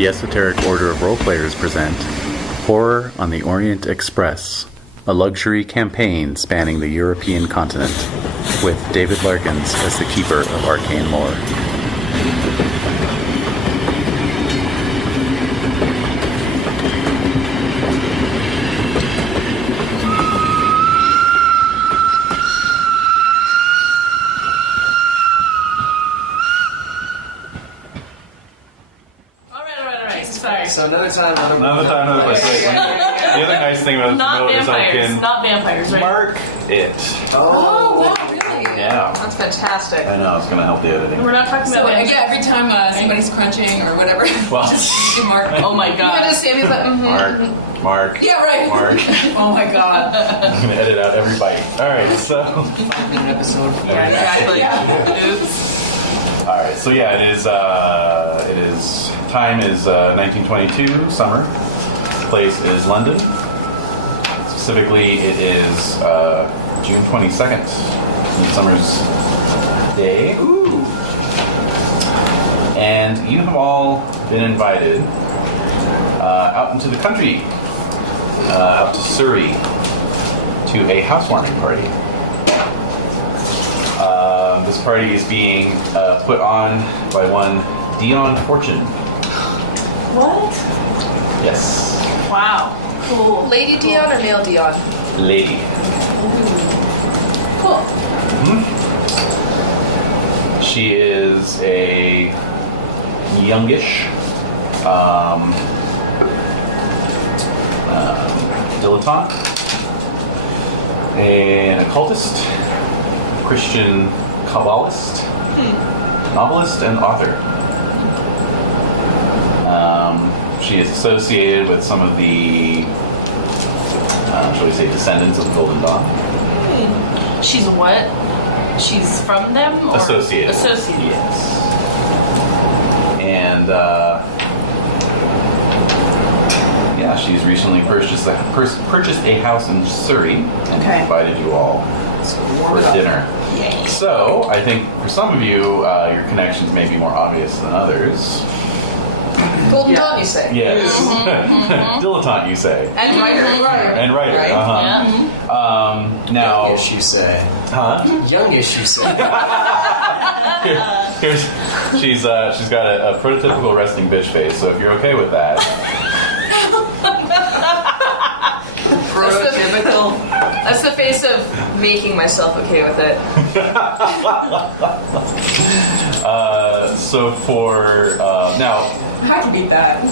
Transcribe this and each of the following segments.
The Esoteric Order of Roleplayers present Horror on the Orient Express, a luxury campaign spanning the European continent, with David Larkins as the keeper of arcane lore. So another time, another place. The other nice thing about this is I can not vampires, right? mark it. Oh, wow, really? Yeah. That's fantastic. I know, it's going to help the editing. We're not talking about vampires. Yeah, every time somebody's crunching or whatever, Well, just you mark. Oh my god. You just Sammy's like, Mark. Yeah, right. Mark. Oh my god. I'm going to edit out every bite. Alright, so. Episode. Yeah, exactly. Oops. Alright, so yeah, time is 1922, summer. Place is London. Specifically, it is June 22nd, Midsummer's Day. Ooh. And you have all been invited out into the country, out to Surrey, to a housewarming party. This party is being put on by one Dion Fortune. What? Yes. Wow. Cool. Lady Dion or male Dion? Lady. Cool. Mm-hmm. She is a youngish dilettante, an occultist, Christian Kabbalist, novelist, and author. She is associated with some of the, shall we say, descendants of the Golden Dawn. She's what? She's from them? Or Associated. Associated. Yes. And, yeah, she's recently purchased a house in Surrey and Okay. invited you all for dinner. Yay. So, I think for some of you, your connections may be more obvious than others. Golden Dawn, you say? Yes. Dilettante, you say. And writer. And writer. Right. Uh-huh. Yeah. Now... Youngish, you say. Huh? Youngish, you say. She's got a prototypical resting bitch face, so if you're okay with that... Prototypical. That's the face of making myself okay with it. So for now, I can beat that.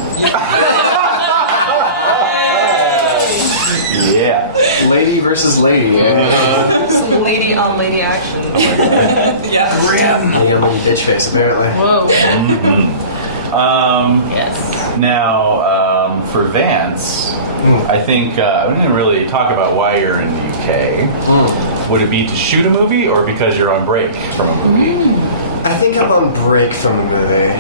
yeah, Lady versus lady. Some lady on lady action. Yeah. Lady on lady bitch face, apparently. Whoa. mm-hmm. Yes. Now for Vance, I think we didn't really talk about why you're in the UK. Would it be to shoot a movie or because you're on break from a movie? I think I'm on break from a movie.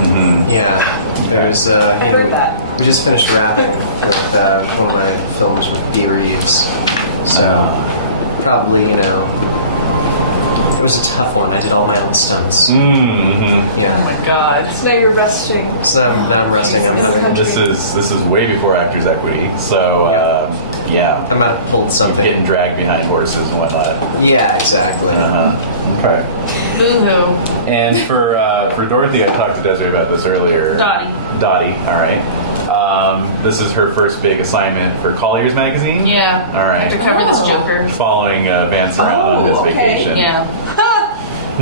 Mm-hmm. Yeah. There's, I heard that. We just finished wrapping with one of my films with D. Reeves. So, probably, it was a tough one. I did all my own stunts. Mm-hmm. Yeah. Oh my god. So now you're resting. So now I'm resting. This is way before Actors Equity, so yeah. I'm about to pull something. Getting dragged behind horses and whatnot. Yeah, exactly. Okay. Boo-hoo. And for Dorothy, I talked to Desiree about this earlier. Dotty, all right. This is her first big assignment for Collier's magazine. Yeah. All right. I have to cover this Joker. Following Vance around on his vacation. Yeah.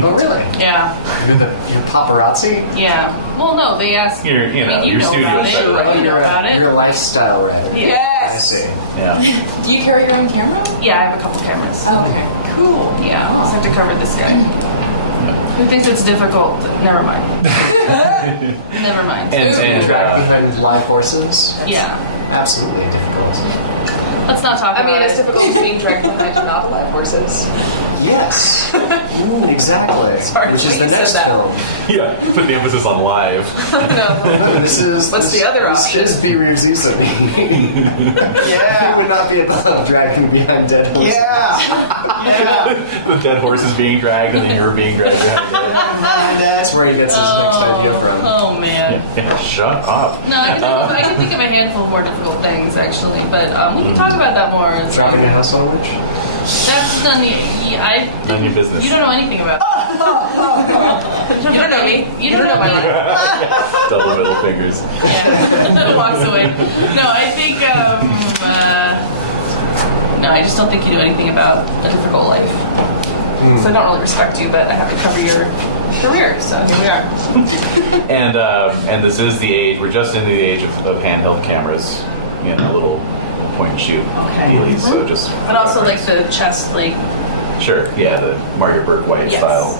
Oh, really? Yeah. You're paparazzi? Yeah. Well, no, they asked. Your you studio know about it. show, right? You know about it. You're a lifestyle writer. I Yes. see. Yeah. Do you carry your own camera? Yeah, I have a couple cameras. Oh, okay. Cool. Yeah, I'll just have to cover this guy. Who thinks it's difficult? Never mind. Never mind. And Drag behind live horses? Yeah. Absolutely difficult. Let's not talk about it's it. difficult as being dragged behind not alive horses. Yes. Exactly. Sorry, Which is the you said next that. film. yeah, put the emphasis on live. No. This is. What's the other option? This is B. Reeves Eason. Yeah. He would not be above dragging behind dead horses. Yeah. The dead horse is being dragged and then you're being dragged behind it. That's where he gets his next idea from. Oh man. Shut up. No, I can think of a handful of more difficult things, actually, but we can talk about that more. It's Dropping your house on a witch? That's none None of your business. You don't know anything about it. You don't know me. You don't know my life. Double middle fingers. Yeah. Walks away. No, I think, no, I just don't think you know anything about a difficult life. So I don't really respect you, but I have to cover your career, so here we are. And this is the age, we're just into the age of handheld cameras, a little point and shoot dealies, so just... But also like the chest, like... Sure, yeah, the Margaret Burke White style.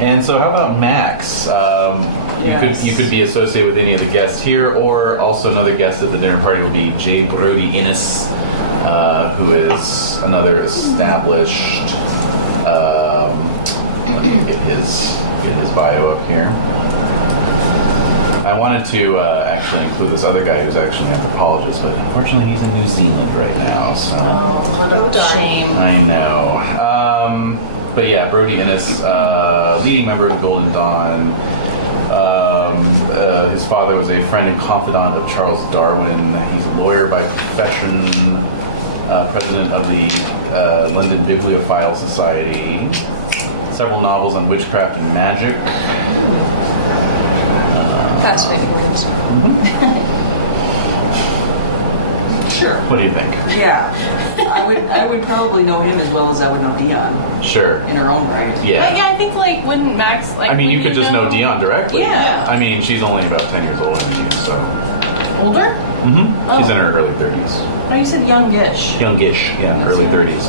And so how about Max? You could be associated with any of the guests here, or also another guest at the dinner party will be Jade Brody Innes, who is another established. Let me get his bio up here. I wanted to actually include this other guy who's actually an anthropologist, but unfortunately he's in New Zealand right now. So what a shame. I know. But yeah, Brody Innes, leading member of the Golden Dawn. His father was a friend and confidant of Charles Darwin. He's a lawyer by profession, president of the London Bibliophile Society. Several novels on witchcraft and magic. Fascinating words. Sure. What do you think? Yeah. I would probably know him as well as I would know Dion Sure. in her own right. Yeah. But yeah, I think like when Max like I mean, you when could just know Dion directly. Yeah. I mean, she's only about 10 years older than you, so. Older? Mm-hmm. She's in her early 30s. Oh, you said youngish. Youngish, yeah, early 30s.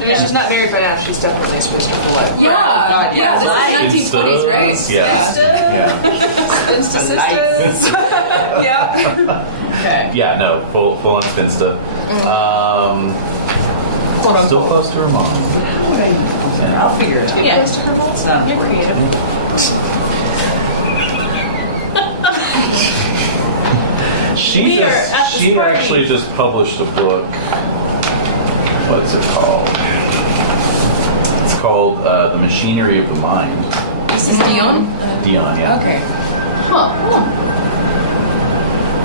I mean, she's not married by now. She's definitely supposed to have a life. Yeah. God, yeah. This is 1920s, right? Yeah. Spinster sisters. Yeah. Okay. Yeah, no, full on spinsta. Still close to her mom. I'll figure it out. Yeah. It's not You're important. creative. She party. actually just published a book. What's it called? It's called The Machinery of the Mind. This is Dion? Dion, yeah. Okay. Huh.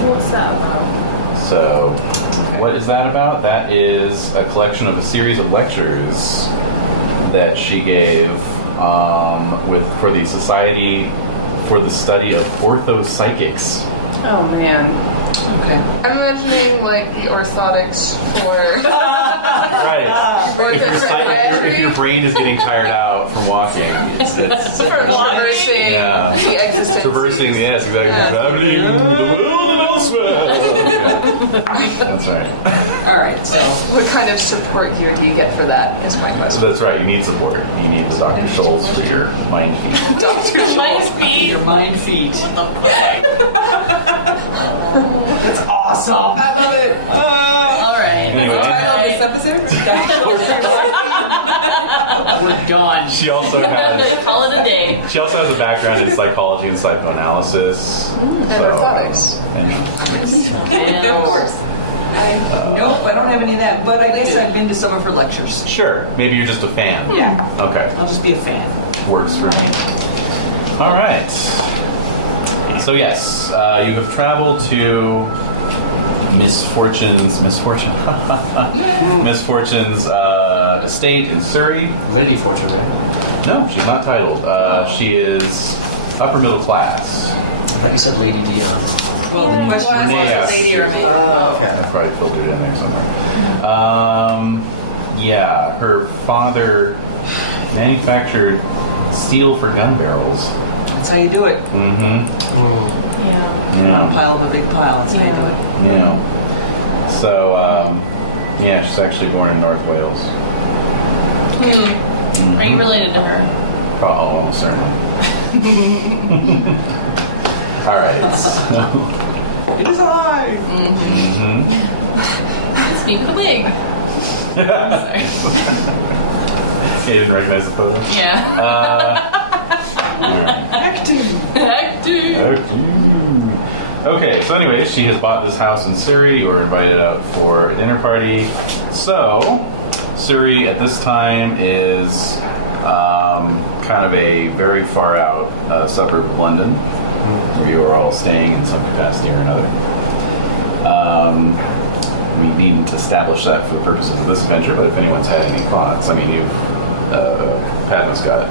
What's that about? So, what is that about? That is a collection of a series of lectures that she gave for the Society for the Study of Orthopsychics. Oh man. Okay. I'm imagining like the orthotics for Right. If your brain is getting tired out from walking, it's for traversing Yeah. the existence. traversing. Yes, exactly. Traveling the world and elsewhere. Yeah. That's right. All right. So What kind of support gear do you get for that? Is my So question. that's right. You need support. You need the Dr. Scholl's for your mind feet. Doctor My speed. your mind feet. That's awesome. I love it. All right. Anyway. episode? We're done. She also has. Call it a day. She also has a background in psychology and psychoanalysis. And orthotics. And Of course. Nope, I don't have any of that. But I guess I've been to some of her lectures. Sure. Maybe you're just a fan. Yeah. Okay. I'll just be a fan. Works for me. All right. So yes, you have traveled to Misfortune's estate in Surrey. Lady Fortune, right? No, she's not titled. She is upper middle class. I thought you said Lady Dion. Well, the question was Renae. lady or me. I probably filtered in there somewhere. Yeah, her father manufactured steel for gun barrels. That's how you do it. Mm-hmm. yeah. One Yeah. pile of a big pile. That's how you do it. Yeah. So, yeah, she's actually born in North Wales. Are you related to her? Oh, almost certainly. All right. So, It is I. Speak with a wig. Sorry. you didn't recognize the photo? Yeah. All right. Acting. Okay, so anyway, she has bought this house in Surrey. You were invited out for a dinner party. So, Surrey at this time is kind kind of a very far out suburb of London, where you are all staying in some capacity or another. We needn't establish that for the purposes of this adventure, but if anyone's had any thoughts, I mean, Padma's got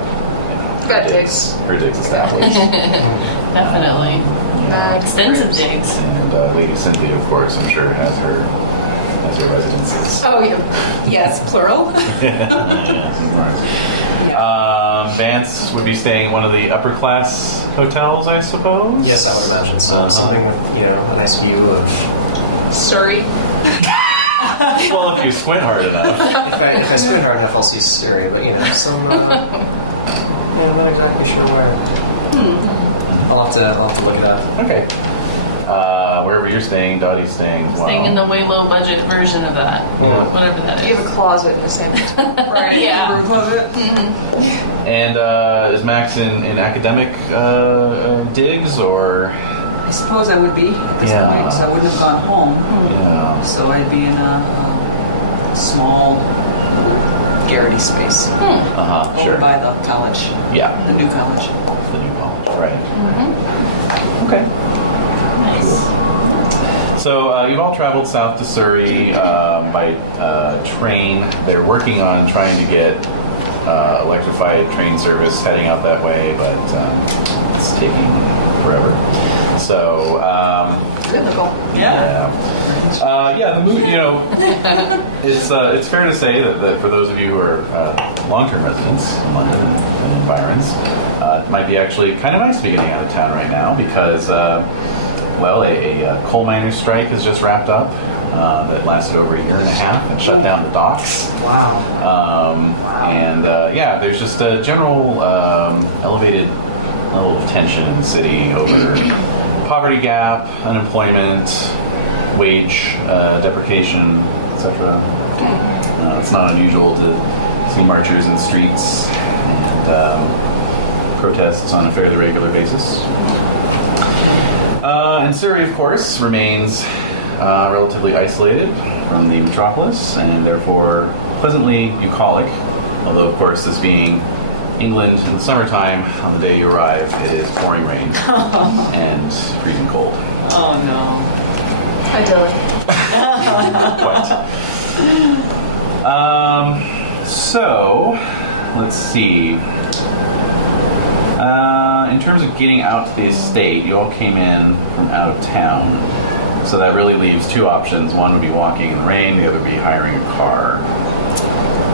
Got digs. her digs established. Definitely. Extensive digs. And Lady Cynthia, of course, I'm sure has her residences. Oh, yeah. Yes, plural. Vance would be staying in one of the upper class hotels, I suppose. Yes, I would imagine so. Something with, a nice view of... Surrey. Well, if you squint hard enough. If I squint hard enough, I'll see Surrey, but, some... I'm not exactly sure where. I'll have to look it up. Okay. Wherever you're staying, Dottie's staying as well. Staying in the way low budget version of that. Yeah. Whatever that You is. have a closet in the same Right. Yeah. Room closet. And is Max in academic digs, or? I suppose I would be at this Yeah. point, so I wouldn't have gone home. Yeah. So I'd be in a small garrity space Sure. over by the college, Yeah. the new college. The new college, right. Okay. Nice. So you've all traveled south to Surrey by train. They're working on trying to get electrified train service heading out that way, but it's taking forever. So, Typical. Yeah. the mood, it's fair to say that for those of you who are long-term residents in London and environs, it might be actually kind of nice to be getting out of town right now because, a coal miners' strike has just wrapped up that lasted over 1.5 years and shut down the docks. Wow. There's just a general elevated level of tension in the city over poverty gap, unemployment, wage deprecation, etc. It's not unusual to see marchers in the streets and protests on a fairly regular basis. And Surrey, of course, remains relatively isolated from the metropolis and therefore pleasantly bucolic, although, of course, this being England in the summertime, on the day you arrive, it is pouring rain and freezing cold. Oh no. Idyllic. Quite. So, let's see. In terms of getting out to the estate, you all came in from out of town. So that really leaves two options. One would be walking in the rain, the other would be hiring a car.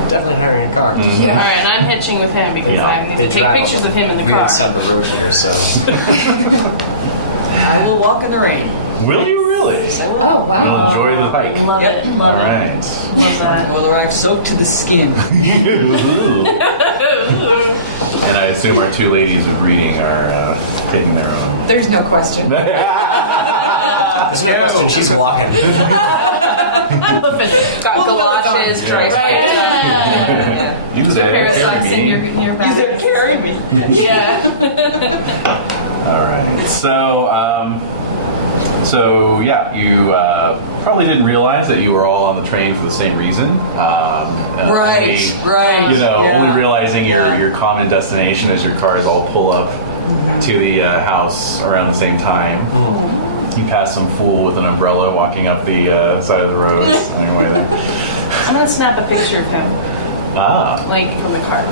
Definitely hiring a car. All right, and I'm hitching with him because I need to take pictures of him in the car. Inside the road here, so... I will walk in the rain. Will you really? I will. Oh, wow. You'll enjoy the hike. Love Yep. it. All Love it. right. Love that. I will arrive soaked to the skin. And I assume our two ladies of reading are taking their own. There's no question. There's no question, she's walking. I'm living. Got galoshes, dry spiked up. Yeah. You there, Pair of socks carry in me. your You bag. said carry me. Yeah. All right. So yeah, you probably didn't realize that you were all on the train for the same reason. Right. Yeah. Only realizing your common destination as your cars all pull up to the house around the same time. You pass some fool with an umbrella walking up the side of the road on your way there. I'm gonna snap a picture of him, like from the car.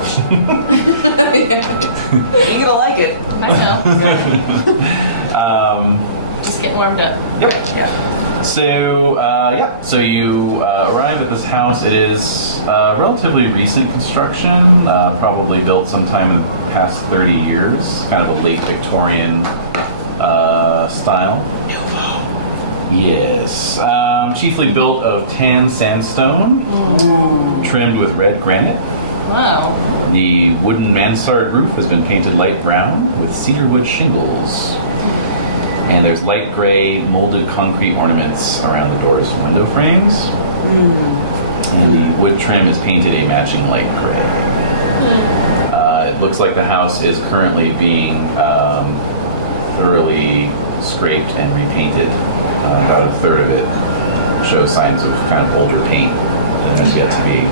You're gonna like it. I know. Just get warmed up. Yep. Yeah. So you arrive at this house. It is relatively recent construction, probably built sometime in the past 30 years, kind of a late Victorian style. Yes. Chiefly built of tan sandstone, trimmed with red granite. Wow. The wooden mansard roof has been painted light brown with cedarwood shingles. And there's light gray molded concrete ornaments around the doors and window frames. And the wood trim is painted a matching light gray. It looks like the house is currently being thoroughly scraped and repainted. About a third of it shows signs of kind of older paint that has yet to be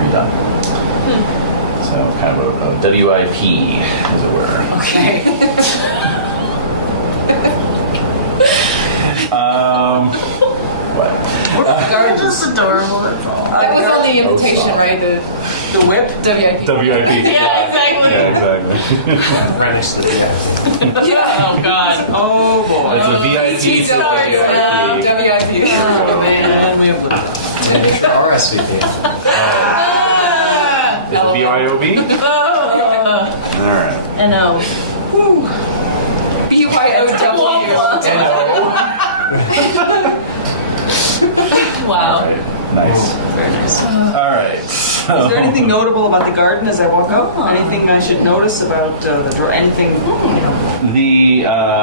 redone. So So kind of a WIP, as it were. Okay. What? It's just adorable, that's all. That was on the invitation, right? The whip? WIP. WIP. Yeah, exactly. Yeah, exactly. Right next to the Oh, God. Oh boy. It's a VIP to the Starts WIP. WIP. Oh, man. And we have the and for RSVP. Is it BYOB? Alright. N-O. BYOW. Wow. Alright. Nice. very nice. Alright. Is there anything notable about the garden as I walk up? Anything I should notice about the drawer? Anything, you know? The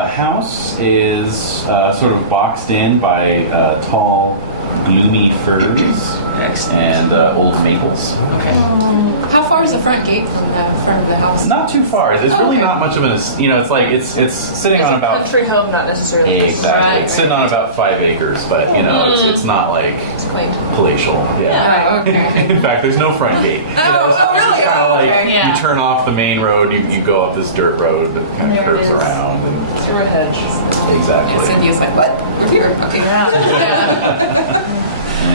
house is sort of boxed in by tall, gloomy firs and old maples. Okay. How far is the front gate from the front of the house? Not too far. There's really Okay. not much of an, it's like it's sitting on about country home, not necessarily. exactly. Right, It's sitting on about 5 acres, but it's not like It's quaint. palatial. Yeah. Oh, okay. In fact, there's no front gate. Oh, really? It's kind of like Okay. Yeah. you turn off the main road, you go up this dirt road that kind of There it curves is. around. And Through a hedge. exactly. Cynthia's like, what? We're here. Okay. Yeah.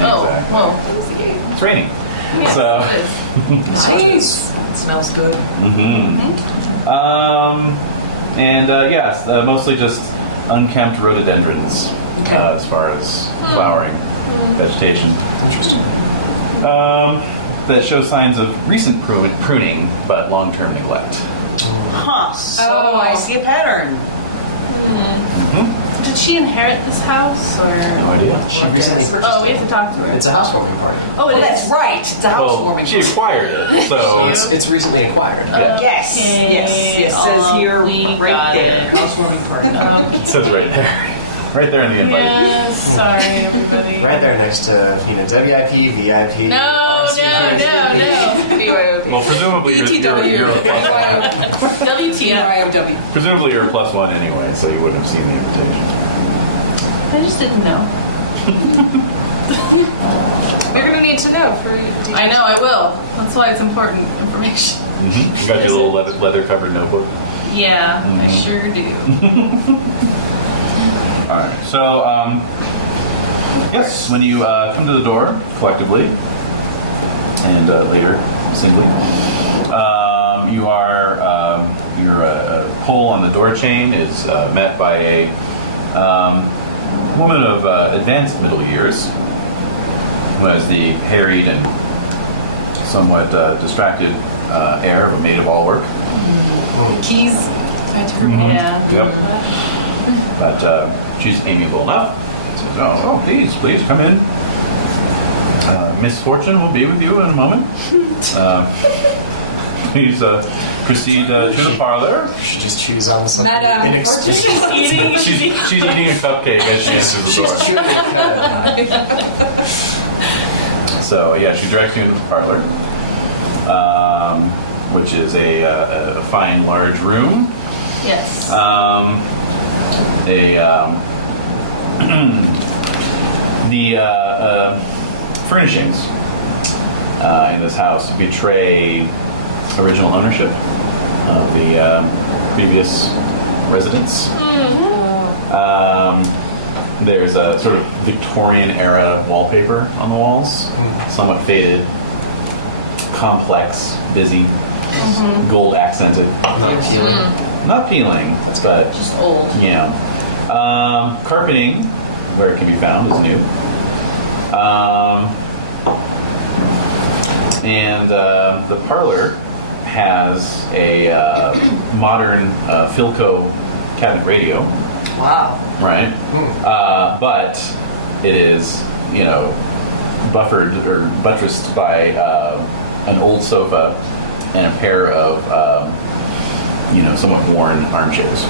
Oh, Exactly. whoa. Close the gate. It's raining. Yeah, So. it is. Nice. It smells good. Yes, mostly just unkempt rhododendrons as far as flowering vegetation. Interesting. That show signs of recent pruning, but long-term neglect. Huh. So I see a pattern. Did she inherit this house, or? No idea. She recently purchased Oh, we have to talk to her. It's a housewarming party. Oh, it Well, is. that's right. It's a housewarming. she acquired it, so It's recently acquired. yeah. Yes. Okay. Yes. It says here We right got there. it. Housewarming party. It says right there, right there in the invite. Yes, sorry, everybody. Right there next to, WIP, VIP. No. BYOB. Well, presumably you're a plus one. WTF. Presumably you're a +1 anyway, so you wouldn't have seen the invitation. I just didn't know. You're gonna need to know for. I know, I will. That's why it's important information. You got your little leather-covered notebook. Yeah, I sure do. All right. So, yes, when you come to the door collectively, and later singly, you are your pull on the door chain is met by a woman of advanced middle years, who has the harried and somewhat distracted air of a maid of all work. Keys. Yeah. Yep. But she's amiable enough. Says, oh, please, come in. Miss Fortune will be with you in a moment. Please proceed to the parlor. She just chews on something Madame inexcusable. She's eating a cupcake as she enters the door. Chewing it. So yeah, she directs you into the parlor, which is a fine large room. Yes. The furnishings in this house betray original ownership of the previous residents. There's a sort of Victorian era wallpaper on the walls, somewhat faded, complex, busy, gold accented. Not peeling, but Just old. yeah. Carpeting, where it can be found, is new. And the parlor has a modern Philco cabinet radio. Wow. Right. But it is, buffered or buttressed by an old sofa and a pair of, somewhat worn armchairs.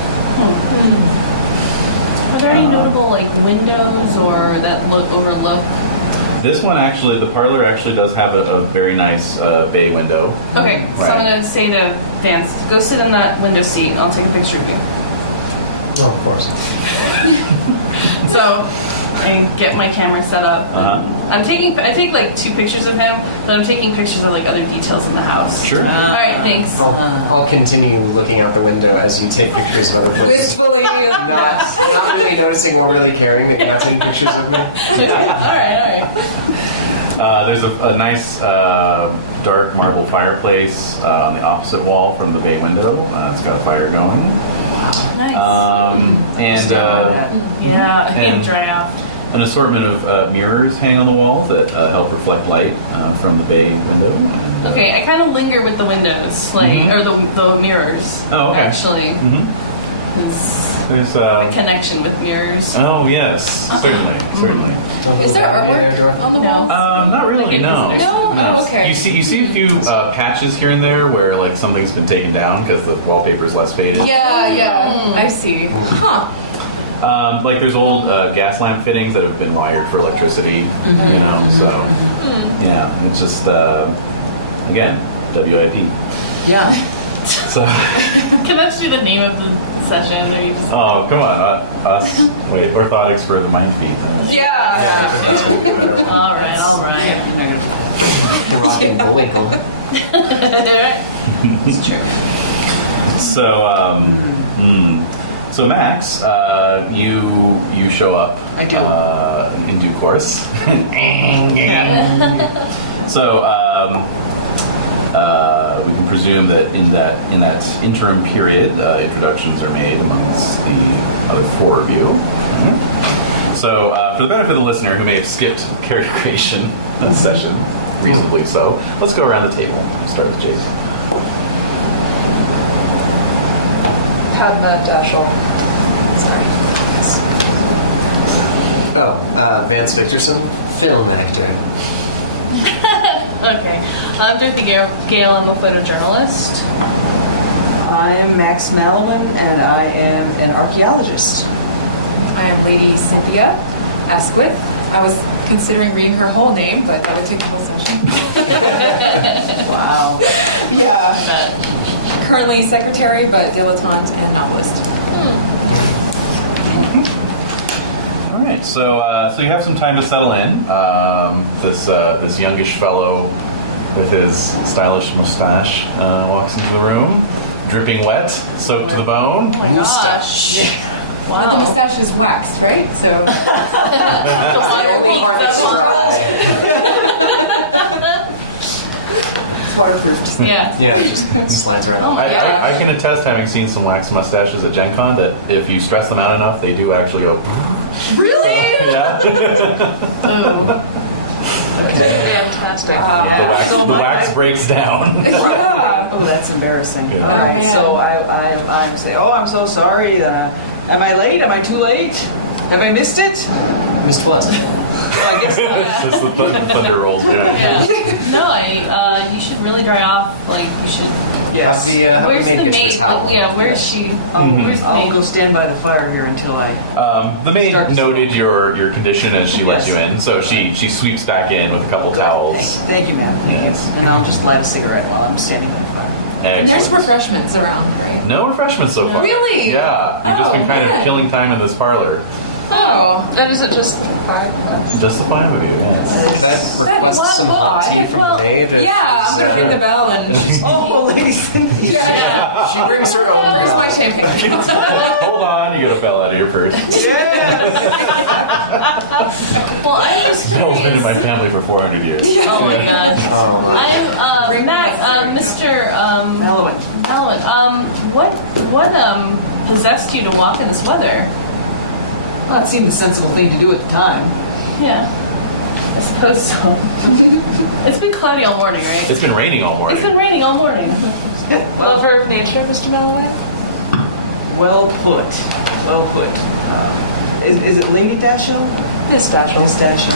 Are there any notable windows or that overlook? This one actually, the parlor actually does have a very nice bay window. Okay, so Right. I'm gonna say to Vance, go sit in that window seat. I'll take a picture of you. No, of course. So I get my camera set up. I take like 2 pictures of him, but I'm taking pictures of like other details in the house. Sure. All right, thanks. I'll continue looking out the window as you take pictures of other folks. Wistfully. Not really noticing or really caring that you're not taking pictures of me. All right. There's a nice dark marble fireplace on the opposite wall from the bay window. It's got a fire going. Nice. And Yeah, and- and dry off. an assortment of mirrors hang on the wall that help reflect light from the bay window. And, Okay, I kind of linger with the windows, like or the mirrors. Oh, okay. Actually, There's a connection with mirrors. oh yes, certainly. Is there artwork on the wall? Not really. Like No. visitors. No? Oh, okay. You see a few patches here and there where like something's been taken down because the wallpaper's less faded. Yeah, I see. Huh. Like there's old gas lamp fittings that have been wired for electricity. You know, so yeah, it's just again WIP. Yeah. So Can I just do the name of the session? Or you just... oh come on, us wait orthotics for the mind feed. Yeah. All right. The rocking Bullwinkle. It's true. So Max, you show up. I do. In due course. So we can presume that in that interim period, introductions are made amongst the other 4 of you. So for the benefit of the listener who may have skipped character creation session, reasonably so, let's go around the table. We'll start with Jade. Padma, Daschel. Sorry. Vance Victorson, film actor. Okay. I'm Dotty Gale. I'm a photojournalist. I am Max Mallowan, and I am an archaeologist. I am Lady Cynthia, Asquith. I was considering reading her whole name, but that would take the whole session. Wow. Yeah. But Currently secretary, but dilettante and novelist. All right, so you have some time to settle in. This youngish fellow with his stylish mustache walks into the room, dripping wet, soaked to the bone. oh my gosh. Well, the Wow. mustache is waxed, right? So The water Only beats part that's up on- dry. It's waterproof. Yeah. Yeah, it just slides around. Oh my gosh. I can attest, having seen some wax mustaches at Gen Con, that if you stress them out enough, they do actually go. really? Yeah. Ooh. Fantastic. The wax breaks down. Yeah. Oh, that's embarrassing. Yeah. All right, Oh, man. so I'm saying, oh, I'm so sorry. Am I late? Am I too late? Have I missed it? Missed what? Well, I guess not. Just the thunder rolls behind. Yeah. No, you should really dry off. Like, you should. Yes. Where's the maid? Like, yeah, where's she? Where's the I'll maid? go stand by the fire here until I. The maid Start to noted your condition as she let Yes. you in, so she sweeps back in with a couple towels. Thank you, ma'am. Thank Yes. you. And I'll just light a cigarette while I'm standing by the fire. And there's Excellent. refreshments around, right? No refreshments so far. Really? Yeah, you've just been Oh, kind of man. killing time in this parlor. Oh. And is it just 5 Just the 5 of you, yes. That requests one some hot boy. tea from Well, the maid. if Yeah, I'm she's, gonna ring the bell and Oh, Lady Cynthia. yeah. She brings her own Where's bell. my champagne? Hold on, you get a bell out of your purse. Yeah. Well, I'm just Bell's been in my curious. family for 400 years. Oh my gosh. Oh, my. I'm Mac, Mr. Mallowan. Mallowan. What possessed you to walk in this weather? Well, it seemed the sensible thing to do at the time. Yeah, I suppose so. It's been cloudy all morning, right? It's been raining all morning. It's been raining all morning. lover of nature, Mr. Mallowan? Well put. Well put. Is it Lady Daschel? Miss Daschel. Miss Daschel.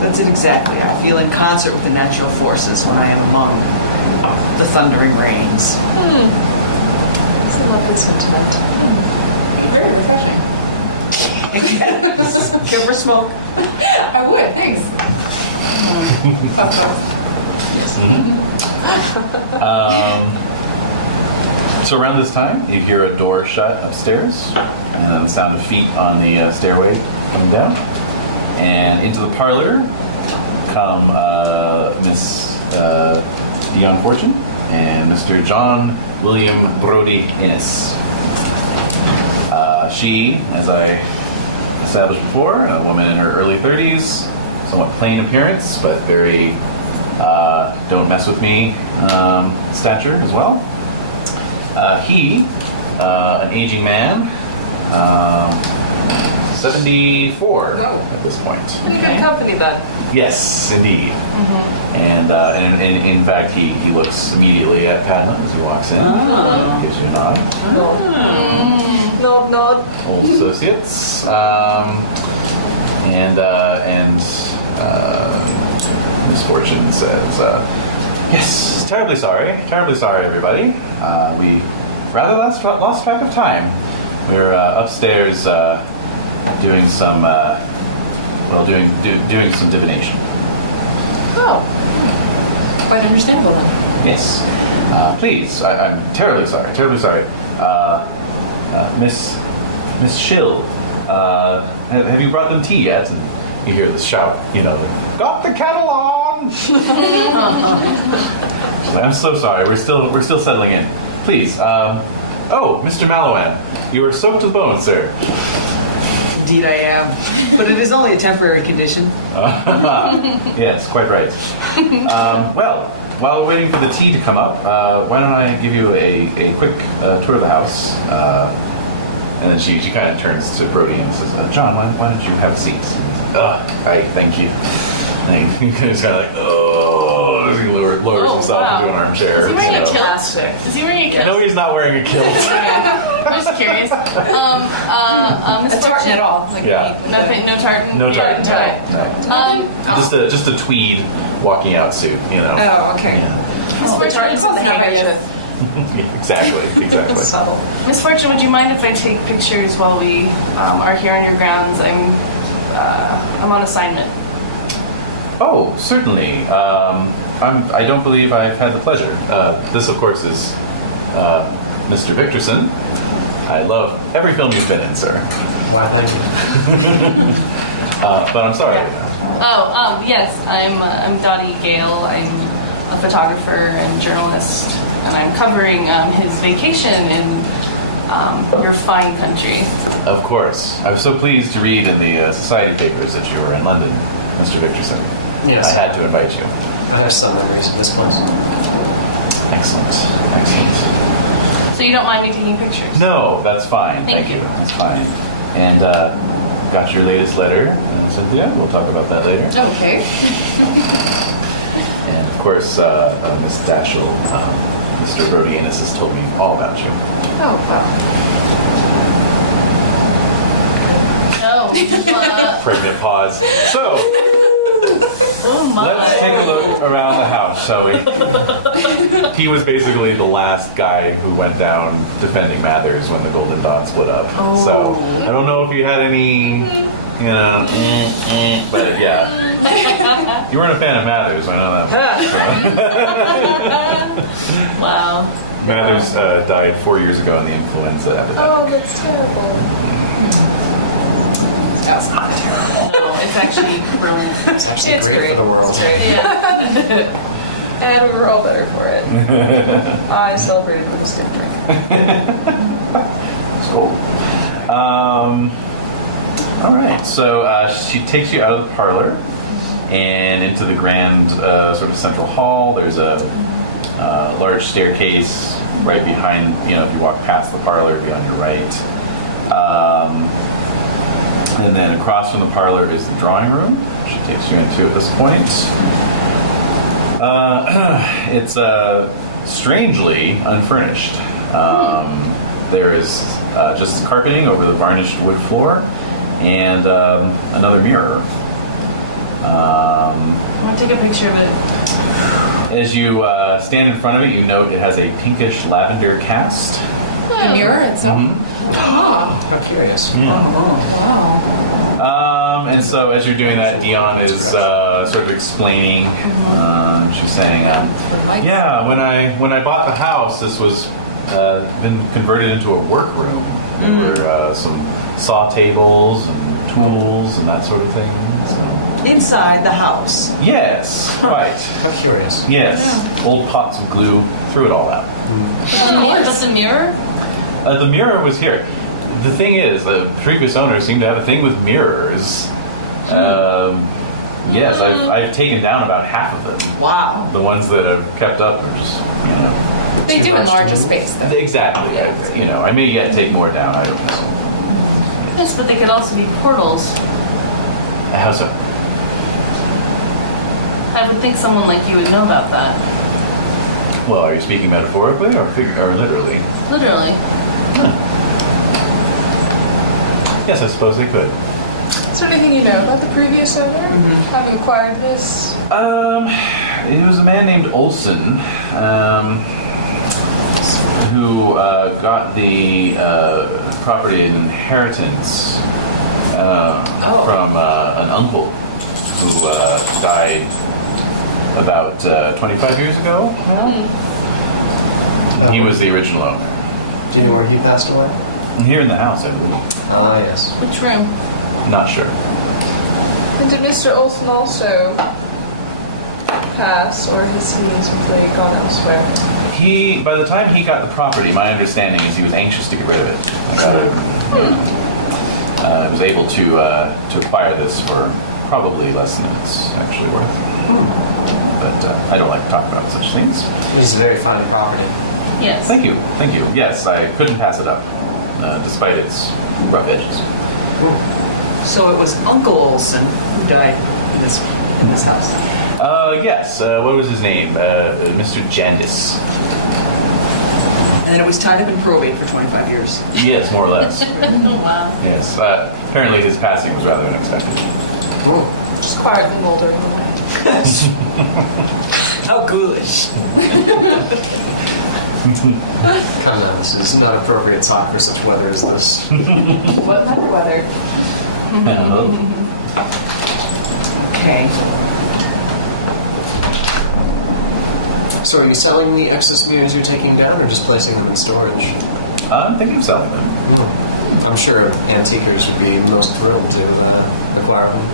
That's it exactly. I feel in concert with the natural forces when I am among the thundering rains. It's a lovely sentiment. Very refreshing. Give her smoke. I would, thanks. So around this time, you hear a door shut upstairs, and then the sound of feet on the stairway coming down. And into the parlor come Miss Dion Fortune and Mr. John William Brodie Innes. She, as I established before, a woman in her early 30s, somewhat plain appearance, but very don't mess with me stature as well. He, an aging man, 74 at this point. Pretty good company then. Yes, indeed. And in fact, he looks immediately at Padma as he walks in. Gives you a nod. Nod. Old associates. Miss Fortune says, yes, terribly sorry, everybody. We rather lost track of time. We're upstairs doing some doing some divination. Oh. Quite understandable then. Yes. Please, I'm terribly sorry. Miss Shill, have you brought them tea yet? And you hear this shout, got the kettle on! I'm so sorry, we're still settling in. Please, Mr. Mallowan, you are soaked to the bone, sir. Indeed I am. But it is only a temporary condition. Yes, quite right. Well, while we're waiting for the tea to come up, why don't I give you a quick tour of the house? And then she kind of turns to Brodie and says, John, why don't you have a seat? Thank you. And he's kind of like, he lowers himself into an armchair. Is he wearing a kilt? Fantastic. Is he wearing a kilt? No, he's not wearing a kilt. I'm just curious. A tartan at all. Like Yeah. Nothing, no tartan? No tartan. No. Just a tweed walking out suit, Oh, okay. Yeah. Miss Fortune, Exactly. Subtle. Miss Fortune, would you mind if I take pictures while we are here on your grounds? I'm on assignment. Oh, certainly. I don't believe I've had the pleasure. This, of course, is Mr. Victorson. I love every film you've been in, sir. Why, thank you. But I'm sorry. Yes, I'm Dotty Gale. I'm a photographer and journalist, and I'm covering his vacation in your fine country. Of course. I was so pleased to read in the society papers that you were in London, Mr. Victorson. Yes. I had to invite you. I have some memories of this place. Excellent. So you don't mind me taking pictures? No, that's fine. Thank you. That's fine. And got your latest letter, Cynthia. We'll talk about that later. Okay. And of course, Miss Daschel, Mr. Brodie Innes has told me all about you. Oh, wow. Oh, Pregnant pause. So, let's take a look around the house, shall we? He was basically the last guy who went down defending Mathers when the Golden Dawn split up. So, I don't know if you had any, but yeah. You weren't a fan of Mathers, I know that. wow. Mathers died 4 years ago in the influenza epidemic. Oh, that's terrible. That's not terrible. No, it's actually brilliant. It's actually It's great great. for the world. It's great. Yeah. And we were all better for it. I celebrated with a stick drink. It's cool. All right, so she takes you out of the parlor and into the grand sort of central hall. There's a large staircase right behind, if you walk past the parlor, it'd be on your right. And then across from the parlor is the drawing room. She takes you into at this point. It's strangely unfurnished. There is just carpeting over the varnished wood floor and another mirror. I want to take a picture of it. As you stand in front of it, you note it has a pinkish lavender cast. The mirror itself. I'm curious. Wow. And so as you're doing that, Dion is sort of explaining. She's saying, yeah, when I bought the house, this was been converted into a workroom. There were some saw tables and tools and that sort of thing. So. Inside the house. Yes, quite. How curious. Yes, old pots of glue. Threw it all out. Just a mirror? The mirror was here. The thing is, the previous owner seemed to have a thing with mirrors. Yes, I've taken down about half of them. Wow. The ones that I've kept up are just, They do enlarge a space, though. Exactly. I may yet take more down. I don't know. Yes, but they could also be portals. How so? I would think someone like you would know about that. Well, are you speaking metaphorically or literally? Literally. Yes, I suppose they could. Is there anything you know about the previous owner? Having acquired this? It was a man named Olson, who got the property in inheritance from an uncle who died about 25 years ago now. He was the original owner. Do you know where he passed away? Here in the house, I believe. Ah, yes. Which room? Not sure. And did Mr. Olson also pass, or has he simply gone elsewhere? By the time he got the property, my understanding is he was anxious to get rid of it. Was able to acquire this for probably less than it's actually worth. But I don't like to talk about such things. He's very fine property. Yes. Thank you. Yes, I couldn't pass it up, despite its rough edges. So it was Uncle Olson who died in this house. Yes. What was his name? Mr. Jandis. And then it was tied up in probate for 25 years. Yes, more or less. Wow. Yes. Apparently his passing was rather unexpected. Just quietly moldering away. How ghoulish. Come on, this is not appropriate talk for such weather as this. What kind of weather? Okay. So are you selling the excess mirrors you're taking down or just placing them in storage? I'm thinking of selling them. I'm sure antiquers would be most thrilled to acquire them.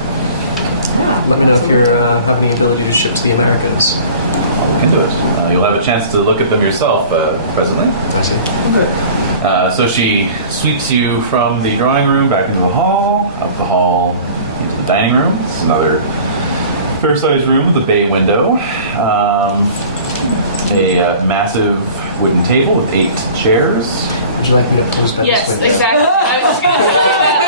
Let me know if you're having the ability to ship to the Americas. I'll look into it. You'll have a chance to look at them yourself presently. I see. So she sweeps you from the drawing room back into the hall, up the hall into the dining room. It's another fair-sized room with a bay window. A massive wooden table with 8 chairs. Would you like me to close back Yes, this window? exactly. I was gonna say that.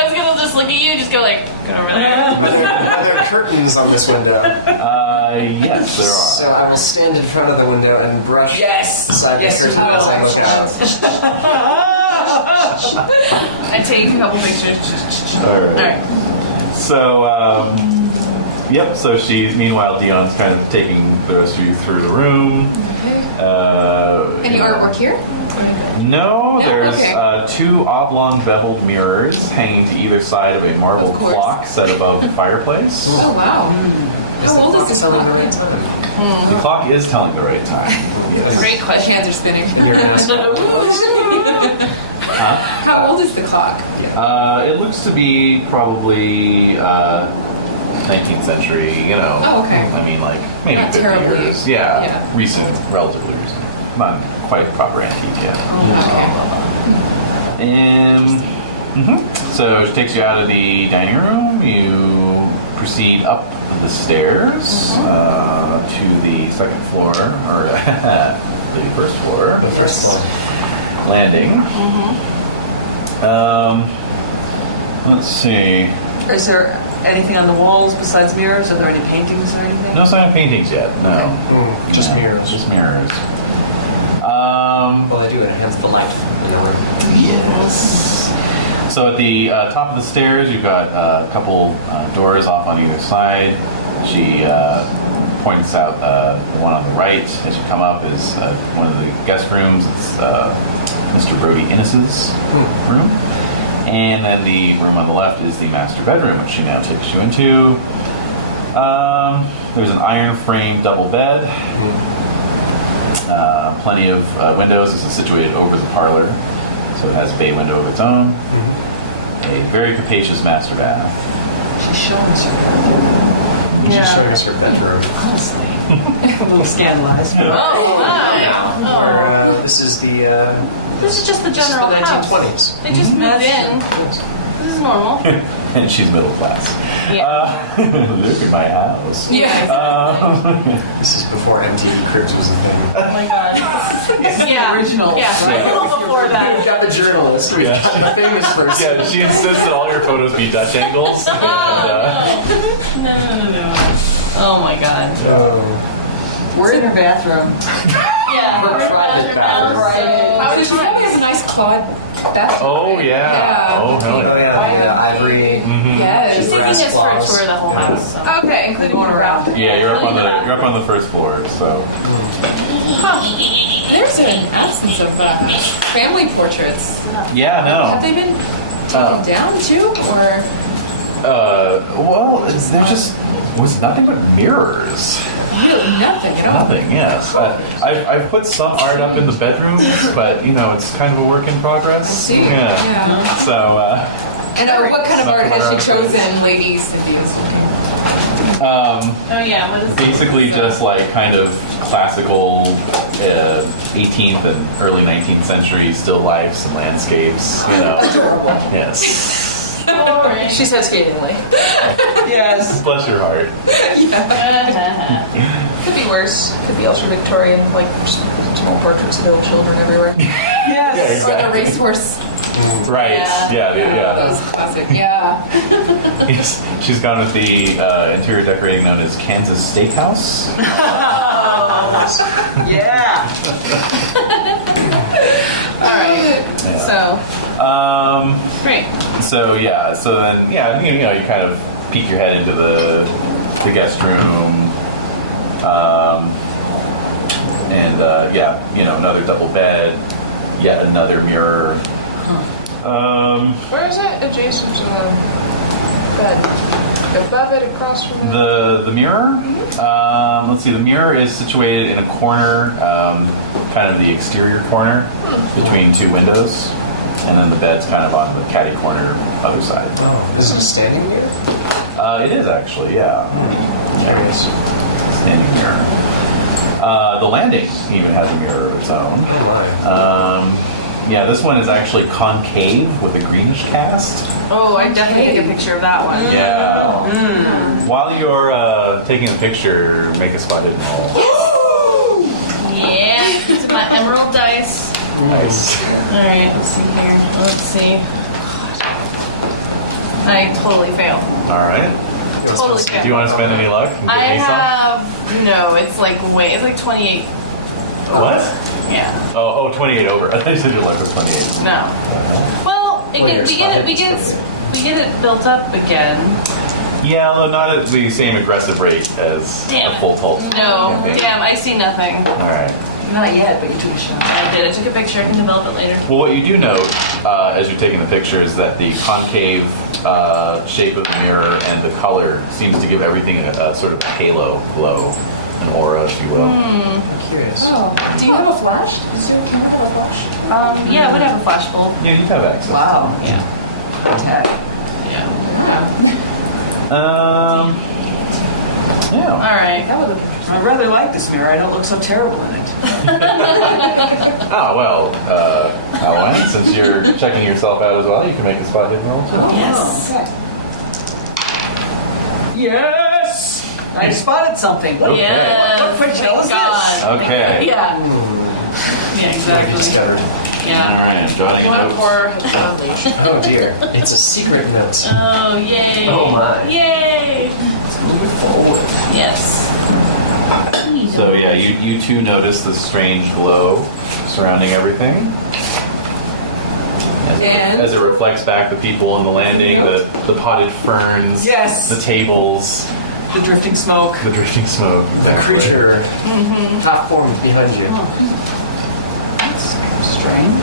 I was gonna just look at you, just go like, go over there. Are there curtains on this window? Yes, there are. So I will stand in front of the window and brush aside Yes, the you curtain as I will. look out. I take a couple pictures. All right. Alright. So, yep. So meanwhile, Dion's kind of taking the rest of you through the room. Any artwork here? No, there's Okay. 2 oblong beveled mirrors hanging to either side of a marble Of course. clock set above the fireplace. Oh, wow. How old is this clock? The clock is telling the right time. Great My question. hands are spinning. You're gonna ask How old is the clock? It looks to be probably 19th century, Oh, okay. I mean, like, maybe Not 50 terribly- years. Yeah, yeah. recent, relatively recent. Not quite proper antique yet. So she takes you out of the dining room. You proceed up the stairs to the second floor, or the first floor. the first floor. Landing. Let's see. Is there anything on the walls besides mirrors? Are there any paintings or anything? No sign of paintings yet. No. Just No, mirrors. Just mirrors. Well, they do enhance the light. Yes. So at the top of the stairs, you've got a couple doors off on either side. She points out the one on the right as you come up is one of the guest rooms. It's Mr. Brody Innes's room. And then the room on the left is the master bedroom, which she now takes you into. There's an iron frame double bed. Plenty of windows. This is situated over the parlor, so it has a bay window of its own. A very capacious master bath. She's showing us her bathroom. She's showing us her bedroom. Honestly. I'm a little scandalized. Oh, my. Oh. This is the This is just the this is the general house. 1920s. They just moved in. This is normal. And she's middle class. Yeah. Look at my house. Yeah. This is before MTV Cribs was a thing. Oh my god. Yeah. original, Yeah, right? a little before We've that. got the journalist. We've got the famous person. Yeah, she insists that all your photos be Dutch angles. And, No. Oh my god. We're in her bathroom. Yeah. We're private bathroom. So she probably has a nice quad bathroom. oh, yeah. Oh, hell Oh yeah. yeah, ivory. Yes. She's taking us for a tour of the whole house. So. Okay, including one around. Yeah, you're up on the first floor, so. There's an absence of family portraits. Yeah, Have no. they been taken down too, or? Well, there just was nothing but mirrors. Really nothing at all. Nothing, yes. I've put some art up in the bedrooms, but, it's kind of a work in progress. I see. Yeah. So, And what kind of art has she Something chosen, Lady Cynthia's? Oh yeah, what is basically just like kind of classical 18th and early 19th century still lifes and landscapes, Yes. She said skatingly. Yes. Bless your heart. Could be worse. Could be also Victorian, like just small portraits of little children everywhere. Yes. Or the racehorse. Right. Yeah. That was classic. Yeah. Yes. She's gone with the interior decorating known as Kansas Steakhouse. Yeah. All right. Yeah. So great. So yeah. So then you kind of peek your head into the guest room. Another double bed, yet another mirror. Where is it? Adjacent to the bed. Above it, across from it. The mirror. Let's see. The mirror is situated in a corner, kind of the exterior corner between two windows, and then the bed's kind of on the catty corner other side. Oh, is it a standing mirror? It is actually, yeah. There it is. Standing mirror. The landing even has a mirror of its own. Oh my. This one is actually concave with a greenish cast. Oh, I definitely take a picture of that one. Yeah. While you're taking the picture, make a spot hidden roll. Yeah. These are my emerald dice. Nice. All right. Let's see here. Let's see. I totally fail. All right. Totally fail. Do you want to spend any luck? and give I me some? have no. It's like 28. What? Yeah. Oh, 28 over. I thought you said your luck was 28. No. Well, Well, you're we get it built up again. Yeah, although not at the same aggressive rate as Damn a it. full total. No. Okay. Damn. I see nothing. All right. Not yet, but you took a shot. I did. I took a picture. I can develop it later. Well, what you do note as you're taking the picture is that the concave shape of the mirror and the color seems to give everything a sort of halo glow, an aura, if you will. I'm curious. Oh, do you have a flash? Does your camera have a flash? Yeah, I would have a flash bulb. Yeah, you have access. Wow. Yeah. Tech. Yeah. All right. That would look I rather like this mirror. I don't look so terrible in it. Oh, well, Mallowan, since you're checking yourself out as well, you can make a spot hidden roll too. Yes. okay. Yes! I spotted something. What, Okay. Yes. what picture Thank is this? God. Okay. Yeah. Yeah. What have you Exactly. discovered? All Yeah. right, jotting One notes. for unleashed. Oh dear. It's a secret note. Oh yay. Oh, my. Yay. Let's move forward. Yes. So yeah, you two notice the strange glow surrounding everything. And? As it reflects back the people on the landing, the potted ferns, Yes. the tables, The drifting smoke. the drifting smoke. The Exactly. creature. Top form behind you. Strange.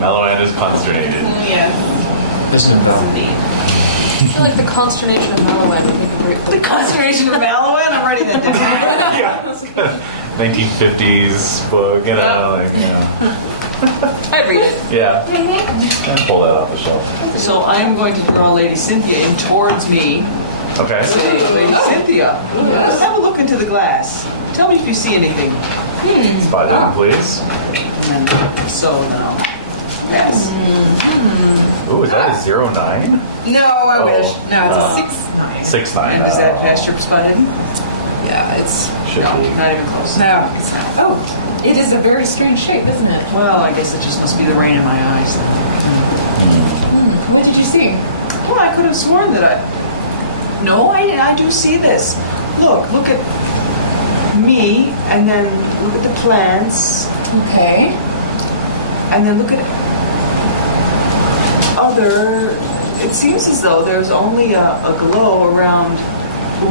Mallowan is consternated. Yeah. There's no bell. Indeed. feel like the consternation of Mallowan would make a great The Conservation of Mallowan. I'm writing that down. Yeah. 1950s book, you know, like, yeah. I'd read it. Yeah. And pull that off the shelf. So I'm going to draw Lady Cynthia in towards me. Okay. Say, Lady Cynthia, have a look into the glass. Tell me if you see anything. Spot hidden, please. And so now, pass. Ooh, is that a 09? No, I Oh. wish. No, it's Oh. a 6-9. 6-9. And is that past your spot hidden? Yeah, it's... Should No, be. not even close. No, it's not. Oh, it is a very strange shape, isn't it? Well, I guess it just must be the rain in my eyes. What did you see? Well, I could have sworn that I... No, I do see this. Look at me, and then look at the plants, Okay. and then look at other... It seems as though there's only a glow around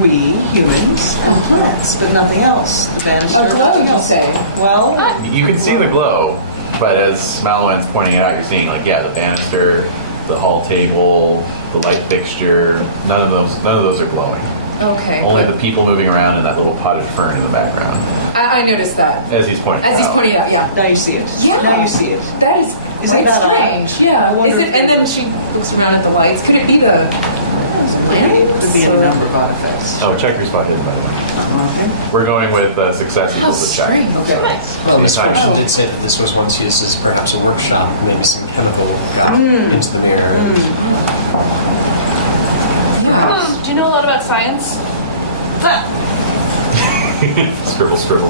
we, humans, and plants, but nothing else. The banister, A glow, nothing you else. say? Well, You can see the glow, but as Mallowan's pointing it out, you're seeing, like, yeah, the banister, the hall table, the light fixture. None of those are glowing. Okay. Only but the people moving around and that little potted fern in the background. I noticed that. As he's pointing As he's out. pointing it out, yeah. now you see it. Yeah. Now you see it. That is Isn't quite that odd? strange. Yeah. I wonder Is it, if and they- then she looks around at the lights. Could it be the... Could be a number of artifacts. Oh, check your spot hidden, by the way. Okay. We're going with success How equals a check. strange. Okay. Well, the Sometimes. description did say that this was once used as perhaps a workshop. Maybe some chemical got into the mirror. Do you know a lot about science? Scribble, scribble.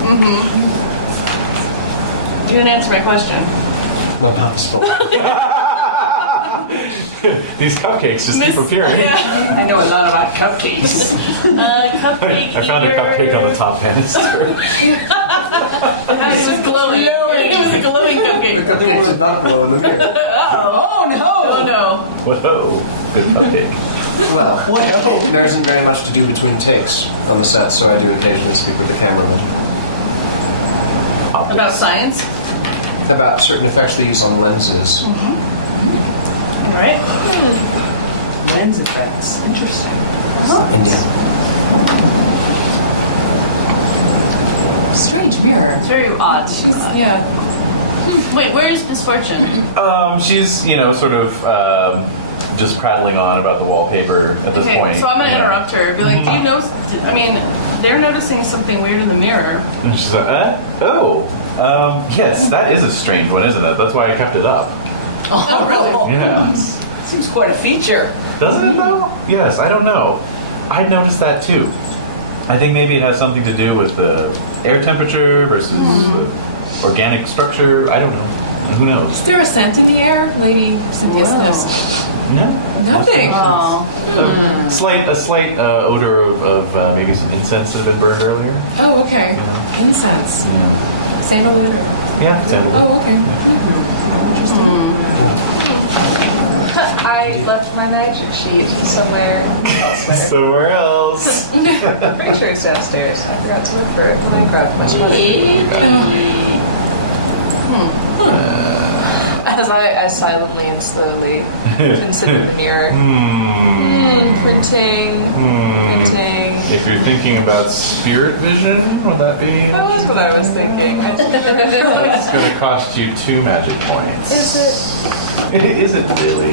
You didn't answer my question. Well, not this full. These cupcakes just keep appearing. I know a lot about cupcakes. Cupcake I found a cupcake on the top banister. It was glowing. It was a glowing cupcake. There was not glow in the mirror. Oh no! Oh no. Whoa, good cupcake. Well, there isn't very much to do between takes on the set, so I do occasionally speak with the cameraman About science? about certain effects they use on lenses. All right. Lens effects. Interesting. And Strange mirror. It's very odd. Yeah. Wait, where is Misfortune? She's, sort of just prattling on about the wallpaper at this Okay, point. so I'm gonna Yeah. interrupt her. Be like, do you know? I mean, they're noticing something weird in the mirror. And she's like, yes, that is a strange one, isn't it? That's why I kept it up. Oh, really? Yeah. Seems quite a feature. Doesn't it though? Yes, I don't know. I noticed that too. I think maybe it has something to do with the air temperature versus the organic structure. I don't know. Who knows? Is there a scent in the air? Lady Cynthia sniffs. No. Nothing. Oh. A slight odor of maybe some incense that had been burned earlier. Oh, okay. Incense. Yeah. Sandalwood. Yeah, sandalwood. Oh, okay. I left my magic sheet somewhere elsewhere. Somewhere else. I'm pretty sure it's downstairs. I forgot to look for it when I grabbed my spot. As I silently and slowly consider the mirror. Printing. If you're thinking about spirit vision, would that be? That was what I was thinking. I just It's going to cost you 2 magic points. Is It isn't really.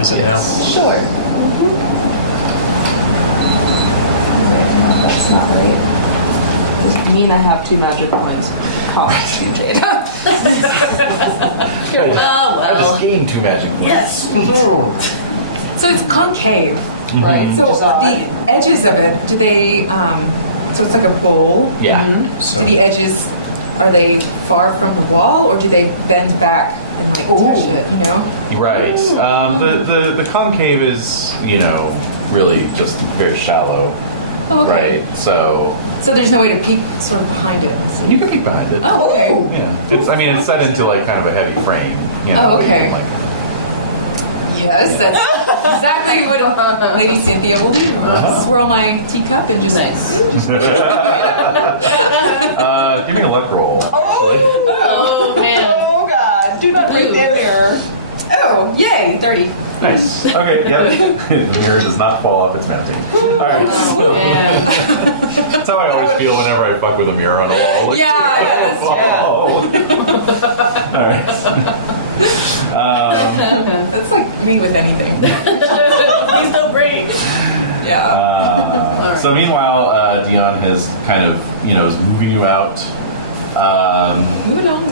is it now? Sure. No, that's not right. Does it mean I have 2 magic points? Cost you, Jade. Oh I well. just gained 2 magic points. Yes. So it's concave, right? So Which is odd. the edges of it, do they, so it's like a bowl? Yeah. So, Do the edges, are they far from the wall, or do they bend back and like touch it, you know? Right. The concave is, really just very shallow. Oh, okay. Right. So So there's no way to peek sort of behind it. you can peek behind it. Oh, okay. Yeah. It's set into like kind of a heavy frame. Oh, okay. you can, like, Yes, that's exactly what Lady Cynthia will do. Swirl my teacup and just Nice. give me a luck roll. Actually. Oh man. Oh God! Do not break that mirror. Oh, yay, 30. Nice. Okay, yep. The mirror does not fall off its mounting. Alright, so that's how I always feel whenever I fuck with a mirror on a wall. Like, Yes, Alright. That's like me with anything. Please don't break. Yeah. So meanwhile, Dion has kind of, is moving you out.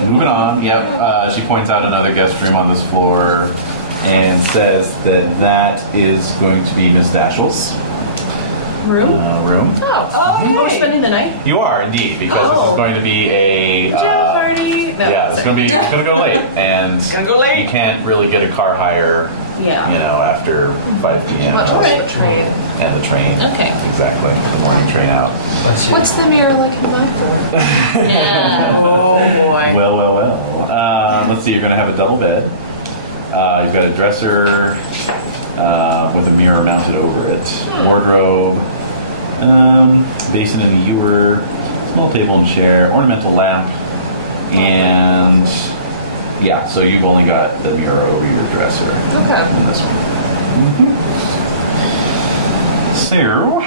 Moving on, yep. She points out another guest room on this floor and says that is going to be Miss Daschel's Room? room. Oh, we're spending the night? You are indeed, because this is going to be a Pajama party? No. yeah, it's going to go late, and Gonna go late. you can't really get a car hire, Yeah. After 5 p.m. Much Alright. the train. and the train. Okay. Exactly, the morning train out. What's the mirror like in my room? Yeah. Oh boy. Well. Let's see. You're going to have a double bed. You've got a dresser with a mirror mounted over it, wardrobe, basin and a ewer, small table and chair, ornamental lamp, and yeah. So you've only got the mirror over your dresser Okay. in this one. So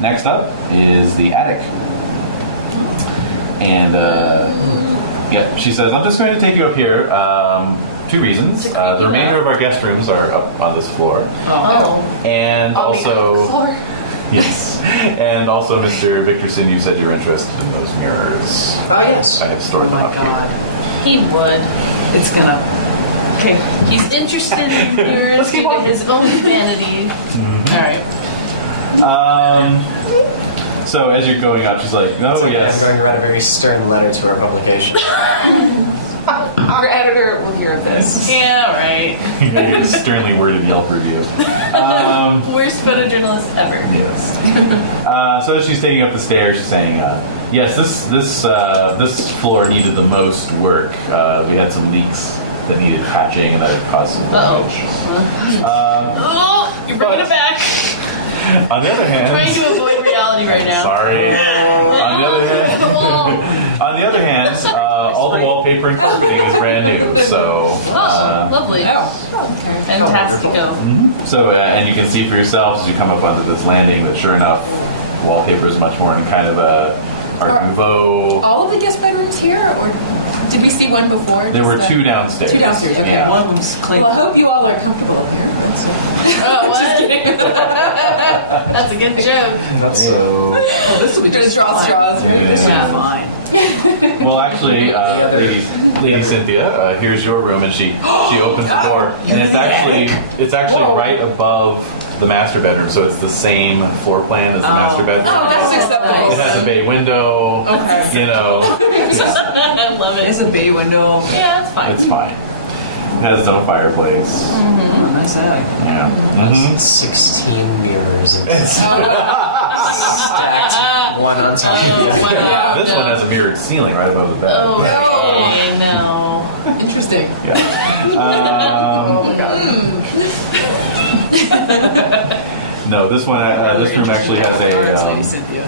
next up is the attic, and she says, I'm just going to take you up here. 2 reasons. The remainder of our guest rooms are up on this floor. Oh. And On the also, attic floor. yes. And also, Mr. Victorson, you said you're interested in those mirrors. Oh, yes. I have stored Oh them my up God. He would. It's gonna. Okay. He's interested in mirrors due to his own vanity. Alright. here. So as you're going up, she's like, oh, I'm yes. going to write a very stern letter to our publication. Our editor will hear this. Yeah, right. You gotta get a sternly worded Yelp review. Worst photojournalist ever. Yes. So as she's taking up the stairs, she's saying, yes, this floor needed the most work. We had some leaks that needed patching and that had caused some damage. Oh, you're bringing it back. On the other hand, Trying to avoid reality right now. sorry. On the other hand, all the wallpaper and carpeting is brand new. So, Oh, lovely. Fantastico. so and you can see for yourselves as you come up onto this landing that sure enough, wallpaper is much more in kind of a Art Nouveau. All of the guest bedrooms here, or did we see one before? There were Just 2 downstairs. 2 downstairs, okay. Yeah. One of them's clean. Well, I hope you all are comfortable here. Oh, what? That's a good joke. So, Well, this will be Just just draw fine. straws, right? This will Yeah. be fine. Well, actually, Lady Cynthia, here's your room, and she opens the door, and it's actually right above the master bedroom, so it's the same floor plan as the master bedroom. Oh, that's acceptable. It has a bay window. Okay. Yeah, I love There's it. a bay window. Yeah, that's fine. it's fine. It has its own fireplace. Oh, nice attic. Yeah. 16 mirrors. Stacked one on top of the Oh, other. wow. This one has a mirrored ceiling right above the bed. Okay, no. Interesting. Yeah. Oh my god. No, this one. This room actually has Lady a. Cynthia.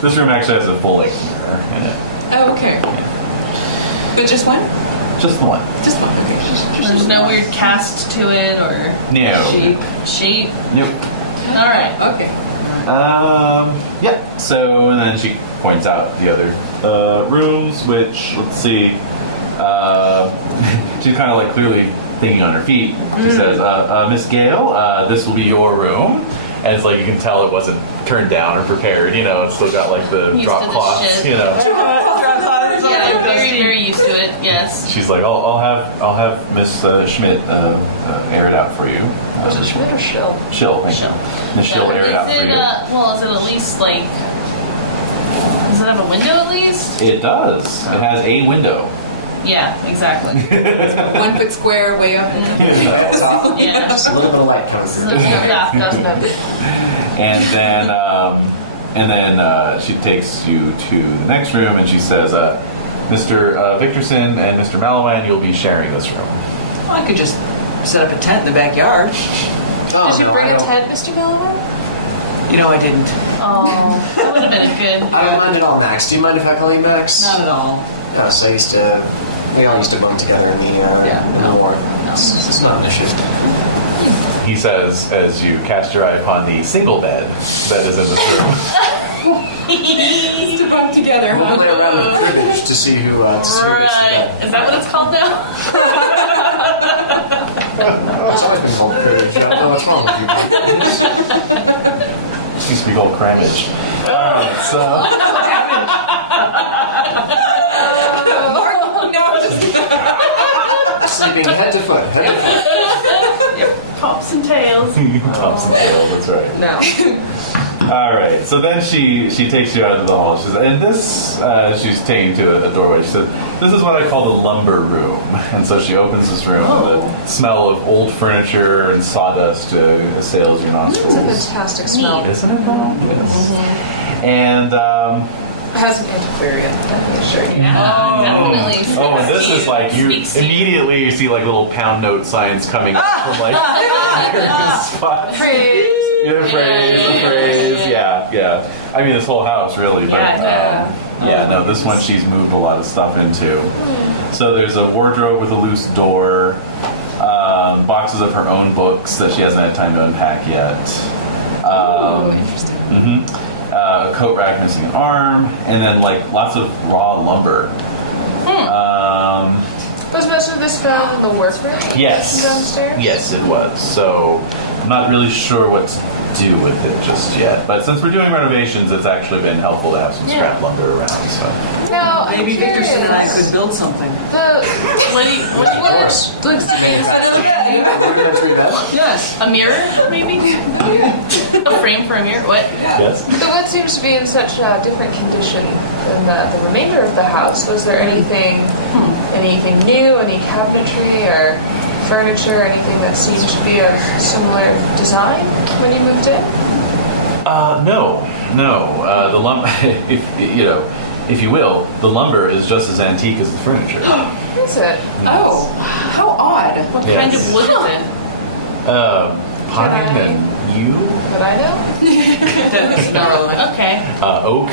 This room actually has a full-length mirror in it. Oh, okay. But just one? Just the one. Just one. Okay. There's no weird cast to it or No. shape. Nope. Alright. Okay. Yeah. So, and then she points out the other rooms, which, let's see, she's kind of like clearly thinking on her feet. She says, Miss Gale, this will be your room. And it's like you can tell it wasn't turned down or prepared, it's still got like the Used drop to the cloths, shit. Yeah, I'm very, Dusty. very used to it, yes. She's like, I'll have Miss Schmidt air it out for you. Was it Schmidt or Shill? She'll, thank you. She'll. Miss She'll air it out for you. Well, is it at least like... Does it have a window at least? It does. It has a window. Yeah, exactly. 1 foot square, way up. That's all. Yeah. Just a little bit of light coming So, through. yeah. And then she takes you to the next room, and she says, Mr. Victorson and Mr. Mallowan, you'll be sharing this room. Well, I could just set up a tent in the backyard. Oh, Did you no, bring I a don't- tent, Mr. Mallowan? You know, I didn't. Oh, that would have been good. I don't mind at all, Max. Do you mind if I call you Max? Not at all. So I used to We all used to bunk together in the Warren. It's not an issue. He says, as you cast your eye upon the single bed that is in this room. To bunk together, We'll huh? play around with cribbage to see who gets the Right. bed. Is that what it's called now? Oh, it's always been called cribbage. I don't know what's wrong with you. It used to be called crammage. Alright, so... No, just Sleeping head to foot. Head to foot. Tops and tails. Tops and tails, that's right. No. All right. So then she takes you out into the hall. She says, and this she's taking to a doorway. She says, "This is what I call the lumber room." And so she opens this room. And the smell of old furniture and sawdust assails your nostrils. It's a fantastic smell. Isn't it? Though? Yes. And It has an antiquarian, I can assure you. Yeah, definitely. oh, and this is like you Speaks to you. immediately you see like little pound note signs coming up from like various spots. Praise. Yeah, phrase. Yeah. I mean, this whole house, really. But, no, this one she's moved a lot of stuff into. So there's a wardrobe with a loose door, boxes of her own books that she hasn't had time to unpack yet. interesting. A coat rack missing an arm, and then like lots of raw lumber. Was most of this found in the workroom? Yes. Downstairs? Yes, it was. So I'm not really sure what to do with it just yet. But since we're doing renovations, it's actually been helpful to have some scrap lumber around. So Now, Maybe I'm curious. Victorson and I could build something. What Which looks to be instead of Rudimentary bed? Yes. A mirror, maybe? A frame for a mirror? What? yes. the wood seems to be in such different condition than the remainder of the house. Was there anything new, any cabinetry or furniture, anything that seemed to be of similar design when you moved in? No. The lumber, if you will, the lumber is just as antique as the furniture. Is it? Oh, how odd. What kind of wood is it? Pine and yew? Would I know? That's Darla. Okay. Oak.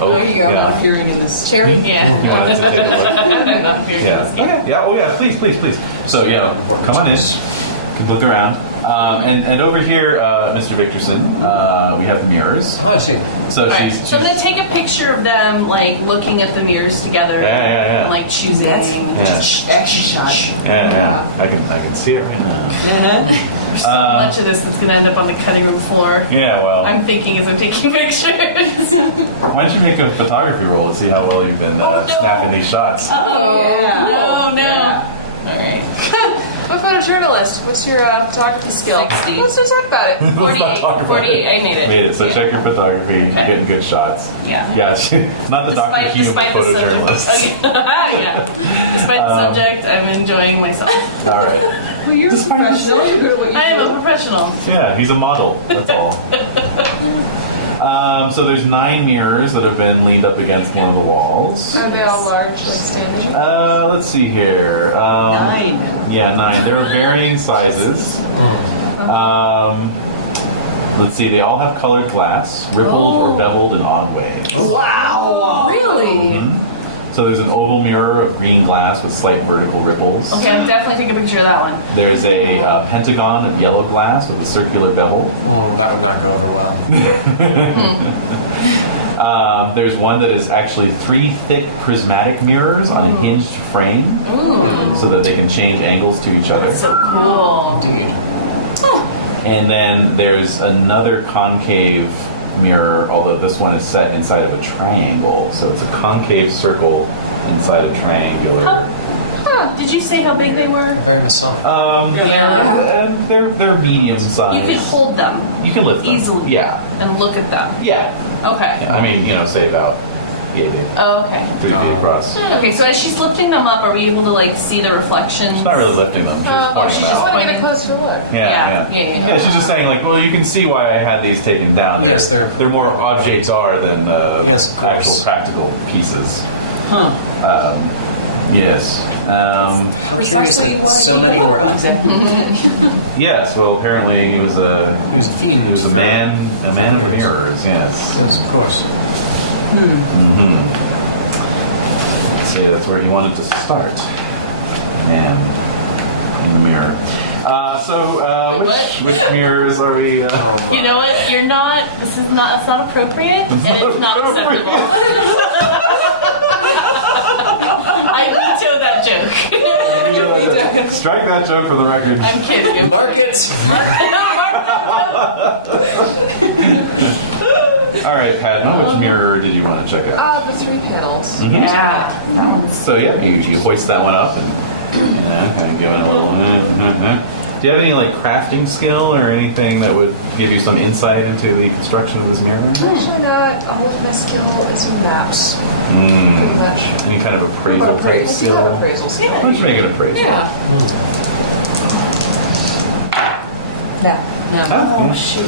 Oh, there you go. Yeah. I'm hearing in this. Cherry? Yeah. You wanted to take a look? I'm not very Yeah. Okay. Yeah. Oh, yeah. Please. So, come on in. You can look around. And over here, Mr. Victorson, we have the mirrors. Oh, I see. So Alright, she's so I'm gonna take a picture of them, like looking at the mirrors together, Yeah. and like choosing. That's action shot. Yeah. I can see it right now. There's so much of this that's gonna end up on the cutting room floor. Yeah. Well, I'm thinking as I'm taking pictures. why don't you make a photography roll to see how well you've been snapping these shots? Oh Yeah. no. All right. I'm a photojournalist. What's your photography skill? 60. Let's not talk about it. Let's not 48. talk about 48. I made it. Made it. So Yeah. check your photography. You're Okay. getting good shots. Yeah. Yeah. Not the Dr. Hume, but Despite the photojournalist. subject. Okay. Yeah. Despite the subject, I'm enjoying myself. All right. Well, you're a professional. You're good at what you do. I am a professional. Yeah, he's a model. That's all. So there's 9 mirrors that have been leaned up against one of the walls. Are they all large, like standing? Let's see here. 9. Yeah, 9. There are varying sizes. Let's see. They all have colored glass, rippled or beveled in odd ways. Wow. Really? So there's an oval mirror of green glass with slight vertical ripples. Okay, I'm definitely taking a picture of that one. There's a pentagon of yellow glass with a circular bevel. Oh, that would not go over well. There's one that is actually 3 thick prismatic mirrors on a hinged frame, so that they can change angles to each other. So cool. And then there's another concave mirror, although this one is set inside of a triangle, so it's a concave circle inside a triangular. Did you say how big they were? Very soft. They're medium size. You could hold them You can lift them easily. Yeah, And look at them. yeah. Okay. I mean, say about 8 feet, Oh, okay. 3 feet across. Okay, so as she's lifting them up, are we able to like see the reflections? She's not really lifting them. She's pointing she's them I out. want to get a pointing. closer look. Yeah. She's just saying, like, well, you can see why I had these taken down. Yes, they're more objects are than Yes, of course. actual practical pieces. Huh. Yes. Precisely. So many words. Exactly. Yes. Well, apparently he was a He was a fiend. he was a man of the mirrors. Yes. Yes, of course. say that's where he wanted to start. And in the mirror. Which mirrors are we? You know what? You're not. This is not. It's not appropriate, and it's not acceptable. I veto that joke. Strike that joke for the record. I'm kidding. Mark it. All right, Padma, which mirror did you want to check out? The 3 panels. Mhm. Yeah. So yeah, you hoist that one up and kind of give it a little. Do you have any like crafting skill or anything that would give you some insight into the construction of this mirror? Actually not. All of my skill is in maps. Pretty much. Any kind of appraisal type I do skill? have appraisal skill. Why don't you make an appraisal? Yeah. No. Oh, shit.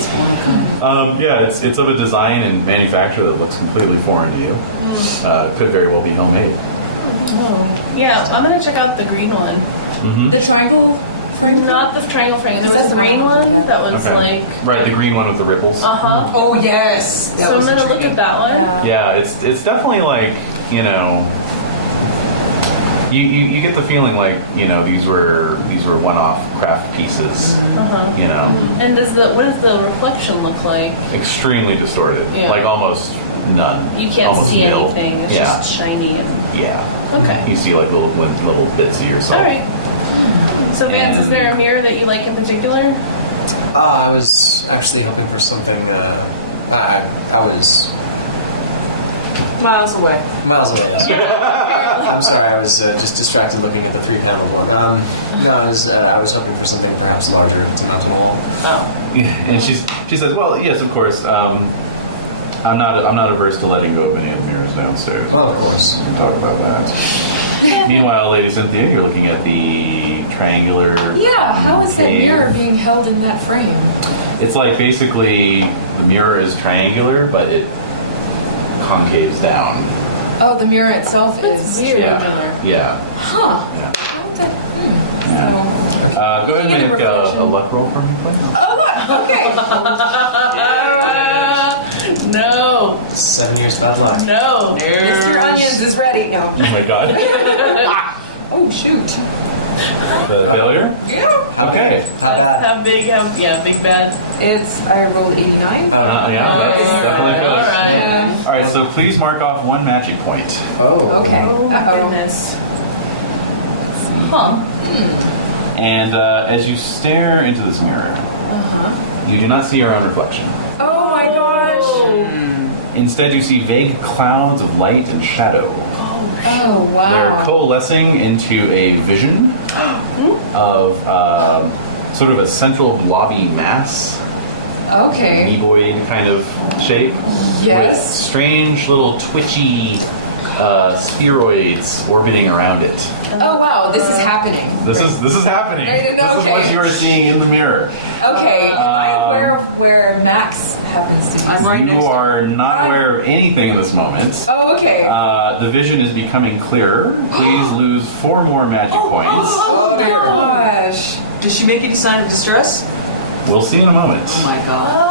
yeah, it's of a design and manufacture that looks completely foreign to you. Could very well be homemade. Oh. Yeah, I'm gonna check out the green one. The triangle frame? Not the triangle frame. There was a green one that was like. Right, the green one with the ripples. Oh, yes. That So I'm was gonna look intriguing. at that one. Yeah, it's definitely like, you know, you get the feeling like, you know, these were one-off craft pieces. You know, And what does the reflection look like? extremely distorted, Yeah. like almost none. You can't Almost see nil. anything. It's Yeah. just shiny and. Yeah. Okay. You see like little bits of yourself. All right. So Vance, is And- there a mirror that you like in particular? I was actually hoping for something. I was Miles away. miles away. I'm sorry, I was just distracted looking at the 3-panel one. No, I was hoping for something perhaps larger to mount on a wall. Oh. And she says, well, yes, of course. I'm not averse to letting go of any of the mirrors downstairs. Well, of course. We can talk about that. Meanwhile, Lady Cynthia, you're looking at the triangular. Yeah, how is that cave. mirror being held in that frame? It's like basically the mirror is triangular, but it concaves down. Oh, the mirror itself is. weird. Yeah. Huh. Yeah. How would that. Go ahead You and get a make a reflection. luck roll for me, please. Okay. No. 7 years bad luck. No. Mr. Onions is ready. No. Oh my god. Oh, shoot. The failure? Yeah. Okay. How big? Big bad. I rolled 89. Yeah, that's definitely All close. right. Yeah. All right, so please mark off 1 magic point. Oh. Okay. Oh my Uh-oh. goodness. Huh. And as you stare into this mirror, you do not see your own reflection. Oh my gosh. Instead, you see vague clouds of light and shadow. Oh, wow. They're coalescing into a vision of sort of a central blobby mass, Okay. amoeboid kind of shape, with Yes. strange little twitchy spheroids orbiting around it. Oh, wow. This is happening. This is happening. I didn't know, This is what okay. you are seeing in the mirror. Okay. Am I aware of where Max happens to be? I'm right next You to are not aware of anything in this moment. Oh, okay. The vision is becoming clearer. Please lose 4 more magic points. Oh, gosh. Does she make any sign of distress? We'll see in a moment. Oh my god.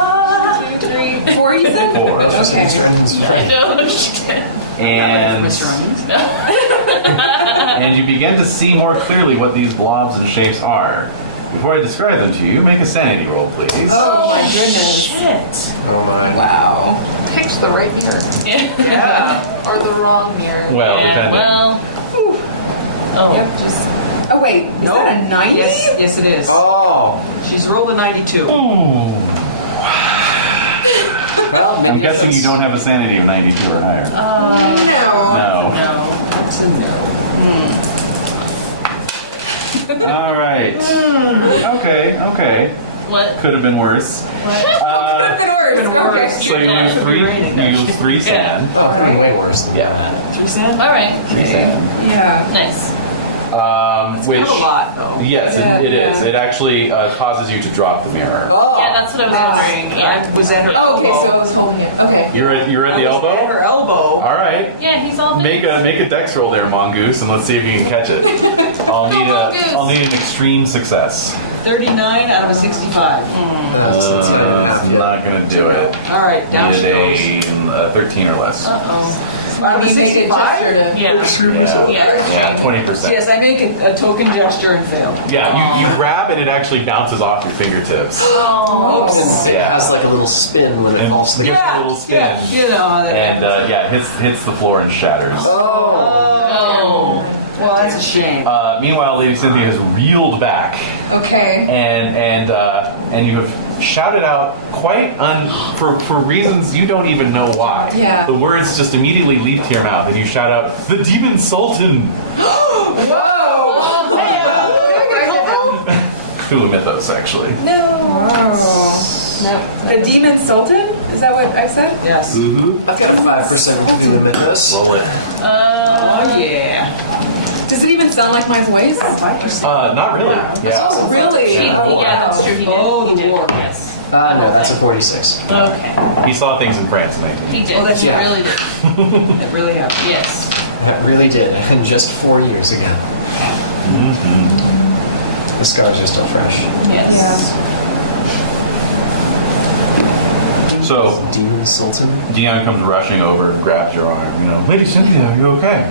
2, 3, 4, you said? 4. Okay. I know. Shit. And, Mr. Onions. and you begin to see more clearly what these blobs and shapes are. Before I describe them to you, make a sanity roll, please. Oh, my goodness. Shit. Oh my. Wow. Picked the right mirror. Yeah. Or the wrong mirror. Well, Yeah, depending. well. Oh. Yep, just. Oh, wait. Is No. that a 90? Yes, it is. Oh. She's rolled a 92. Ooh. Well, maybe I'm guessing that's- you don't have a sanity of 92 or higher. No. No. No. That's a no. All right. Okay. What? Could have been worse. What? Been worse. So you lose 3. You lose 3 sand. Oh, pretty way worse than Yeah. that. 3 cents? All right. 3 sand. Yeah. Nice. Which, Kind of a lot, though. yes, Yeah, it is. yeah. It actually causes you to drop the mirror. Oh. Yeah, that's what I was wondering. Yeah. I was at her Oh, elbow. okay, so I was holding it. Okay. You're at the I was at elbow. her elbow. All right. Yeah, he's all Make a dex roll there, Mongoose, and let's see if you can catch it. I'll need an extreme success. 39 out of a 65. Since you don't even have I'm to- not gonna do it. All right, down she goes. Need a 13 or less. Uh-oh. Out of You made a 65? gesture to- Yeah, 20%. Yes, I make a token gesture and fail. Yeah, you grab and it actually bounces off your fingertips. Oops. It Yeah. has like a little spin when it And falls to the gives ground. a little spin. You know that. And hits the floor and shatters. Oh. Well, that's a shame. Meanwhile, Lady Cynthia has reeled back, Okay. and you have shouted out quite for reasons you don't even know why. Yeah. The words just immediately leap to your mouth, and you shout out, "The Demon Sultan!" Cthulhu Mythos, actually. No. Nope. The Demon Sultan? Is that what I said? Yes. Mm-hmm. I've got a 5% Cthulhu Mythos. Roll it. Oh, yeah. Does it even sound like my voice? 5%. Not really. Yeah. Oh, really? Yeah, that's true. He did. Oh, He the did. war. Yes. No, that's a 46. Okay. He saw things in France, maybe. He did. Oh, that's- he yeah. really did. It really happened. Yes. It really did, and just 4 years ago. The scars are still fresh. Yes. So Demon Sultan? Dion comes rushing over, grabs your arm. Lady Cynthia, are you okay?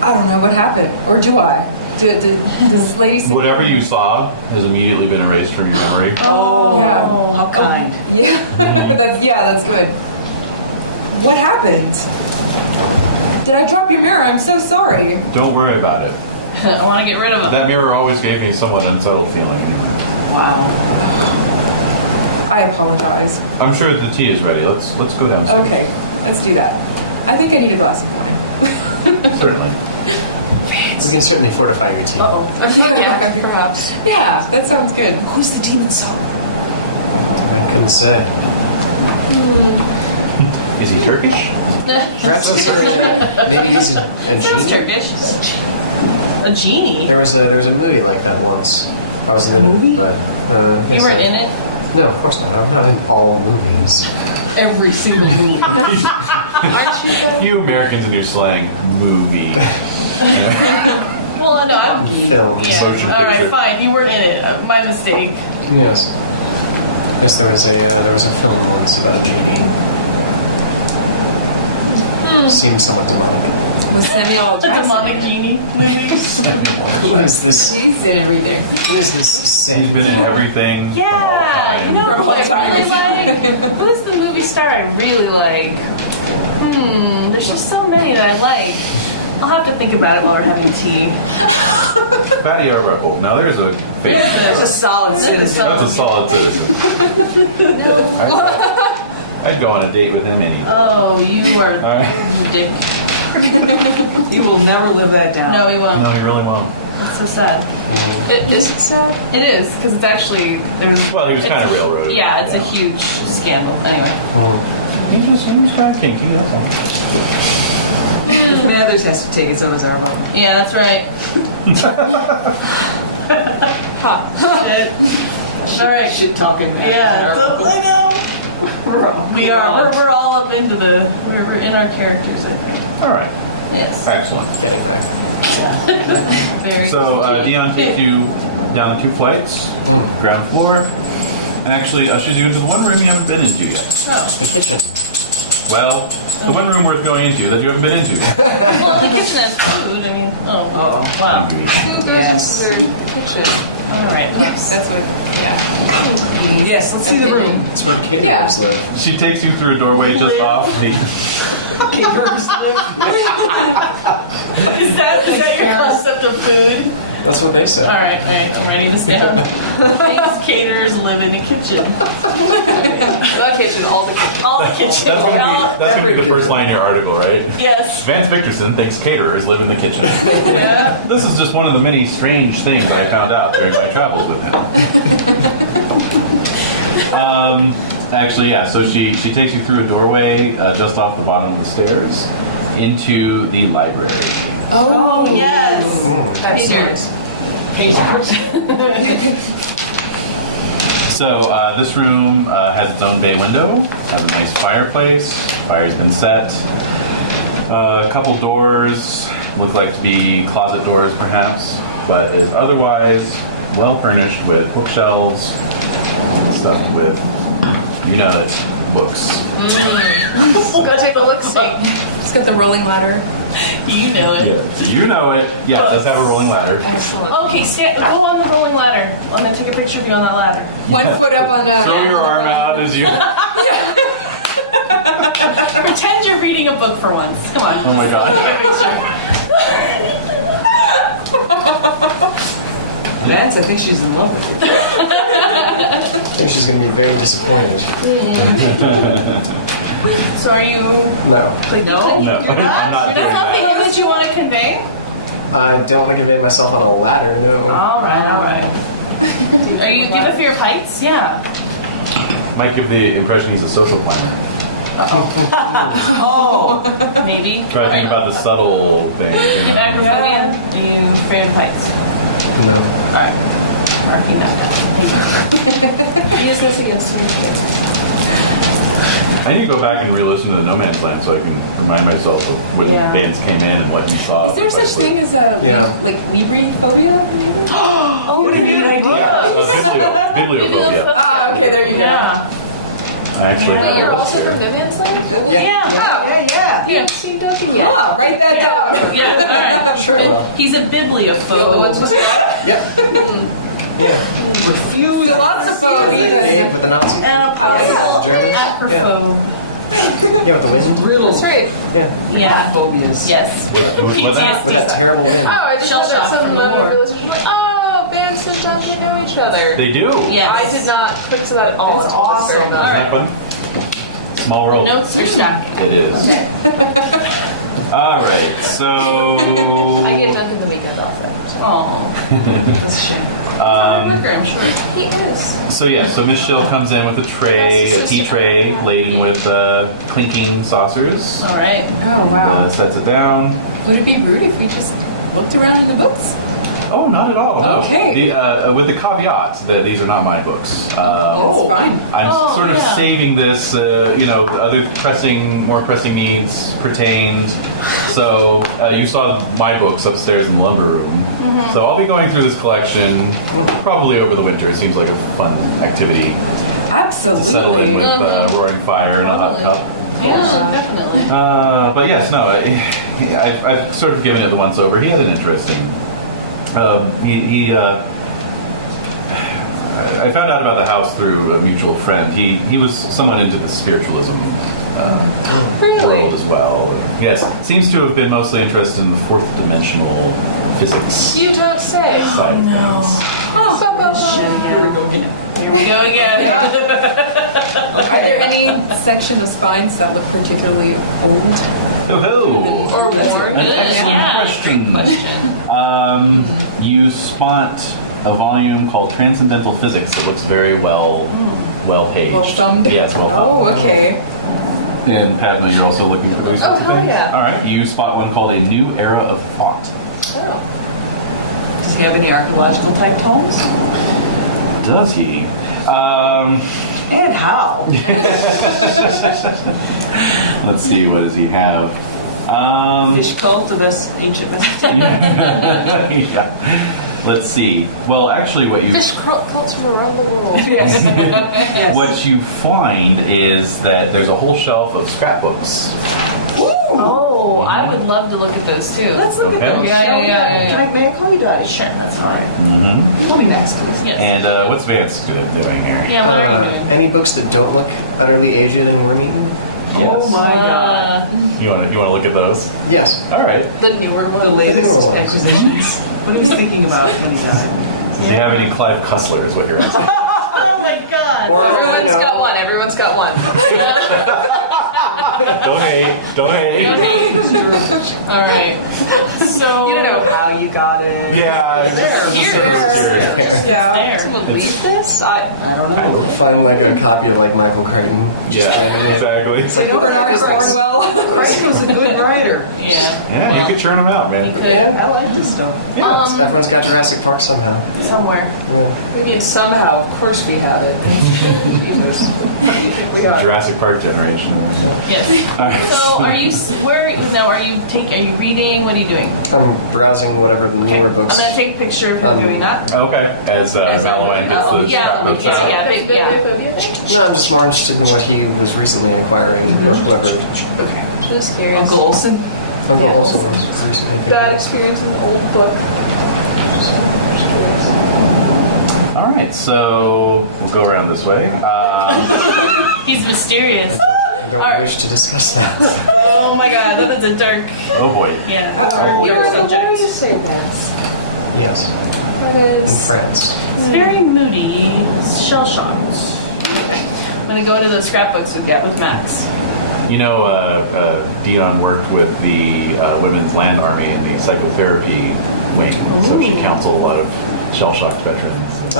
I don't know what happened. Or do I? Does Lady Cynthia... Whatever you saw has immediately been erased from your memory. Oh, Yeah. how kind. Yeah. That's good. What happened? Did I drop your mirror? I'm so sorry. Don't worry about it. I want to get rid of him. That mirror always gave me a somewhat unsettled feeling anyway. Wow. I apologize. I'm sure the tea is ready. Let's go downstairs. Okay, let's do that. I think I need a glass of wine. Certainly. We can certainly fortify your team. Uh-oh. Yeah, perhaps. Yeah, that sounds good. Who's the demon sultan? I couldn't say. Is he Turkish? Perhaps it's maybe he's a Sounds genie. Turkish. A genie? There was a movie like that once. I was in it, but You weren't in it? No, of course not. I'm not in all movies. Every single movie. Aren't you? You Americans and your slang, movie. Well, no, I'm... Film. Yeah. Motion All right, picture. fine. You weren't in it. My mistake. Yes. Yes, there was a film once about a genie. Seemed somewhat demonic. Was Samuel The demonic genie movies. Who is this? He's in everything. Who is this saint? He's been in everything. Yeah, you know For who all I really time. like? Who's the movie star I really like? There's just so many that I like. I'll have to think about it while we're having tea. Fatty Arbuckle. Now there's a face. That's a solid citizen. That's a solid citizen. I'd go on a date with him any. Oh, you are All right. a dick. You will never live that down. No, he won't. No, he really won't. It's so sad. Is it sad? It is, because it's actually... Well, he was kind of railroaded. Yeah, it's a huge scandal. Anyway. He was kind of kinky. That's all. Mathers has to take his own as our mom. Yeah, that's right. Shit. All right. Shit talking man. Yeah, I know. We are. on. We're all up into the. We're in our characters, I think. All right. Yes. Excellent. Very. So Dion takes you down the 2 flights, ground floor, and actually ushers you into the one room you haven't been into yet. Oh. The kitchen. Well, the one room worth going into that you haven't been into yet. Well, the kitchen has food. I mean, oh. Wow. Who goes Yes. into the kitchen? All right. Yes, that's what. Yeah. Yes, let's see the room. That's where kitty Yeah. live. She takes you through a doorway just off the. Is that your concept of food? That's what they said. All right. I'm writing this down. These caterers live in a kitchen. Not kitchen, all the kitchen. All the kitchen. That's gonna be the first line in your article, right? Yes. Vance Victorson thinks caterers live in the kitchen. Yeah. This is just one of the many strange things I found out during my travels with him. Actually, yeah. So she takes you through a doorway just off the bottom of the stairs into the library. Oh yes. Caters. So this room has its own bay window, has a nice fireplace. Fire's been set. A couple doors look like to be closet doors, perhaps, but is otherwise well furnished with bookshelves, stuffed with, you know it, books. Go take a look-see. got the rolling ladder. You know it. Yeah, you know it. Yeah, it does have a rolling ladder. Excellent. Okay, go on the rolling ladder. I'm gonna take a picture of you on that ladder. One foot up on that. Throw your arm out as you. Pretend you're reading a book for once. Come on. Oh my god. Take a picture. Vance, I think she's in love with you. I think she's going to be very disappointed. So are you? No. Like, No? No, You're not? I'm not doing That's not the that. image you want to convey? I don't want to convey myself on a ladder, no. All right. Do you have a fear of heights? Yeah. Might give the impression he's a social climber. Oh, maybe. Try to think about the subtle thing. You have acrophobia? Are you afraid of heights? No. Alright. Marking that down. Use this against me. I need to go back and re-listen to the No Man's Land so I can remind myself of when Yeah. bands came in and what you saw. Is there such thing as a like libriphobia? Oh, What a good idea. Bibliophobia. Ah, okay, there you go. Yeah. I actually Wait, you're have also it from here. No Man's Land? Yeah. Yeah. You haven't seen Dotty yet. Oh, write that down. Yeah, alright. Sure. He's a The bibliophobe. ones who Yeah. Yeah. Refuse. Philosophies. Dave with the Nazi. And a possible Germans. acrophobe. Yeah, with the wizard. Riddle. That's right. Yeah. Phobias. Yes. What's that? With that PTSD. terrible wind. Oh, I just Shell know that shock some from the level war. of relationship. Like, oh, Vance and Dotty know each other. They do. Yes. I did not click to that at all. That's until this very awesome. moment. Isn't that fun? Small world. Notes are stacking. It is. Okay. All right. So. I get done to the weekend off then. Oh. That's a shame. Burger, I'm sure. He is. So yeah, so Miss Shill comes in with a tray, a tea tray laden with clinking saucers. Alright. Oh wow. Sets it down. Would it be rude if we just looked around in the books? Oh, not at all. No. Okay. With the caveat that these are not my books. That's fine. I'm Oh, sort of yeah. saving this. Other more pressing needs pertained. So you saw my books upstairs in the lumber room. Mm-hmm. So I'll be going through this collection probably over the winter. It seems like a fun activity to Absolutely. settle in with roaring fire and a hot cup. Yeah, definitely. But yes, no, I've sort of given it the once over. He had an interest in. I found out about the house through a mutual friend. He was somewhat into the spiritualism world as well. Yes, seems to have been mostly interested in the fourth dimensional physics You don't say. side of no. things. Here we go again. Here we go again. Are there any section of spines that look particularly old? Oh, Or worn. An Good. excellent Yeah. question. Question. You spot a volume called Transcendental Physics that looks very well paged. Well thumbed? Yes, well thumbed. Oh, okay. And Padma, you're also looking for those Oh, sorts of hell things? yeah. All right, you spot one called A New Era of Thought. Oh. Does he have any archaeological type tomes? Does he? And how? Let's see, what does he have? Fish cult of ancient Mesopotamia. Yeah. Let's see. Well, actually, what you Fish cults from around the world. Yes. Yes. what you find is that there's a whole shelf of scrapbooks. Oh, I would love to look at those too. Let's look Okay. at those. Yeah, shall we? yeah. May I call you Dotty? Sure, that's All right. Mm-hmm. Call me Max, please. Yes. And what's Vance doing here? Yeah, what are you doing? Any books that don't look utterly aged and worm-eaten? Oh my God. You want to look at those? Yes. All right. The newer The one. latest acquisitions. What he was thinking about when he died. Do you have any Clive Cussler is what you're asking? Oh my god. Everyone's got one. Everyone's got one. Don't hate. Don't hate. Alright. So You don't know how you got it. Yeah. There. just sort of curious. Yeah. there. Someone leave this? I don't know. Find like a copy of like Michael Crichton. Yeah, exactly. They don't Bernard Cornwell. Christ was a good writer. Yeah. Yeah, you could churn them out, man. Could I like this stuff. Yeah. Everyone's got Jurassic Park somehow. somewhere. Yeah. we need somehow. Of course we have it. Jesus. What do you think we are? Jurassic Park generation. Yes. All right. So are you are you reading? What are you doing? I'm browsing whatever the newer I'm books. gonna take a picture of him doing that. Okay. As Mallowan gets the scrapbooks out. yeah. No, I'm just more interested in what he was recently acquiring or whoever. Okay. Just curious. Uncle Olson. Uncle Yeah. Olson. Bad experience in an old book. Just curious. All right, so we'll go around this way. He's mysterious. I don't Alright. wish to discuss that. Oh my god, that is a dark. Oh boy. Yeah. You Dark were the lawyer subject. to say Vance. Yes. But In it's... France. It's very moody, shell shocked. Okay. I'm gonna go into those scrapbooks we've got with Max. You know, Dion worked with the Women's Land Army in the psychotherapy wing, so she counseled a lot of shell-shocked veterans.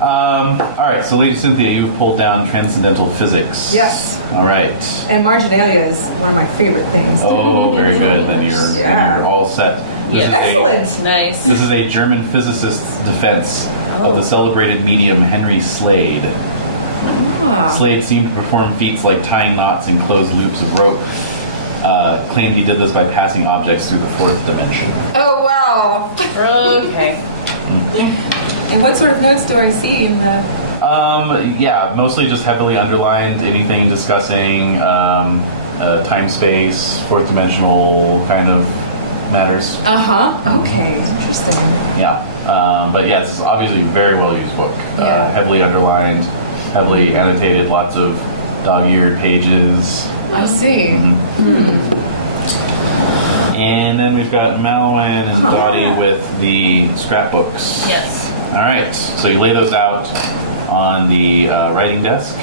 All right, so Lady Cynthia, you've pulled down Transcendental Physics. Yes. All right. And marginalia is one of my favorite things. Oh, very good. Then you're all set. This Excellent. Nice. This is a German physicist's defense of the celebrated medium Henry Slade. Slade seemed to perform feats like tying knots in closed loops of rope. Claimed he did this by passing objects through the fourth dimension. Oh, wow. Okay. And what sort of notes do I see in the... Yeah, mostly just heavily underlined. Anything discussing time, space, fourth dimensional kind of matters. Uh-huh. Okay, interesting. Yeah, but yeah, it's obviously a very well used book. Yeah. Heavily underlined, heavily annotated, lots of dog-eared pages. I see. And then we've got Mallowan and Dotty with the scrapbooks. Yes. All right, so you lay those out on the writing desk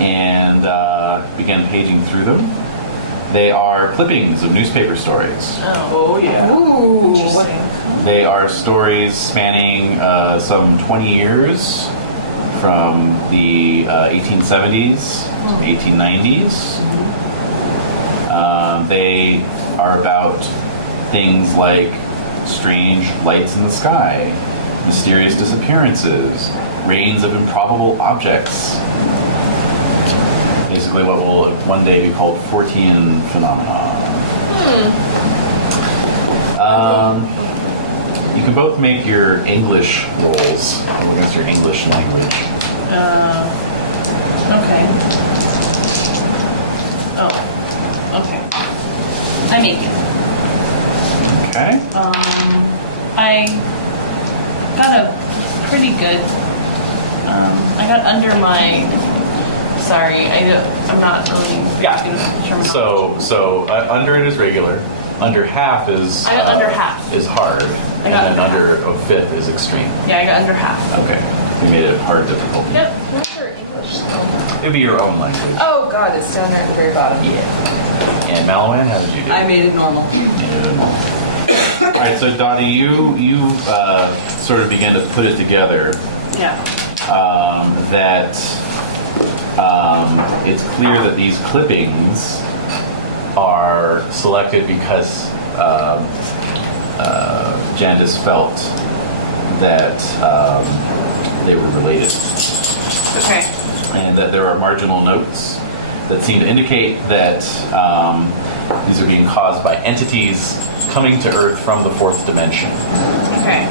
and begin paging through them. They are clippings of newspaper stories. Oh, yeah. Ooh. They are stories spanning some 20 years from the 1870s to the 1890s. They are about things like strange lights in the sky, mysterious disappearances, rains of improbable objects. Basically what will one day be called Fortean phenomena. You can both make your English rolls against your English language. Okay. Oh. Okay. I make it. Okay. I got a pretty good. I got under my. Sorry, I'm not really Yeah. good with terminology. So under it is regular. Under half is I got under half. is hard, and got then under under a fifth is extreme. Yeah, I got under half. Okay, we made it hard difficult. Yep. What's your English spell? It'd be your own language. Oh god, it's down there at the very bottom. Yeah. And Mallowan, how did you do? I made it normal. All right, so Dotty, you sort of began to put it together Yeah. that it's clear that these clippings are selected because Jandis felt that they were related, Okay. and that there are marginal notes that seem to indicate that these are being caused by entities coming to Earth from the fourth dimension. Okay.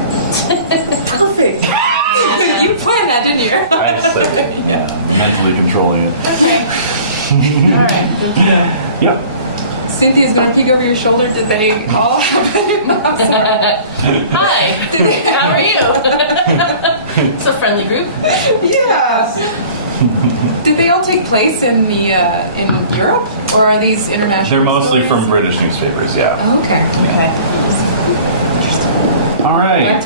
Perfect. You planned that, didn't you? I said it, yeah, mentally controlling it. Okay. All right. Yep. Cynthia's going to peek over your shoulder. Did they all happen? Hi. How are you? It's a friendly group. Yeah. Did they all take place in the in Europe, or are these international? They're mostly stories? from British newspapers, yeah. Oh, okay. Okay. All Back right.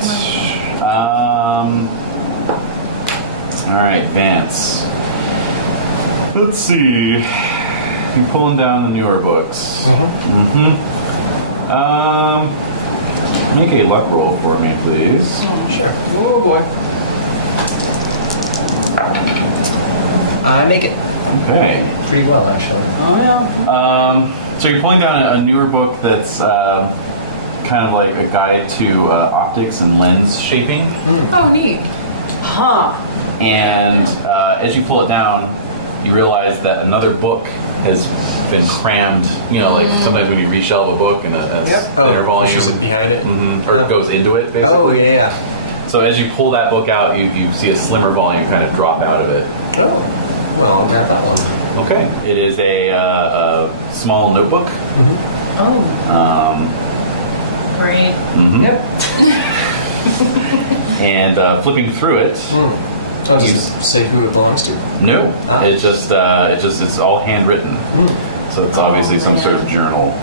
All right, Vance. Let's see. You're pulling down the newer books. Make a luck roll for me, please. Sure. Oh boy. I make it Okay. pretty well, actually. Oh yeah. So you're pulling down a newer book that's kind of like a guide to optics and lens shaping. Oh, neat. Huh. And as you pull it down, you realize that another book has been crammed. You know, like sometimes when you reshelve a book in a thinner volume, Pushes it behind it. or it goes into it, basically. Oh, yeah. So as you pull that book out, you see a slimmer volume kind of drop out of it. Oh. Well, I'll grab that one. Okay. It is a small notebook. Oh, Um, great. mhm. Yep. And flipping through it, Oh, does it say who it belongs to? no, Ah. it's all handwritten. So it's obviously some sort of journal.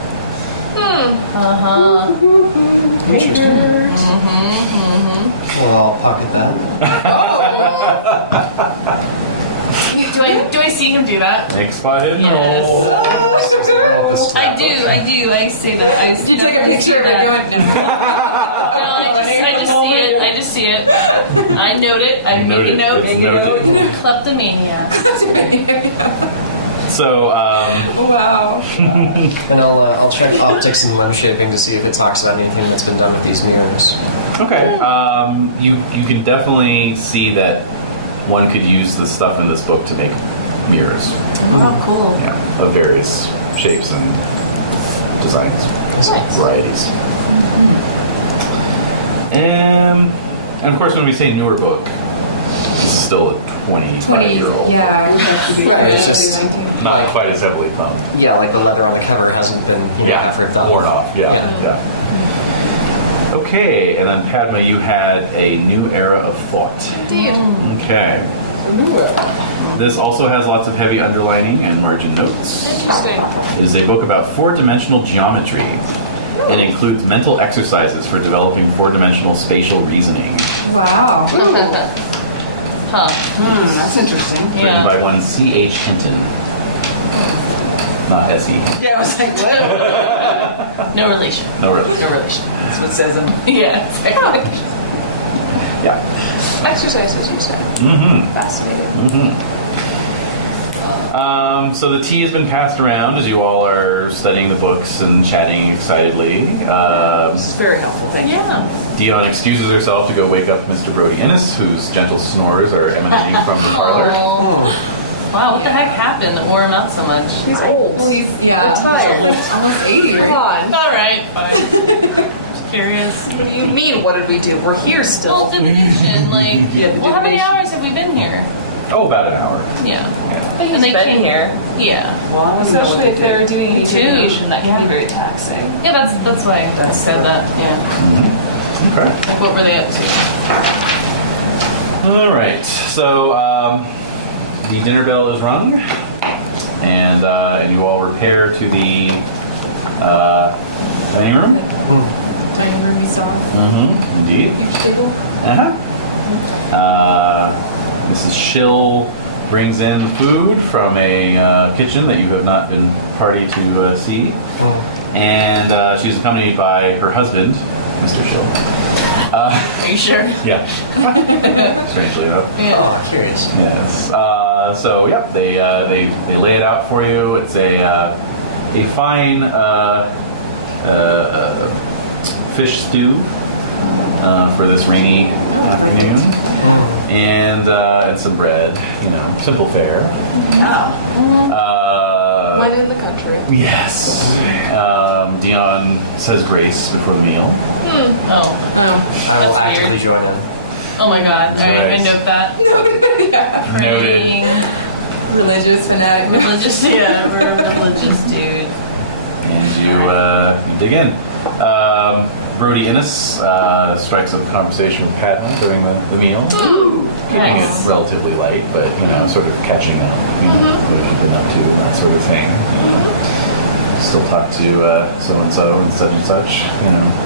Uh-huh. Interesting. Well, I'll pocket that. Do I see him do that? Make spot hidden Yes. roll. I do. I say that. I You take a definitely picture see of it. that. You No, I just see it. I note it. I make a note. It's noted. Kleptomania. So, Wow. And I'll check optics and lens shaping to see if it talks about anything that's been done with these mirrors. okay. You can definitely see that one could use the stuff in this book to make mirrors. Oh, cool. Yeah, of various shapes and designs, Nice. varieties. And of course, when we say newer book, it's still a 25-year-old. Yeah. Right, it's just- Not quite as heavily thumbed. Yeah, like the leather on the cover hasn't been effort done. worn off. Yeah. Okay, and then Padma, you had a new era of thought. Indeed. Okay. This also has lots of heavy underlining and margin notes. Interesting. It is a book about four-dimensional geometry. It includes mental exercises for developing four-dimensional spatial reasoning. Wow. Huh. That's interesting. Written Yeah. by one C.H. Hinton. Not S.E. Yeah, I was like, what? No relation. No, really. No relation. That's what it says in. Yeah. Exactly. Yeah. Exercises, you said. Mm-hmm. Fascinating. So the tea has been passed around as you all are studying the books and chatting excitedly. This is very helpful. Thank you. Yeah. Dion excuses herself to go wake up Mr. Brody Innes, whose gentle snores are emanating from the parlor. Oh. Wow, what the heck happened that wore him out so much? He's old. Well, he's Retired. almost 80. Come on. All right, fine. Just curious. What do you mean, what did we do? We're here Well, still. divination, like, Yeah, the well, how many divination. hours have we been here? Oh, about an hour. Yeah. But he's And they been came here. Yeah. Well, I don't know what Especially if they they're did. doing any Too. divination, that can be very taxing. Yeah, that's why I said that. Yeah. Okay. Like, what were they up to? All right. So the dinner bell is rung, and you all repair to the dining room. Dining room is off. Mm-hmm. Indeed. Mrs. Schill brings in food from a kitchen that you have not been party to see, and she's accompanied by her husband, Mr. Schill. Are you sure? Yeah. Strangely enough. Yeah. Oh, curious. Yes. So yep, they lay it out for you. It's a fine fish stew for this rainy afternoon, and some bread. You know, simple fare. When in the country. Yes. Dion says grace before the meal. Oh. I will That's actively weird. join in. Oh my god. All right, I Nice. note that. Noted. Praying, Religious fanatic. Religious, yeah, we're a religious dude. And you dig in. Brody Innes strikes up a conversation with Padma during the meal. Keeping Nice. it relatively light, but, you know, sort of catching up, you know, what you've been up to, that sort of thing. Still talk to so-and-so and such, you know.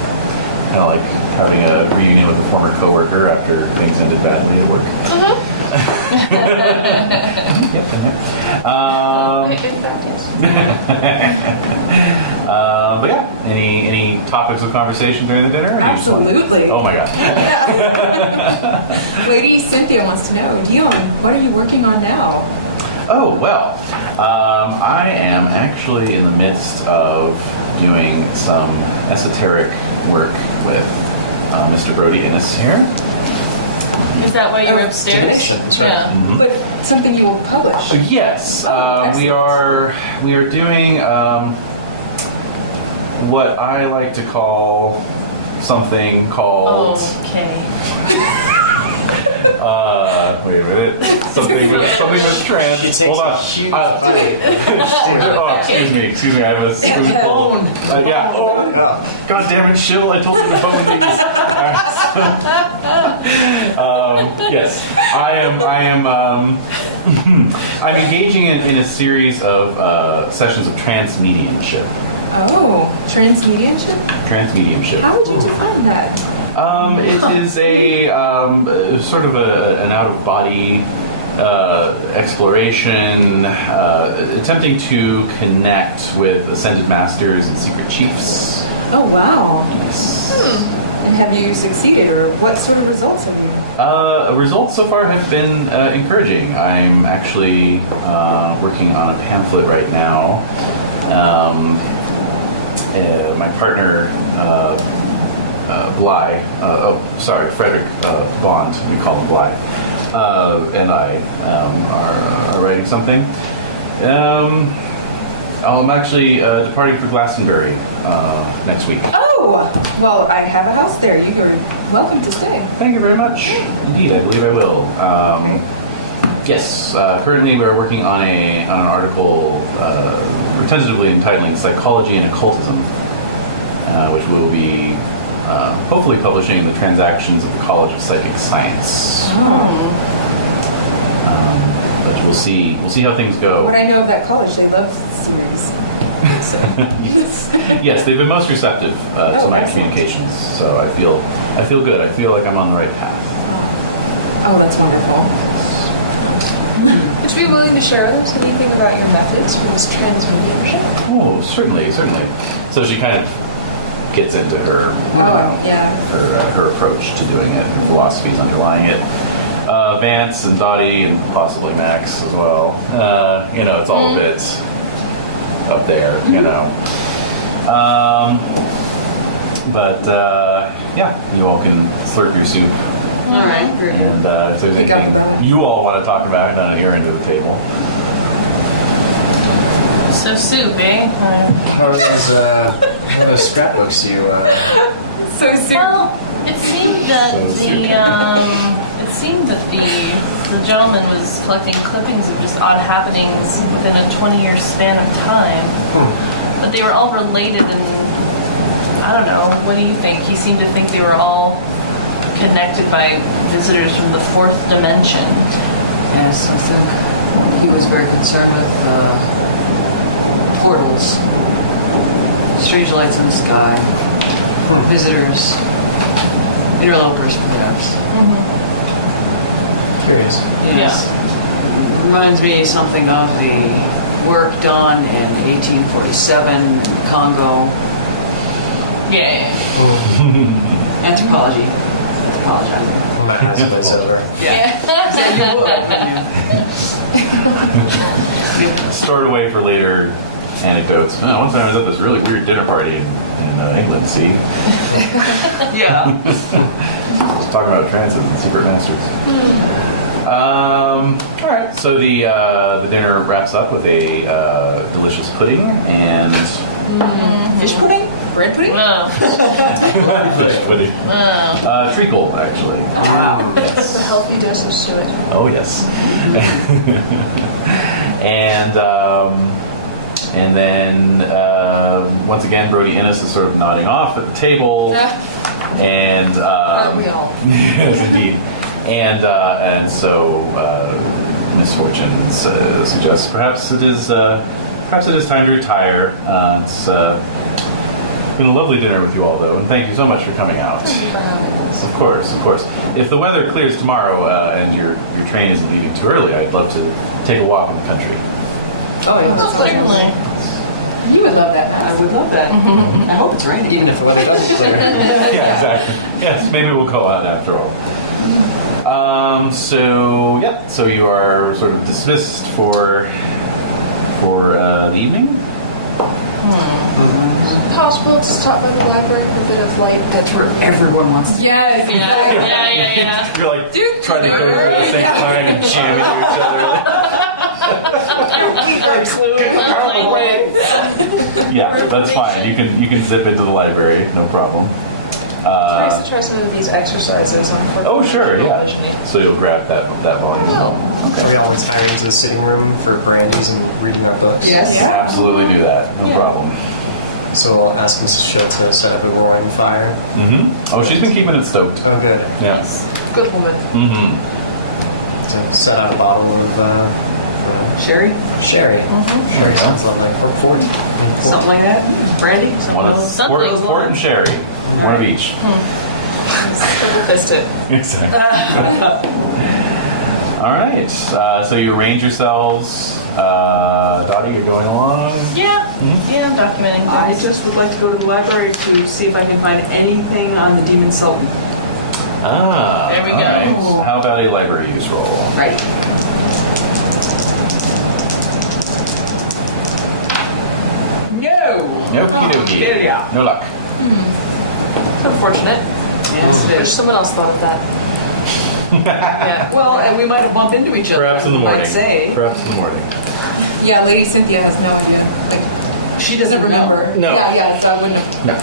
Kind of like having a reunion with a former coworker after things ended badly at work. Yep. In fact, yes. But yeah, any topics of conversation during the dinner? Or do you just want- Absolutely. Oh my god. Lady Cynthia wants to know, Dion, what are you working on now? Oh, well, I am actually in the midst of doing some esoteric work with Mr. Brody Innes here. Is that why you're Oh, upstairs? divination, that's right. Yeah. But something you will publish. Yes, we are doing what I like to call something called Okay. Wait a minute. Something with trans. Hold on. Oh, excuse me. I have a spoonful. Yeah. Oh, God damn it, Shill! I told you to bone these. Yes, I am. I'm engaging in a series of sessions of transmediumship. Oh, transmediumship? Transmediumship. How would you define that? It is a sort of an out-of-body exploration, attempting to connect with ascended masters and secret chiefs. Oh, wow. Yes. And have you succeeded, or what sort of results have you? Results so far have been encouraging. I'm actually working on a pamphlet right now. My partner, Bly, Frederick Bond, we call him Bly, and I are writing something. I'm actually departing for Glastonbury next week. Oh, well, I have a house there. You're welcome to stay. Thank you very much. Indeed, I believe I will. Yes, currently we're working on an article we're tentatively entitling Psychology and Occultism, which we will be hopefully publishing in the Transactions of the College of Psychic Science. But we'll see how things go. What I know of that college, they love series. So. Yes, they've been most receptive to my excellent. communications, so I feel good. I feel like I'm on the right path. Oh, that's wonderful. Would you be willing to share with us anything about your methods for this transmediumship? Oh, certainly. So she kind of gets into her her approach to doing it, her philosophies underlying it. Vance and Dotty and possibly Max as well. It's all a bit up there, yeah, you all can slurp your soup. All right, very good. And if there's anything you all want to talk about on your end of the table. So soup, eh? How are those scrapbooks you? So soon. Well, it seemed that the gentleman was collecting clippings of just odd happenings within a 20-year span of time. But they were all related, and I don't know. What do you think? He seemed to think they were all connected by visitors from the fourth dimension. Yes, I think he was very concerned with portals, strange lights in the sky, visitors, interlopers, perhaps. Curious. Yes. Reminds me something of the work done in 1847 in Congo. Yeah. Anthropology. My eyes glaze over. Yeah, you would. Stored away for later anecdotes. Oh, one time I was at this really weird dinner party in England, see? Yeah. Talking about transits and secret masters. All right. So the dinner wraps up with a delicious pudding and Fish pudding? Bread pudding? No. fish pudding. Treacle, actually. Wow. Yes. A healthy dosage to it. Oh yes. and then once again, Brody Innes is sort of nodding off at the table, and Aren't we all? yes, indeed. And so Miss Fortune suggests perhaps it is time to retire. It's been a lovely dinner with you all, though, and thank you so much for coming out. Thank you for having us. Of course. If the weather clears tomorrow and your train isn't leaving too early, I'd love to take a walk in the country. Oh, yeah. Certainly. You would love that. I would love that. I hope it's raining. Even if the weather doesn't clear. Yeah, exactly. Yes, maybe we'll go out after all. So you are sort of dismissed for the evening. Possible to stop by the library for a bit of light. That's where everyone wants to. Yes. Yeah. You're like trying to go there at the same time and jam into each other. Yeah, that's fine. You can zip into the library, no problem. I used to try some of these exercises on Oh, sure, yeah. visioning. So you'll grab that volume as well. Are we all entire into the sitting room for brandies and reading our books? Yes. Absolutely do that. No problem. So I'll ask Mrs. Schill to set up a roaring fire. Oh, she's been keeping it stoked. Oh, good. Yeah. Good woman. So set out a bottle of Sherry? sherry. Sherry sounds lovely. Or port. Something like that? Brandy? One of Something. port and sherry. One of each. Double-fisted. Exactly. All right. So you arrange yourselves. Dotty, you're going along. Yeah. Yeah, I'm documenting I things. just would like to go to the library to see if I can find anything on the Demon Sultan. There we go. All right. How about a library use roll? Right. No! Okie dokie. Yeah. No luck. Unfortunate. Yes, it Wish is. someone else thought of that. Yeah. Well, and we might have bumped into each other. Perhaps in the I morning. might say. Perhaps in the morning. Yeah, Lady Cynthia has no idea. Like, She doesn't doesn't remember. No. Yeah, so I wouldn't have. No.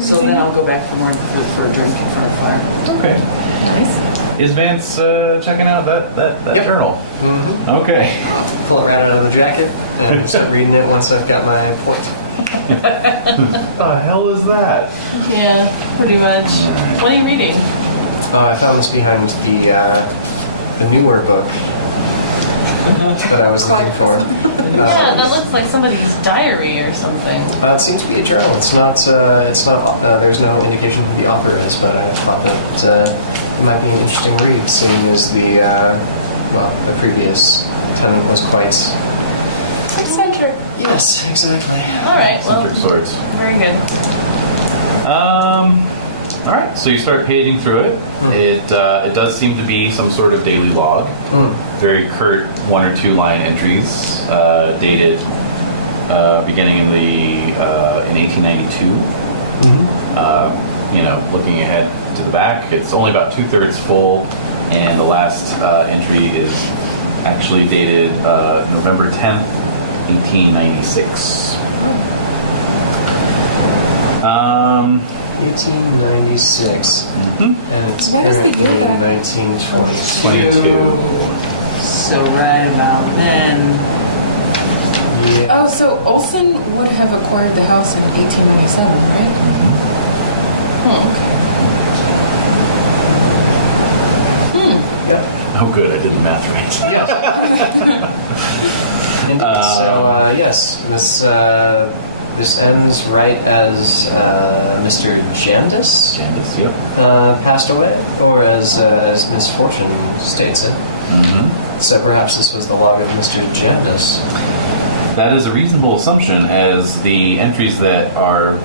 So then I'll go back for a drink in front of the fire. Okay. Nice. Is Vance checking out that Yep. journal? Okay. Pull it right out of the jacket and start reading it once I've got my point. What the hell is that? Yeah, pretty much. What are you reading? I found this behind the newer book that I was looking for. Yeah, that looks like somebody's diary or something. It seems to be a journal. It's not. There's no indication who the author is, but I thought that it might be an interesting read, seeing as the previous tenant was quite Eccentric. Yes, exactly. All right, well, Eccentric Swords. very good. All right, so you start paging through it. It does seem to be some sort of daily log. Very curt 1 or 2 line entries, dated beginning in 1892. Looking ahead to the back, it's only about 2/3 full, and the last entry is actually dated November 10th, 1896. 1896. And it's What is the year currently back? 1922. 22. So right about then. Yeah. Oh, so Olsen would have acquired the house in 1897, right? Yeah. Oh, good, I did the math right. Yes. Indeed. So yes, this ends right as Mr. Jandis Candace, yep. passed away, or as Miss Fortune states it. So perhaps this was the log of Mr. Jandis. That is a reasonable assumption, as the entries that are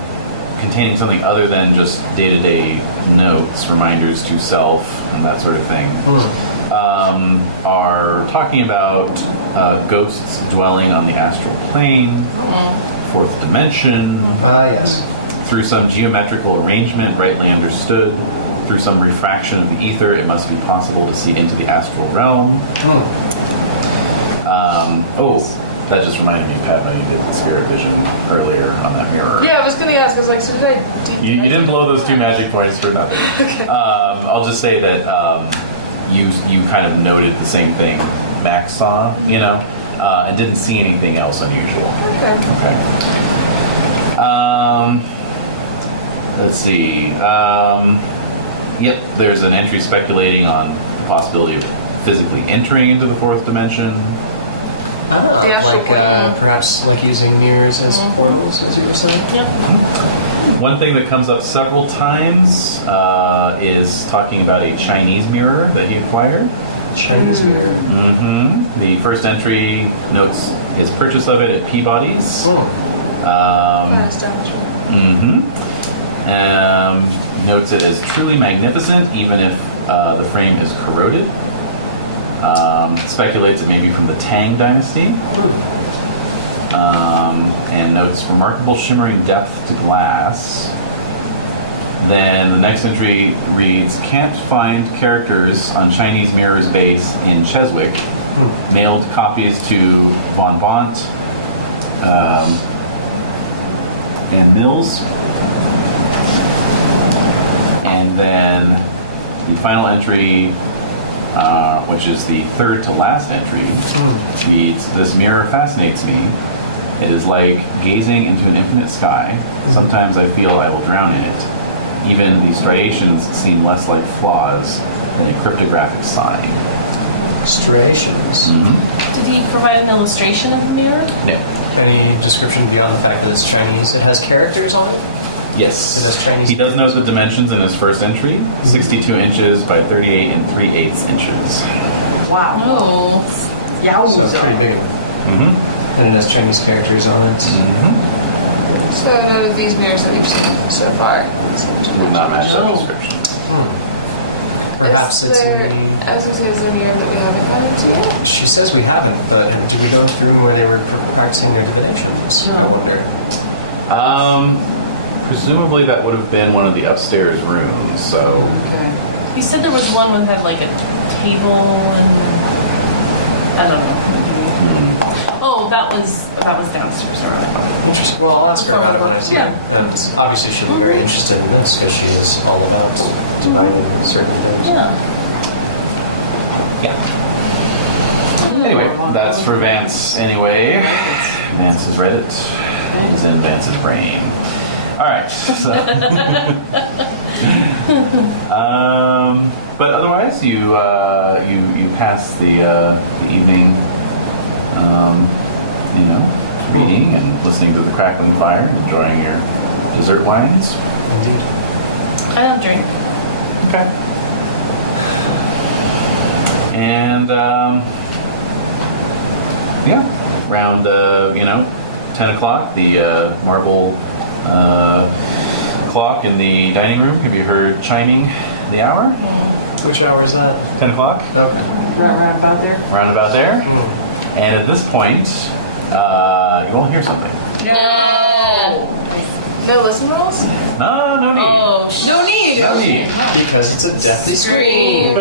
containing something other than just day-to-day notes, reminders to self, and that sort of thing, are talking about ghosts dwelling on the astral plane, 4th dimension, Yes. through some geometrical arrangement rightly understood, through some refraction of the ether, it must be possible to see into the astral realm. That just reminded me, Padma, you did the spirit vision earlier on that mirror. Yeah, I was going to ask. I was like, so did I? You didn't blow those 2 magic points for nothing. I'll just say that you kind of noted the same thing Max saw, and didn't see anything else unusual. Okay. Let's see. Yep, there's an entry speculating on the possibility of physically entering into the 4th dimension. Daschel plane. Perhaps like using mirrors as portals, as you were saying. One thing that comes up several times is talking about a Chinese mirror that he acquired. Chinese mirror. The first entry notes his purchase of it at Peabody's. Fire establishment. Notes it as truly magnificent, even if the frame is corroded. Speculates it may be from the Tang dynasty. And notes remarkable shimmering depth to glass. Then the next entry reads, can't find characters on Chinese mirror's base in Cheswick. Mailed copies to Von Bont and Mills. And then the final entry, which is the third to last entry, reads, "This mirror fascinates me. It is like gazing into an infinite sky. Sometimes I feel I will drown in it. Even the striations seem less like flaws than a cryptographic sign." Striations. Did he provide an illustration of the mirror? No. Any description beyond the fact that it's Chinese? It has characters on it? Yes. It has Chinese He does note the dimensions in his first entry, 62 inches by 38 and 3/8 inches. Wow. Oh. So Yowza. pretty big. And it has Chinese characters on it. So none of these mirrors that we've seen so far. Would not match that description. Perhaps it's there, in I was going to say, is there a mirror that we haven't gone into yet? She says we haven't, but did we go through where they were practicing their divinations? I wonder. Presumably that would have been one of the upstairs rooms, so... Okay. He said there was one that had like a table and I don't know. Oh, that was downstairs, right? Interesting. Well, I'll ask her about it when I see her. Yeah. And obviously she'll be very interested in this because she is all about divining certain things. Yeah. Anyway, that's for Vance anyway. Vance has read it. It's in Vance's brain. Alright, so... but otherwise, you pass the evening, reading and listening to the crackling fire, enjoying your dessert wines. Indeed. I don't drink. Okay. And around 10 o'clock, the marble clock in the dining room. Have you heard chiming the hour? Which hour is that? 10 o'clock. Okay. Right about there? Round about there. And at this point, you will hear something. No. No listen rolls? No need. Oh, No need. No need. Because it's a deathly scream.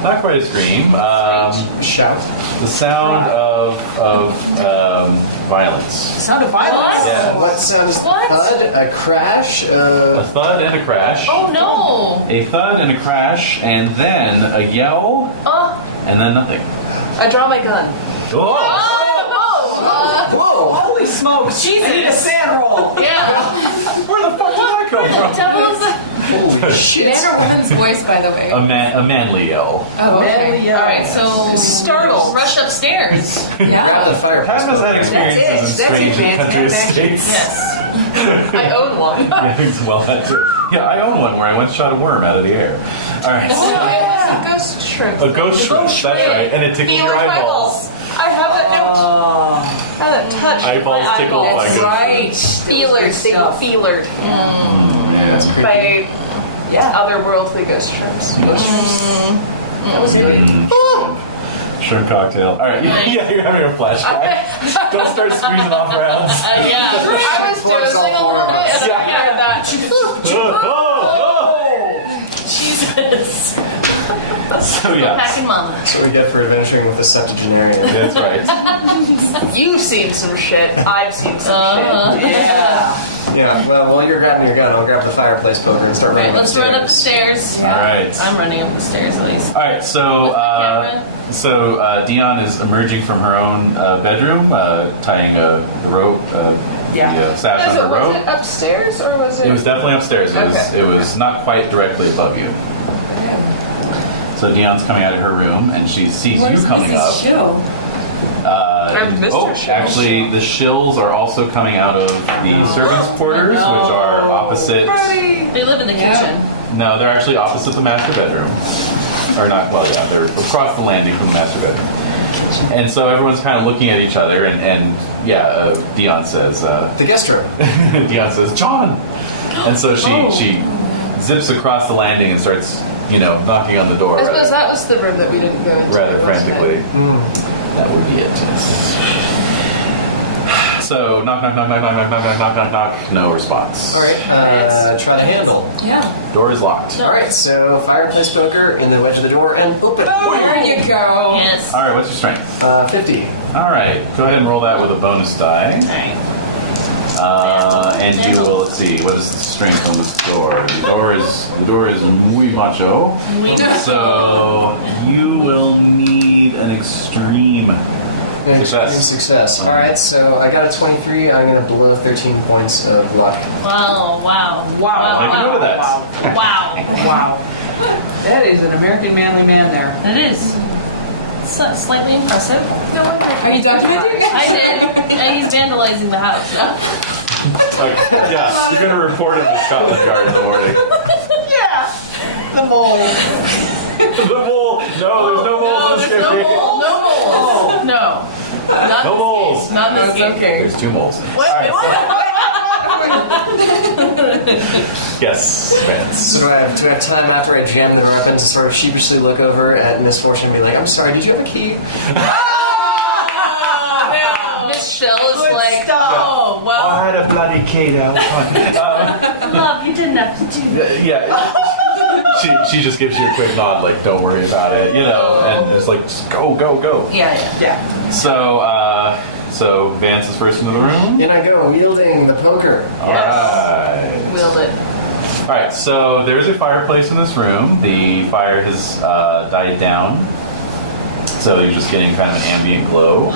Not quite a scream. Shout. The sound of violence. Sound of violence. Yeah. What sound is What? thud? A crash? A thud and a crash. Oh no. A thud and a crash, and then a yell, and then nothing. I draw my gun. Oh! Whoa! Holy smokes. Jesus. I need a sand roll. Yeah. Where the fuck did that come from? Devil's. Holy shit. Man or woman's voice, by the way. A manly yell. Oh, okay. All right, so Startled. rush upstairs. Grab Yeah. the fireplace. Padma's had experiences in That's strange it, and country man. estates. Yes. I own one. Yeah, well, that too. Yeah, I own one where I once shot a worm out of the air. All right. A ghost shrimp. A ghost shrimp, that's right. And it tickled your eyeballs. I have that note. I have that touch. Eyeballs my tickled by eyeballs. ghost Right. Feelers. They go feelered That's creepy. by Yeah. otherworldly ghost shrimps. Ghost shrimps. That was good. Shrimp cocktail. All right. Yeah, you're having a flashback. Don't start squeezing off rounds. Yeah. I was dozing a little bit and then I heard that. Jesus. So yeah, Packing mama. That's what we get for adventuring with a septuagenarian. that's right. You've seen some shit. I've seen some shit. Yeah. Yeah, well, while you're grabbing your gun, I'll grab the fireplace poker and start running Right, let's run up the upstairs. stairs. All right. I'm running up the stairs at least. All right. So Dion is emerging from her own bedroom, tying the rope, the sash on her Was rope. it upstairs or was it? It was definitely upstairs. Okay. It was not quite directly above you. So Dion's coming out of her room, and she sees you coming up. I'm Mr. Shill. Actually, the shills are also coming out of the servants' quarters, which are opposite. They live in the kitchen. No, they're actually opposite the master bedroom. Or not, well, yeah, they're across the landing from the master bedroom. And so everyone's kind of looking at each other, and Dion says, The guest room. Dion says, John! And so she zips across the landing and starts, knocking on the door. I suppose that was the room that we didn't go into. Rather wasn't it? frantically. That would be it. So, knock, knock, knock, knock, knock, knock, knock, knock, knock, knock. No response. All right, try the handle. Yeah. Door is locked. All right, so fireplace poker in the wedge of the door and open. There you go. Yes. All right, what's your strength? 50. All right, go ahead and roll that with a bonus die. Alright. And you will, let's see, what is the strength on this door? The door is muy macho. So you will need an extreme success. All right, so I got a 23. I'm going to blow 13 points of luck. Wow. Make a note of that. Wow. Wow. That is an American manly man there. It is. It's slightly impressive. Are you documenting that? I did. And he's vandalizing the house. Yeah, you're going to report him to Scotland Yard in the morning. Yeah. The mole. The mole. No, there's no moles in this No game. moles. No moles. No. Not No moles. Not in this game. Okay. There's 2 moles. Wait, Yes, Vance. So do I have time after I jam the door open to sort of sheepishly look over at Misfortune and be like, I'm sorry, did you have a key? Michelle is like, Oh, well, I had a bloody key now. love, you didn't have to do that. Yeah. She just gives you a quick nod, like, don't worry about it, you know, and it's like, just go. Yeah. So Vance is first into the room. In I go, wielding the poker. All right. Wield it. All right, so there's a fireplace in this room. The fire has died down, so you're just getting kind of an ambient glow.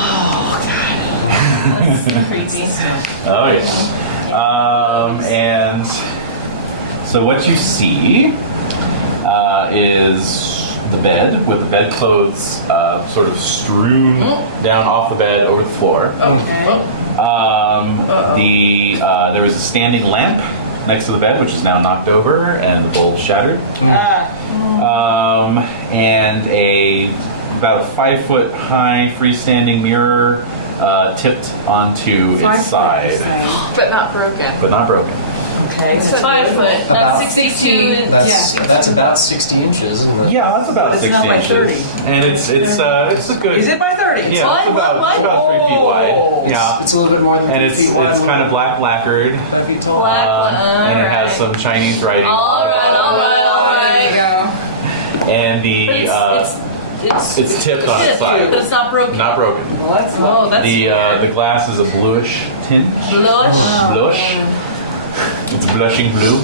That's creepy. Oh yeah. And so what you see is the bed with the bedclothes sort of strewn down off the bed over the floor. Okay. There is a standing lamp next to the bed, which is now knocked over and the bulb shattered. And about a 5-foot high freestanding mirror tipped onto its side, but not broken. but not broken. Okay. It's 5 foot. About That's 62. That's about 60 inches. Isn't it? Yeah, that's about But it's 60 not by inches. 30. And it's a good. Is it by 30? Yeah, Wide, it's about wide, it's about 3 feet wide. Yeah, It's a little bit more than and 3 it's feet wide. kind of black lacquered, 5 feet tall. Black, and it has some Chinese writing. All right. And It's tipped on its side. but it's not broken. Not broken. Well, that's Oh, that's The glass is a bluish tint. bluish. Blush. It's a blushing blue.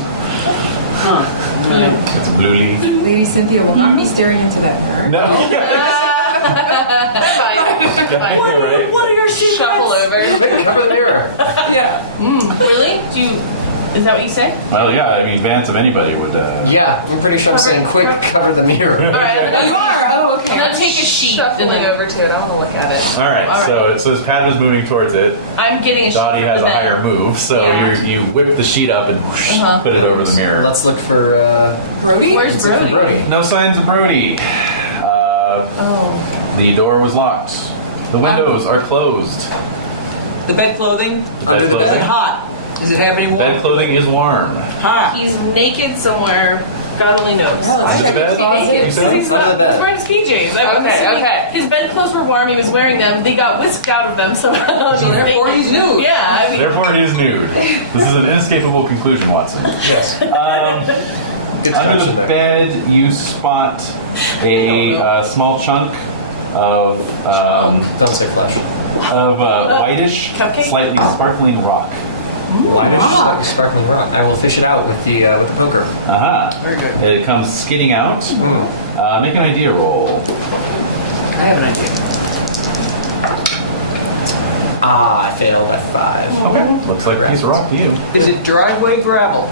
It's a blue leaf. Lady Cynthia will not be staring into that mirror. No. Fine. Right? What are your secrets? Shuffle over. Cover the mirror. Really? Is that what you say? Well, yeah. I mean, Vance of anybody would. Yeah, I'm pretty sure I'm saying quick, cover the mirror. All right. You are? Oh, okay. Now take a sheet. Shuffling and then- over to it. I want to look at it. All right. So as Padma's moving towards it, I'm getting a sheet. Dotty from has the a bed. higher move, so Yeah. you whip the sheet up and whoosh, put it over the mirror. Let's look for Brody? Where's Brody? Brody. No signs of Brody. The door was locked. The windows are closed. the bed clothing. The bed Is it clothing. hot? Does it have any warmth? Bed clothing is warm. Hot. He's naked somewhere. God only knows. Is it the bed? You said? He's Under not. the bed. He's wearing his PJs. I'm Okay, assuming okay. His bedclothes were warm. He was wearing them. They got whisked out of them somehow. So therefore he's nude. Yeah. I mean, Therefore, he is nude. This is an inescapable conclusion, Watson. Yes. Under the bed, you spot a small chunk of Don't say flesh. whitish, Cupcake? slightly sparkling rock. Whitish, sparkling rock. I will fish it out with the poker. Very good. It comes skidding out. Make an idea roll. I have an idea. I failed at 5. Okay. Looks like a piece of rock to you. Is it driveway gravel?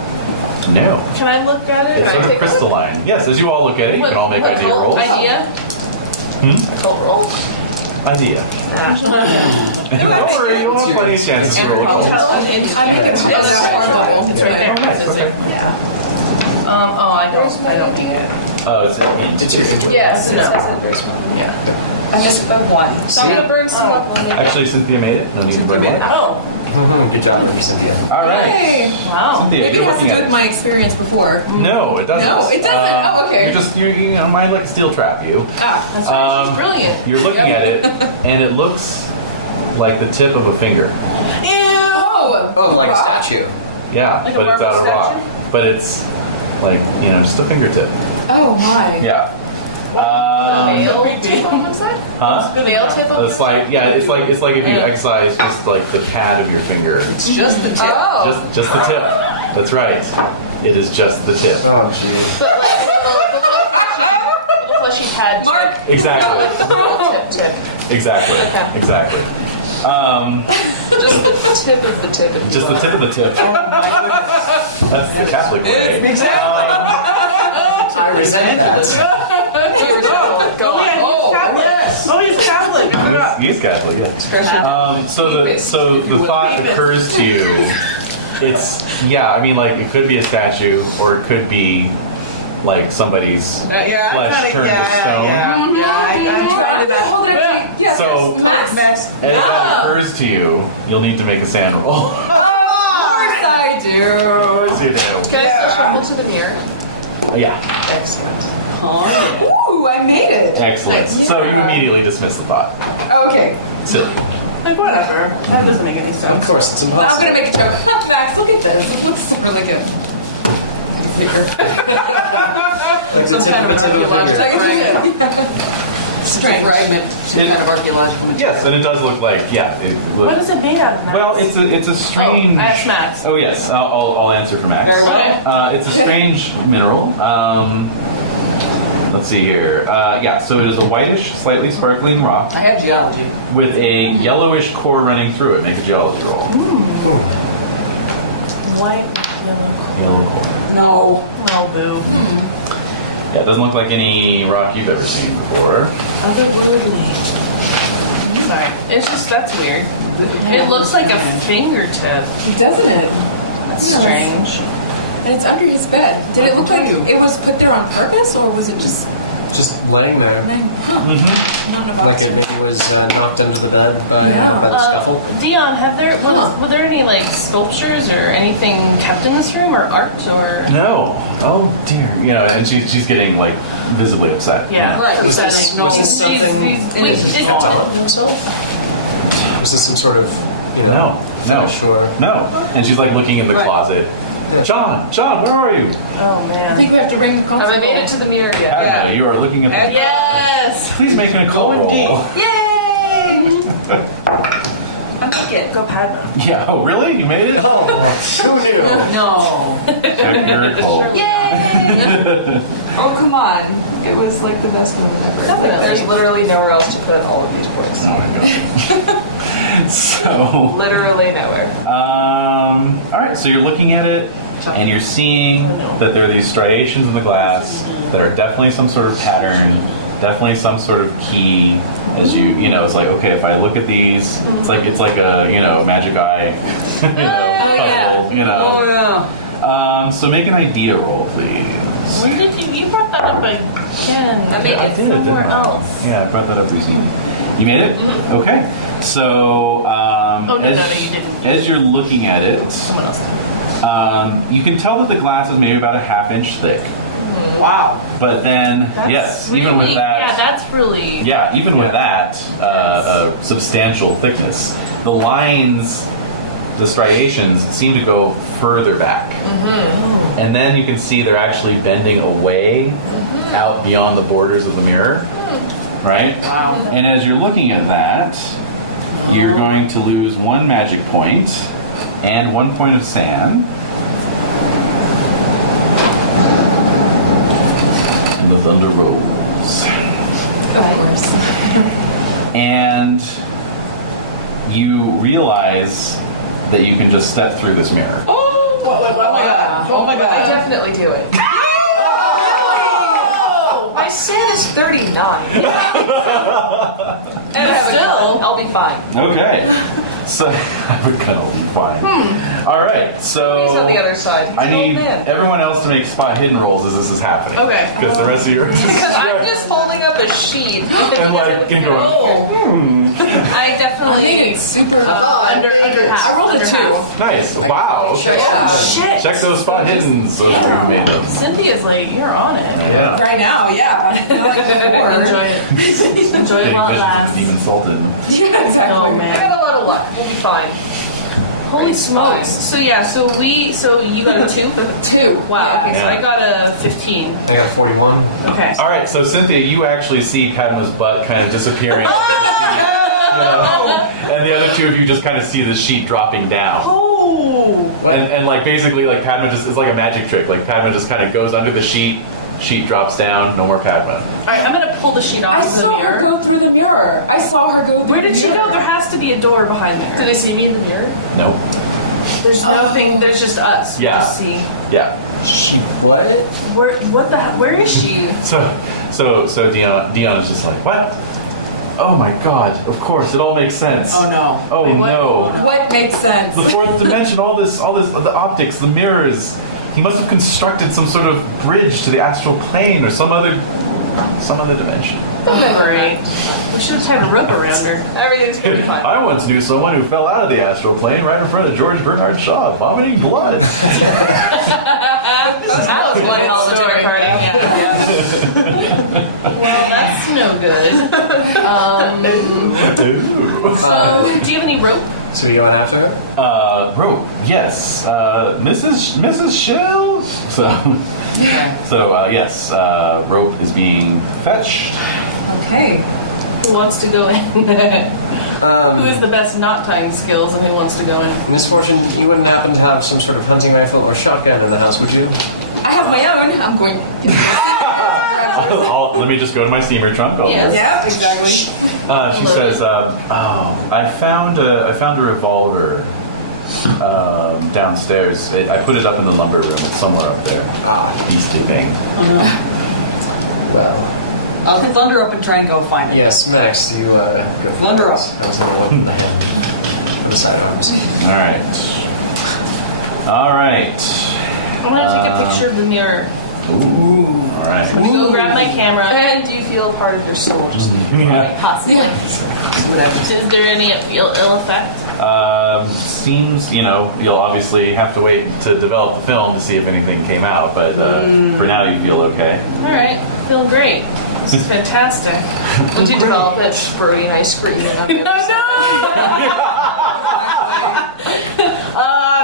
No. can I look at it? It's sort of take a look? crystalline. Yes, as you all look at it, you can all make idea rolls. Idea? Cult roll. Idea. Don't worry, you'll have plenty of chances to roll a cult. I make it horrible. It's right there. Oh, nice. Okay. I don't need it. Oh, it's an int. Yes, it No. says it very small. Yeah. I missed the one. So I'm gonna burn some up on the Actually, Cynthia made it. No need to burn it. Oh, Good job, Cynthia. All right. Hey. wow. Cynthia, Maybe you're it has to looking do at with it. my experience before. No, it doesn't. No, it doesn't. Oh, okay. You just, you know, mine like steel trap you. Ah, That's right. She's brilliant. You're looking at it, and it looks like the tip of a finger. oh, Oh, like a rock. statue. Yeah, Like a but it's out marble of rock. But it's like, you know, just a fingertip. Oh my. Yeah. Male tip on the side? Huh? Male tip on the It's like, side? yeah, it's like if you excise just like the pad of your finger. It's just the tip. Oh. Just the tip. That's right. It is just the tip. Oh, jeez. But like the little fleshy pad tip. Exactly. Tip. Exactly. Okay. Exactly. Just the tip of the tip. Just the tip of the tip. That's the Catholic way. I resent that. Go on. Oh, yes. Oh, he's Catholic. I forgot. He is Catholic, yeah. So the thought occurs to you. It's I mean, like it could be a statue, or it could be like somebody's flesh turned to stone. I'm trying to Hold it up to you. Yes, So- yes. Max. As that occurs to you, you'll need to make a sand roll. Of course I do. Yes, you do. Can I still shuffle to the mirror? Yeah, Excellent. Ooh, I made it. excellent. So you immediately dismiss the thought. Okay. Silly. Like, whatever. That doesn't make any Of sense. course, it's I'm impossible. gonna make a joke. Max, look at this. It looks really good. Figure. Like Some the kind of an tip the archaeological finger. Strange fragment, some kind of archaeological material. Yes, and it does look like What is it made out of? Max? Well, it's a strange. Oh, I asked Max. Oh yes, I'll answer for Max. Very well. It's a strange mineral. Let's see here. So it is a whitish, slightly sparkling rock I had geology. with a yellowish core running through it. Make a geology roll. White, yellow. Yellow core. No. Oh, boo. Yeah, it doesn't look like any rock you've ever seen before. Otherworldly. Sorry. It's just, that's weird. It looks like a fingertip. Doesn't it? That's strange. And it's under his bed. Did it look like it was put there on purpose, or was it just Just laying there. not in a Like box? it maybe was knocked under the bed by Yeah. the scuffle. Dion, were there any like sculptures or anything kept in this room, or art, or? No. Oh dear. And she's getting like visibly upset. Yeah. Right, Was this, upsetting. No, was this something? Wait, Was this some sort of, No. Sure. No. And she's like looking in the Right. closet. John, where are you? Oh I man. think we have to ring the Have I constable. made it to the mirror yet? Padma, you are looking at the. Yes. Please make an occult roll. Yay! I like it. Go Padma. Yeah. Oh, really? You made it? Oh, who knew? No. Check your occult. Yay! Oh, come on. It was like the best one ever. Like, there's literally nowhere else to put all of these points. Oh my god. So. Literally nowhere. All right. So you're looking at it, and you're seeing that there are these striations in the glass that are definitely some sort of pattern, definitely some sort of key. As it's like, okay, if I look at these, it's like a magic eye, puzzle, Oh, yeah. So make an idea roll, please. When did you brought that up again? I made I it. did, somewhere didn't I? else. Yeah, I brought that up recently. You made it? Okay. So, no, as, you didn't. as you're looking at it, Someone else did. you can tell that the glass is maybe about a ½ inch thick. Wow. But then, That's yes, really, even with that, yeah, that's really. yeah, even with that substantial thickness, the lines, the striations seem to go further back. And then you can see they're actually bending away out beyond the borders of the mirror. Right? Wow. And as you're looking at that, you're going to lose 1 magic point and 1 point of sand. And the thunder rolls. And you realize that you can just step through this mirror. Oh my god. Oh my I god. definitely do it. My sin is 39. And I have a gun. I'll be fine. Okay. So I would kind of be fine. All right. So He's on the other side. He's I an old need man. everyone else to make spot hidden rolls as this is happening. Okay. Because the rest of you are Because I'm just holding up a sheet. and like and going, I I definitely think it's super. under half. I rolled a under 2. half. nice. Wow. Shit. Shit. Check those spot hidden. So you made them. Cynthia's like, you're on it. Yeah. Right now, yeah. Not like before. Enjoy it. Enjoy it while it lasts. Even salted. Yeah, exactly. Oh I man. got a lot of luck. We'll be fine. Holy It's fine. smokes! So you got a 2? 2. Wow. Okay, so Yeah. I got a 15. I got 41. Okay. All right, so Cynthia, you actually see Padma's butt kind of disappearing. under the sheet, you know, and the other two of you just kind of see the sheet dropping down. Oh! And like basically like Padma just it's like a magic trick. Like Padma just kind of goes under the sheet drops down, no more Padma. Alright, I'm gonna pull the sheet off I of the saw her mirror. go through the mirror. I saw her go through Where did the she mirror. go? There has to be a door behind there. Did they see me in the mirror? No. There's nothing. There's just us. Yeah. Just see. Yeah. She what? Where is she? So Dion is just like, what? Oh my god, of course, it all makes sense. Oh no. Oh Wait, what? no. What makes sense? The fourth dimension, all this, the optics, the mirrors. He must have constructed some sort of bridge to the astral plane or some other dimension. Great. We should have tied a rope around her. Everything's gonna be fine. I once knew someone who fell out of the astral plane right in front of George Bernard Shaw, vomiting blood. That was one hell of a dinner party. Well, that's no good. So, do you have any rope? So you going after her? Rope, yes. Mrs. Shell? So yes, rope is being fetched. Okay. Who wants to go in? Who has the best knot tying skills and who wants to go in? Miss Fortune, you wouldn't happen to have some sort of hunting rifle or shotgun in the house, would you? I have my own. I'm going. Let me just go to my steamer trunk. Yes. Yeah, exactly. She says, I found a revolver downstairs. I put it up in the lumber room. It's somewhere up there. Beastly thing. Well, I'll thunder up and try and go find it. yes, Max, you go for Thunder up. I was going to look for the sidearms. All right. I'm gonna take a picture of the mirror. All right. I'm gonna go grab my camera. And do you feel part of your soul? Just Yeah. Possibly. Whatever. Is there any ill effect? Seems, you'll obviously have to wait to develop the film to see if anything came out, but for now you feel okay. Alright, feeling great. This is fantastic. Once you develop it, Brody and I screaming on the other side.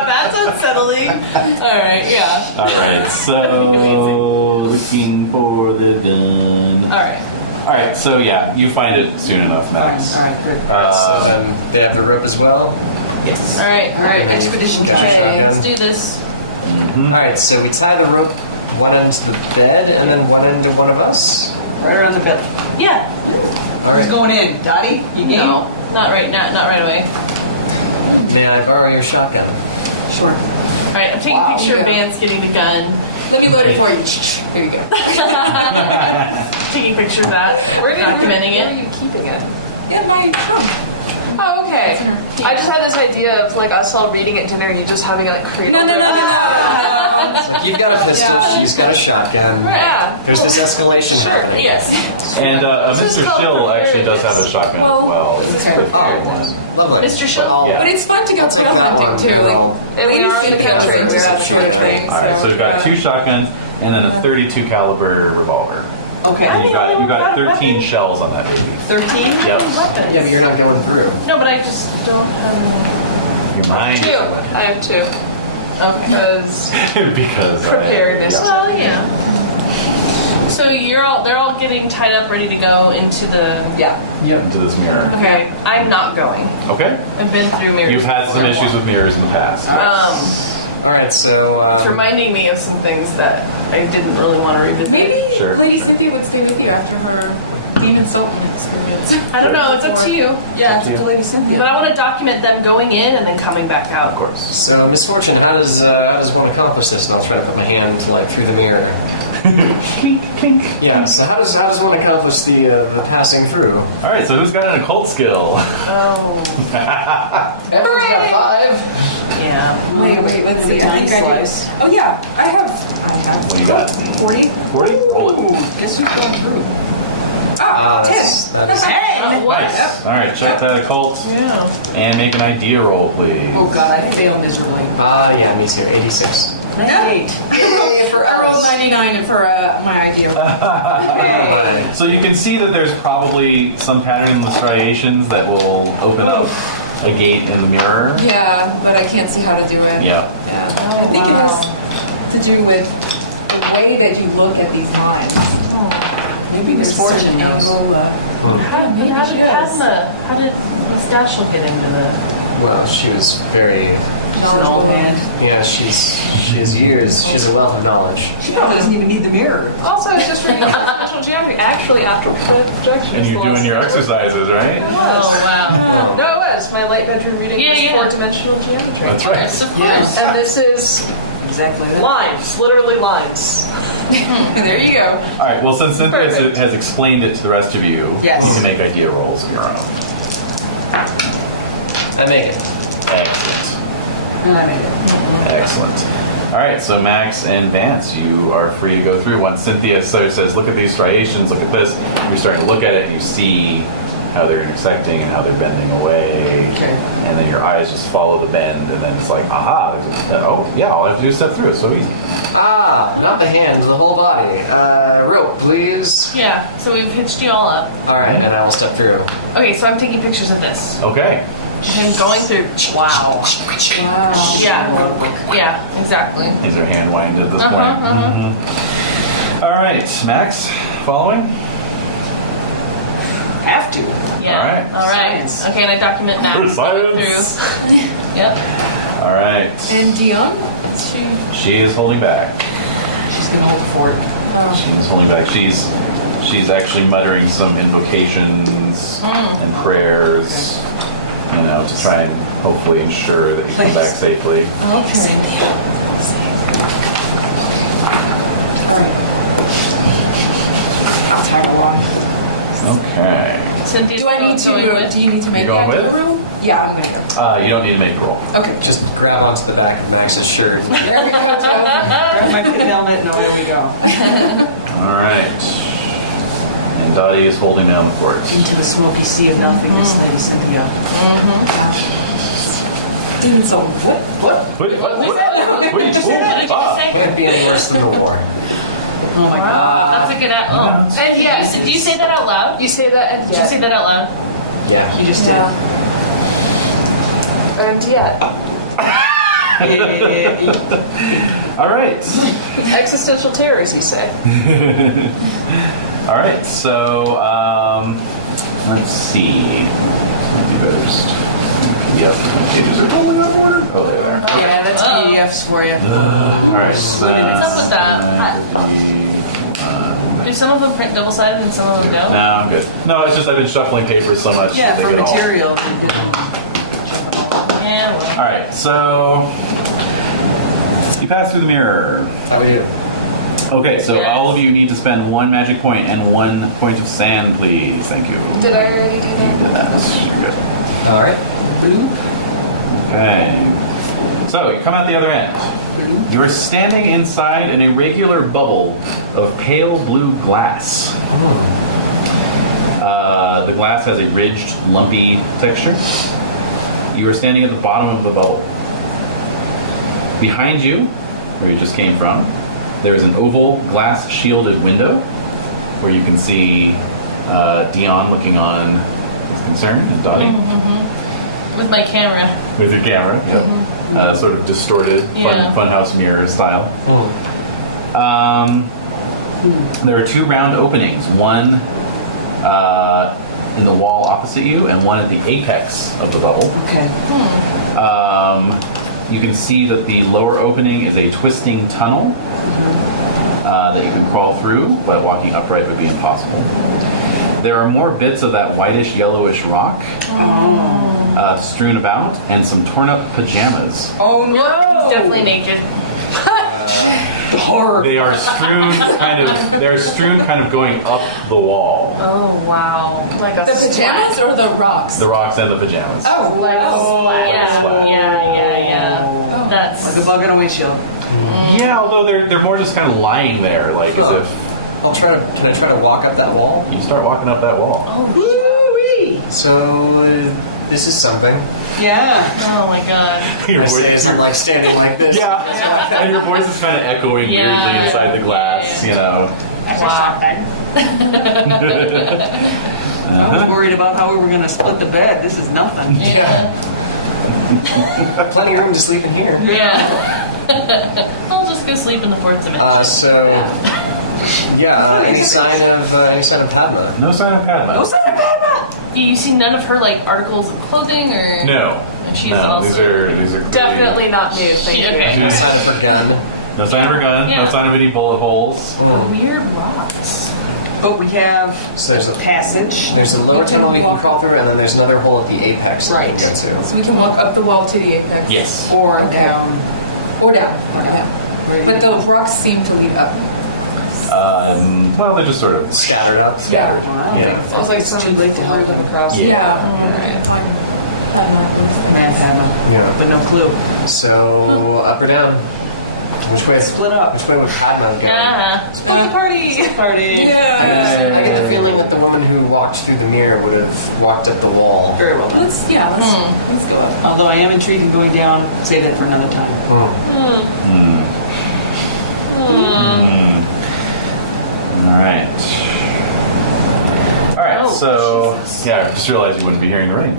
That's unsettling. Alright, yeah. All right, so looking for the gun. Alright. All right, so yeah, you find it soon enough, Max. All right, good. So they have the rope as well. Yes. Alright. Alright, expedition job. Okay, let's do this. Alright, so we tie the rope one end to the bed and then one end to one of us. Right around the belly. Yeah. Who's going in? Dotty? You game? No, not right now, not right away. May I borrow your shotgun? Sure. Alright, I'm taking a picture of yeah. Vance getting the gun. Let me load it for you. Here you go. Taking a picture of that. Documenting Where are it. you keeping it? In my trunk. Oh, okay. I just had this idea of like us all reading at dinner and you just having it like cradled. No. You've got a pistol, she's got a shotgun. Yeah. There's this escalation Sure. happening. Yes. And This is Mr. called Schill actually does preparedness. have a shotgun as well. It's Okay. a prepared one. Lovely. Mr. Schill? Well, Yeah. But it's fun to go I'll take trail that hunting one, too. and I'll- And we are in the Cynthia country. does We're that out of sort of thing, All right, so we've got yeah. 2 shotguns and then a 32 caliber revolver. Okay. And you got got 13 weapon. shells on that baby. 13? Yep. Weapons. Yeah, but you're not going through. No, but I just don't have Your mind. Two. I have 2. any. Okay. Because Because preparedness. yeah. Well, yeah. So they're all getting tied up, ready to go into the. Yeah. Into this mirror. Okay, I'm not going. Okay. I've been through mirrors. You've had some issues with mirrors in the past. Alright, so. It's reminding me of some things that I didn't really want to revisit. Maybe Sure. Lady Cynthia would stay with you after her demon sultan experience. I don't know. It's up to you. Yeah, it's up to Lady Cynthia. But I want to document them going in and then coming back out. Of course. So, Miss Fortune, how does one accomplish this? And I'll try to put my hand like through the mirror. Clink, clink. Yeah. So how does one accomplish the passing through? All right, so who's got an occult skill? Oh, Everyone's got 5. yeah. Wait, let's see. I think I Slice. do. Oh yeah, I have. What do you got? 40. 40? Roll it. Guess who's going through? Ah, 10. That's Oh, what? Nice. All right, check that occult Yeah. and make an idea roll, please. Oh god, I fail miserably. yeah, me too. 86. 98. I rolled 99 for my idea. So you can see that there's probably some pattern in the striations that will open up a gate in the mirror. Yeah, but I can't see how to do it. Yeah. Yeah. I think it has to do with the way that you look at these lines. Maybe there's Fortune certain knows. angle. How did Padma? How did Daschel get into the? Well, she was very. She's an old hand. Yeah, she has years. She has a wealth of knowledge. She probably doesn't even need the mirror. Also, I was just reading astral geometry. Actually, astral projection. And is you're the doing your last chapter. exercises, right? Oh wow. No, it was. My light bedroom reading Yeah, was yeah. four-dimensional geometry. That's right. Yes, of course. Yes. And this is Exactly that. lines, literally lines. There you go. All right. Well, since Cynthia Perfect. has explained it to the rest of you, Yes. you can make idea rolls of your own. I made it. Excellent. And I made it. Excellent. All right, so Max and Vance, you are free to go through. Once Cynthia says, look at these striations, look at this, you're starting to look at it and you see how they're intersecting and how they're bending away. Okay. And then your eyes just follow the bend and then it's like, aha, oh, yeah, all I have to do is step through. It's so easy. Ah, not the hands, the whole body. Rope, please. Yeah. So we've hitched you all up. All right, and I will step through. Okay. So I'm taking pictures of this. Okay. I'm going through. Wow. Yeah. Yeah. Exactly. Is her hand wind at this Uh-huh, point? Mhm. All right, Max, following? Have to. Yeah. All All right. Science. Okay. And I document Max going Science. through. Yep. All right. And Dion? She is holding back. She's gonna hold the fort. She's holding back. She's actually muttering some invocations and prayers, to try and hopefully ensure that you come back safely. Okay. Tag along. Okay. Cynthia's Do I need going to? with. Do you need to make going that with? room? Yeah, I'm gonna go. You don't need to make a roll. Okay. Just grab onto the back of Max's shirt. There we go. Joe. Grab my pin helmet and away we go. All right. And Dotty is holding down the fort. Into the smoky sea of nothingness, Lady Cynthia. Dude, so what? What did you What did you say? Can't be any worse than the war. Oh my god. That's a good. Oh. And yes, Do you say that out loud? you say that, and Did you say that out loud? Yeah. You just did. And yet, All right. existential terrors, you say. All right. So let's see. Might be better just. Yep. Pages are totally out of order. Oh, there they are. Yeah, that's PDFs for you. All right. What's up with that? Do some of them print double-sided and some of them No, don't? I'm good. No, it's just I've been shuffling papers so much. Yeah, that for they get all- material. Yeah, well. All right, so you pass through the mirror. How we do? Okay, so Yes. all of you need to spend 1 magic point and 1 point of sand, please. Thank you. Did I already do You that? did that. You're good. All right. Okay. So you come out the other end. You're standing inside an irregular bubble of pale blue glass. The glass has a ridged, lumpy texture. You are standing at the bottom of the bubble. Behind you, where you just came from, there is an oval glass-shielded window where you can see Dion looking on with concern and Dotty With my camera. with your camera. Yep. Sort of distorted, Yeah. funhouse mirror style. There are 2 round openings, one in the wall opposite you and one at the apex of the bubble. Okay. You can see that the lower opening is a twisting tunnel that you can crawl through, but walking upright would be impossible. There are more bits of that whitish yellowish rock strewn about, and some torn up pajamas. Oh no! He's definitely naked. Horror. They are strewn kind of going up the wall. Oh, wow. Like a The pajamas or the rocks? The rocks and the pajamas. Oh, Like a wow. slab. Yeah. Like a That's. bug in a windshield. Yeah, although they're more just kind of lying there, like as if Can I try to walk up that wall? you start walking up that wall. Woo-wee! So, this is something. Yeah. Oh my god. Your I say voice, as I'm like standing like this. yeah, and your voice is kind of echoing Yeah. weirdly inside the glass, Yeah. you know. Wow. I was worried about how we were going to split the bed. This is nothing. Yeah. Plenty of room to sleep in here. Yeah. I'll just go sleep in the fourth dimension. Any sign of Padma? No sign of Padma. No sign of Padma! You see none of her like articles of clothing or No. She's no, also these are Definitely not new, thank you. Okay. No sign of her gun. No sign of her gun. Yeah. No sign of any bullet holes. weird rocks. But we have So there's a passage. There's a lower tunnel we can crawl through, and then there's another hole at the apex that we Right. can get to. So we can walk up the wall to the apex. Yes. Or down. Or down. But the rocks seem to lead up. Well, they're just sort of Scattered up. scattered. Well, I don't Yeah. think sounds like it's too late to help them across. Yeah. Man, Padma. Yeah. But no clue. So, up or down? Which way? Split up. Which way would Padma go? Split the party. Party. I get the feeling that the woman who walked through the mirror would have walked up the wall. Very well done. Let's go up. Although I am intrigued in going down, save that for another time. All right. Oh, So Jesus. yeah, I just realized you wouldn't be hearing the rain.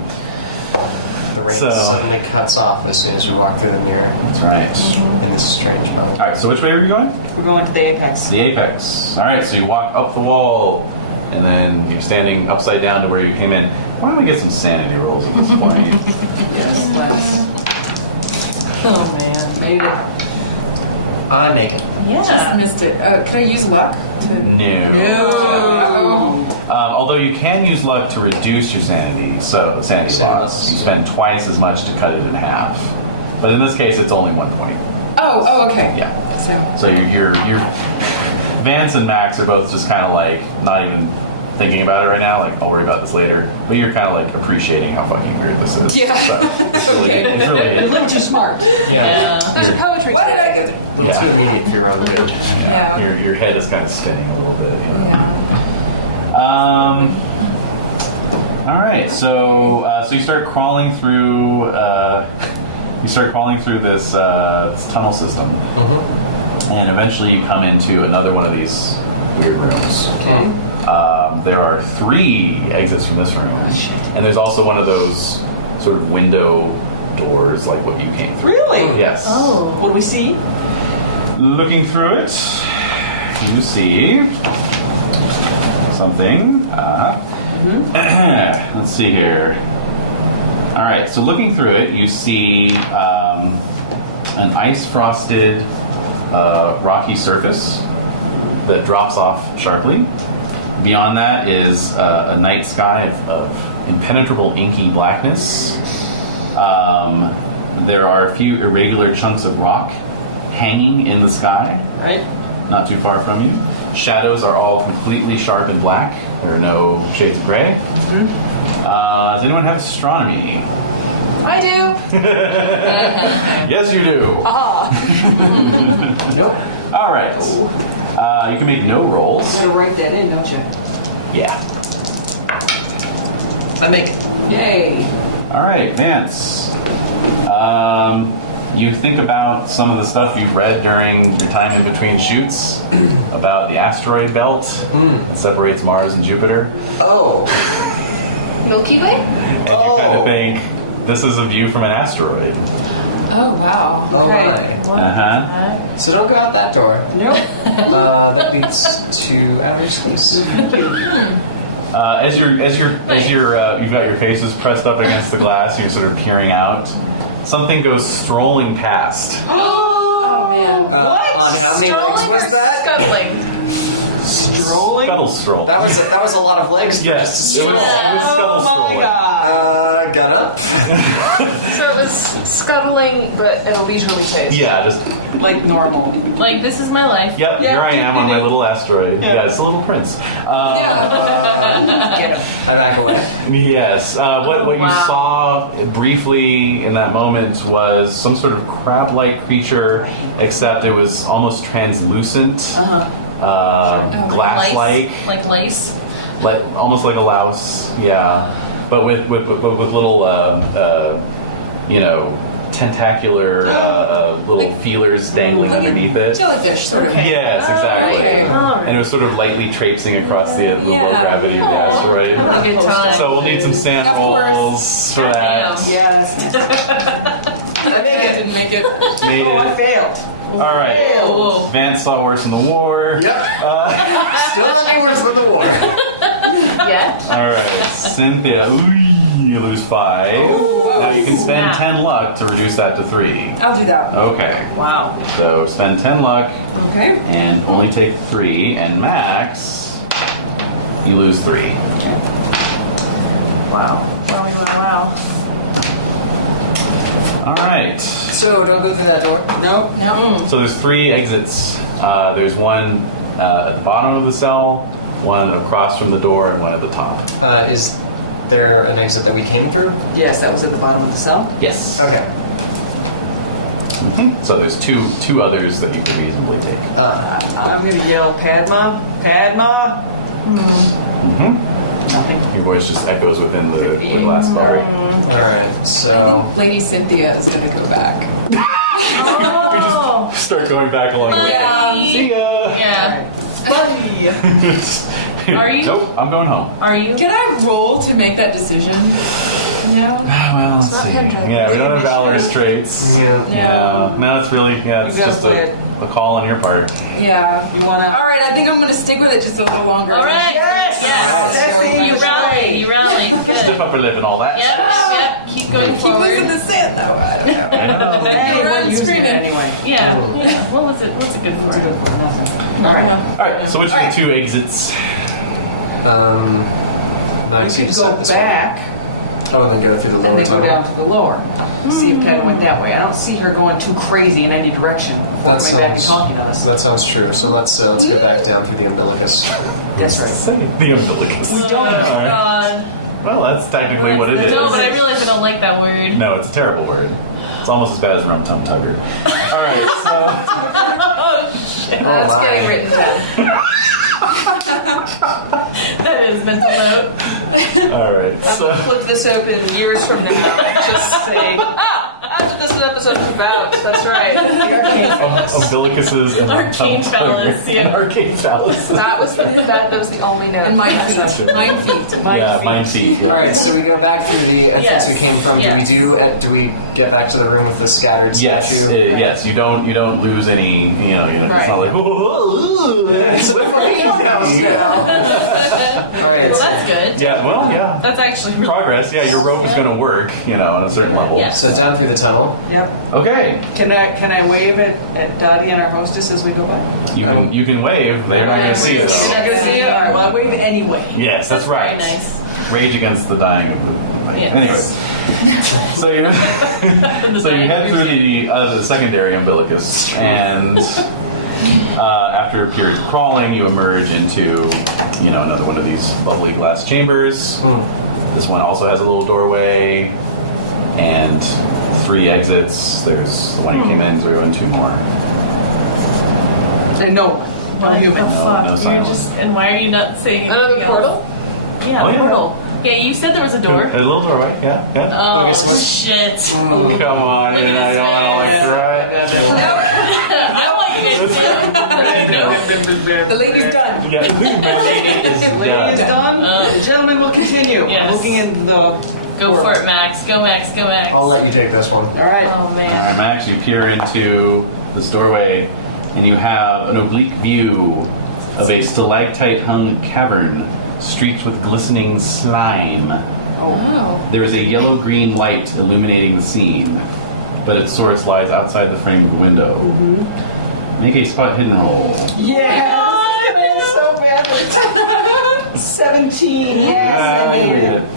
The rain So- suddenly cuts off as soon as we walk through the mirror That's right. in this strange moment. All right. So which way are you going? We're going to the apex. The apex. All right. So you walk up the wall, and then you're standing upside down to where you came in. Why don't we get some sanity rolls at this point? Yes, let's. Oh man. Made it. I make it. Just Yeah. missed it. Can I use luck to? No. Although you can use luck to reduce your sanity, so sanity loss. You spend twice as much to cut it in half. But in this case, it's only 1 point. Oh, okay. Yeah. So, So you're Vance and Max are both just kind of like not even thinking about it right now. Like I'll worry about this later. But you're kind of like appreciating how fucking weird this is. Yeah. So it's really, Okay. it's You're a really little too smart. Yeah. There's a poetry what did I today. go through? A little too immediate for your own good. yeah. Yeah. Your head is kind of spinning a little bit. You know? Yeah. All right, so you start crawling through. This tunnel system, and eventually you come into another one of these weird rooms. Okay. There are 3 exits from this room, and there's also one of those sort of window doors, like what you came through. Really? Yes. Oh. What do we see? Looking through it, you see something. Let's see here. All right, so looking through it, you see an ice-frosted rocky surface that drops off sharply. Beyond that is a night sky of impenetrable inky blackness. There are a few irregular chunks of rock hanging in the sky, Right? not too far from you. Shadows are all completely sharp and black. There are no shades of gray. Does anyone have astronomy? I do. Yes, you do. Nope. All right. You can make no rolls. You gotta write that in, don't you? Yeah. I make it. Yay. All right, Vance. You think about some of the stuff you've read during your time in between shoots about the asteroid belt that separates Mars and Jupiter. Oh. Milky Way? And you kind of think, this is a view from an asteroid. Oh, wow. Okay. Alright. Uh-huh. So don't go out that door. Nope. That leads to outer space. As you've got your faces pressed up against the glass, you're sort of peering out. Something goes strolling past. Oh, man. On how many legs Strolling or was that? scuttling? Strolling? Scuttle stroll. That was a lot of legs. For Yes, just it was scuttle Oh my strolling. god. Got up. So it was scuttling, but at a leisurely pace. Yeah, just Like normal. Like this is my life. yep. Yeah, Here I am on my little asteroid. Yeah. Yeah, it's the little prince. Get him. I back away. Yes. What you Wow. saw briefly in that moment was some sort of crab-like creature, except it was almost translucent, glass-like, Like lace. like almost like a louse. Yeah, but with little tentacular little feelers dangling underneath it. Jellyfish, sort of. Yes, exactly. Okay. And it was sort of lightly traipsing across the low gravity of the asteroid. Have a good time. So we'll need some sand Of course. rolls for that. Yes. I didn't make it. Made Oh, I it. failed. All right. Whoa. Vance saw worse in the war. Yep. Still not worse than the war. Yeah. All right, Cynthia. Ooh, you lose 5. Now you can spend Wow. 10 luck to reduce that to 3. I'll do that. Okay. Wow. So spend 10 luck Okay. and only take 3. And Max, you lose 3. Wow. Wow. All right. So don't go through that door. Nope. No. So there's 3 exits. There's one at the bottom of the cell, one across from the door, and one at the top. Is there an exit that we came through? Yes, that was at the bottom of the cell. Yes. Okay. So there's two others that you could reasonably take. I'm going to yell, Padma. Padma. Nothing. Your voice just echoes within the glass bubble. Alright, so. Lady Cynthia is gonna go back. Oh. Start going back along the way. Yeah. See ya. Yeah. Buddy. Are you? Nope, I'm going home. Are you? Can I roll to make that decision? No. Well, let's not see. hentai. Yeah, we don't have valorous traits. Yeah. Yeah. No, it's really, it's You gotta just play a call on your part. Yeah. You want to? All right, I think I'm gonna stick with it just a little longer. All right. Yes. Yes. That's the You English rally. way. You rally. Stiff Good. upper lip and all that. Yep. Keep going Keep losing forward. the sand though. I don't know. I know. Hey, Run we're using screaming. it anyway. Yeah. What's it good for? Nothing. All right. All right, so which are the 2 exits? We Nice. could go back Oh, and then go through the and lower then go tunnel. down to the lower. See if Padma went that way. I don't see her going too crazy in any direction before coming back and talking to us. That sounds true. So let's go back down through the umbilicus. That's right. Say the umbilicus. We don't. All right. God. Well, that's technically what it is. No, but I realize I don't like that word. No, it's a terrible word. It's almost as bad as rum tum tugger. All right, so Oh shit. That's my. getting written down. That is mental note. all right, I'm so gonna flip this open years from now. Just say, that's what this episode is about. That's right. umbilicuses and rum Arcane tum phallus, tugger. yeah. And arcane phallus. That was the only note. And 9 feet. 9 feet. Yeah, mine feet. Yeah. Alright, so we go back through the entrance Yes. we came from. Yes. Do we get back to the room with the scattered Yes, statue? yes. You don't lose any. It's not like. Alright, Well, that's good. Yeah, well, yeah. That's actually really Progress. Yeah, your rope is going to work. On a certain level. Yeah. so down through the tunnel. Yep. Okay. Can I wave at Dotty and our hostess as we go by? You can wave. They're not going to see you You're though. not gonna see it? All right. Well, I wave anyway. Yes, that's right. Very nice. Rage against the dying of the. Yes. Anyways, so you head through the secondary umbilicus, and after a period of crawling, you emerge into another one of these lovely glass chambers. This one also has a little doorway and 3 exits. There's the one you came in through and 2 more. And no What human. the fuck? no silence. And why are you not saying Another anything portal? else? Yeah, Oh, yeah. portal. Yeah, you said there was a door. A little doorway, yeah. Oh, Switch. shit. Come on, Look at and I this don't want to like face. try. I want you guys to The lady's done. Yeah. Lady is done. The gentleman will continue. Yes. Looking in the. Go for it, Max. Go, Max. Go, Max. I'll let you take this one. All right. Oh, man. Alright, Max, you peer into this doorway, and you have an oblique view of a stalactite-hung cavern streaked with glistening slime. Oh. There is a yellow-green light illuminating the scene, but its source lies outside the frame of the window. Make a spot hidden roll. Yeah. So bad. 17. Yes. I You made made it. it.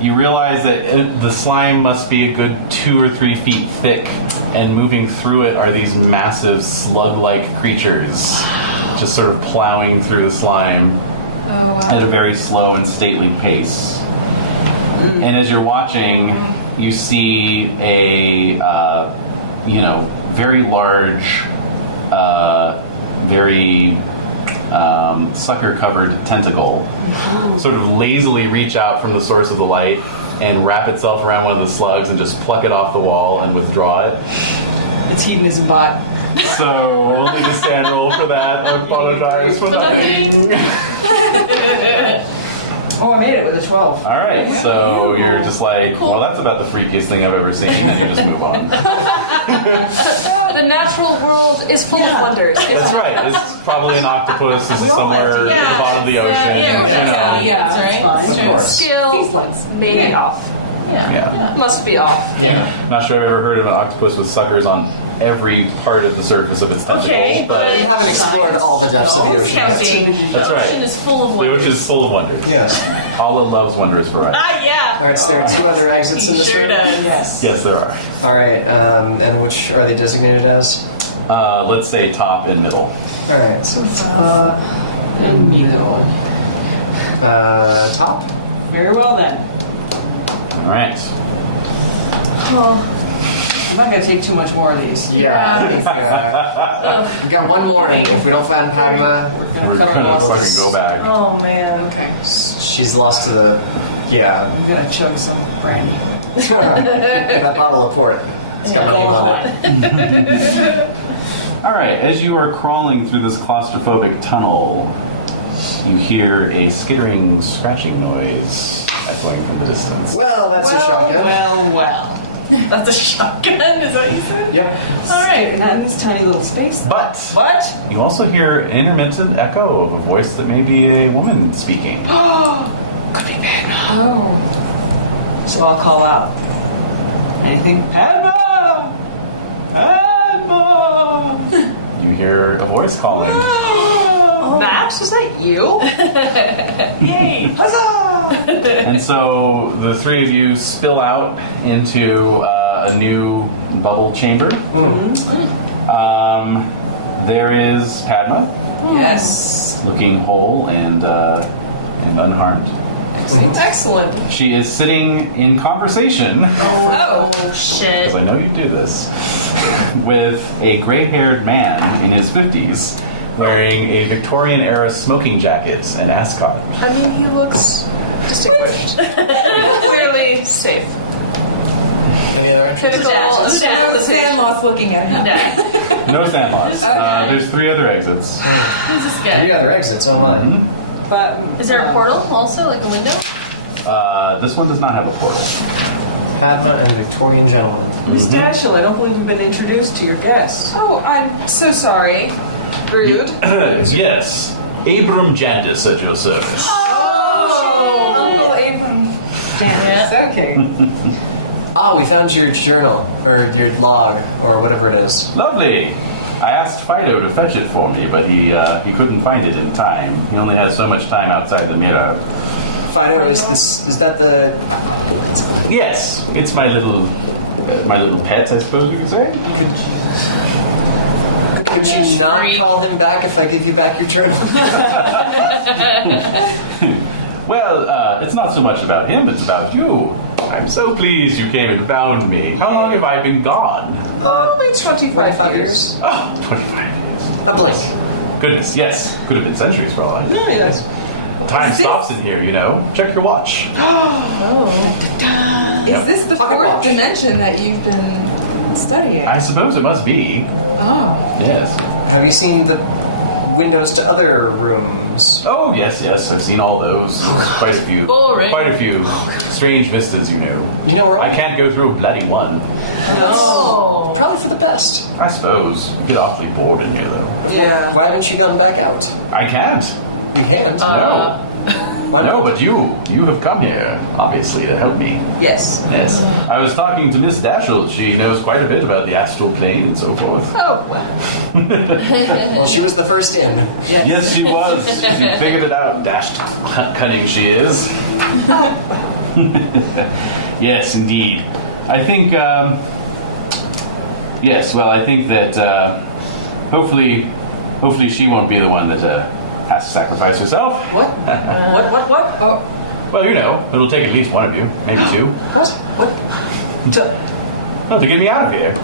You realize that the slime must be a good 2 or 3 feet thick, and moving through it are these massive slug-like creatures, just sort of plowing through the slime at a very slow and stately pace. And as you're watching, you see a very large, very sucker-covered tentacle sort of lazily reach out from the source of the light and wrap itself around one of the slugs and just pluck it off the wall and withdraw it. It's hedonism bot. So only the stand roll for that. I apologize for nothing. Oh, I made it with a 12. All right, so you're just like, well, that's about the freakiest thing I've ever seen, and you just move on. The natural world is full of wonders. That's right. It's probably an octopus. This is somewhere at the bottom of the ocean. That's right. Of course. Skill maybe off. Yeah. Must be off. Not sure I've ever heard of an octopus with suckers on every part of the surface of its tentacles, Okay, but You haven't explored all the depths of the ocean. Counting. that's The ocean right. is full of The wonders. ocean is full of wonders. Yes. Allah loves wondrous variety. Yeah. All right, so there are 2 other exits in He this sure room. does. Yes. Yes, there are. All right, and which are they designated as? Let's say top and middle. All right, so In middle. top. Very well then. All right. I'm not going to take too much more of these. Yeah. We've got one more. If we don't find Padma, We're gonna fucking go back. Oh man. Okay. she's lost to the. Yeah. I'm going to chug some brandy. That bottle of port. It's got my name on it. All right. As you are crawling through this claustrophobic tunnel, you hear a skittering, scratching noise echoing from the distance. Well, that's a shotgun. Well. That's a shotgun, is that what you said? Yep. Alright. Not in this tiny little space. But What? you also hear an intermittent echo of a voice that may be a woman speaking. Could be Padma. Oh. So I'll call out. Anything? Padma! Padma! You hear a voice calling. Max, is that you? Yay. Huzzah! And so the 3 of you spill out into a new bubble chamber. There is Padma, Yes. looking whole and unharmed. Excellent. She is sitting in conversation, Oh. Shit. because I know you do this, with a gray-haired man in his 50s wearing a Victorian-era smoking jacket and ascot. I mean, he looks distinguished. Clearly safe. Any other entries? Typical Sandloth looking at him. Yeah. No sand loss. There's 3 other exits. Who's this 3 guy? other exits online. But Is there a portal also, like a window? This one does not have a portal. Padma and Victorian gentleman. Miss Daschel, I don't believe you've been introduced to your guests. Oh, I'm so sorry. Rude. Yes. Abram Jandis at your service. Uncle Abram. Damn, okay. Ah, we found your journal, or your log, or whatever it is. Lovely. I asked Fido to fetch it for me, but he couldn't find it in time. He only has so much time outside the mirror. Fido, is that the... Yes, it's my little pet, I suppose we could say. Could you not Freak. call him back if I give you back your journal? Well, it's not so much about him, it's about you. I'm so pleased you came and found me. How long have I been gone? Only 25 years. Oh, 25 years. A blink. Goodness, yes. Could have been centuries for all I know. Oh, yes. Time stops in here, you know. Check your watch. Is this the Pocket 4th watch. dimension that you've been studying? I suppose it must be. Oh. Yes. Have you seen the windows to other rooms? Oh, yes. I've seen all those. Quite a few. Boring. Quite a few. Strange vistas, you know. You know where I can't go through a bloody one. Oh. Probably for the best. I suppose. You get awfully bored in here, though. Yeah. Why haven't you gone back out? I can't. You can't. No. Why No, not? but you have come here, obviously, to help me. Yes. Yes. I was talking to Miss Daschel. She knows quite a bit about the astral plane and so forth. Oh, well. Well, she was the first in. Yes, she was. She figured it out. Dashed cunning she is. Yes, indeed. I think, yes, well, I think that hopefully she won't be the one that has to sacrifice herself. What? What? Oh. Well, you know, it'll take at least one of you, maybe 2. No, to get me out of here.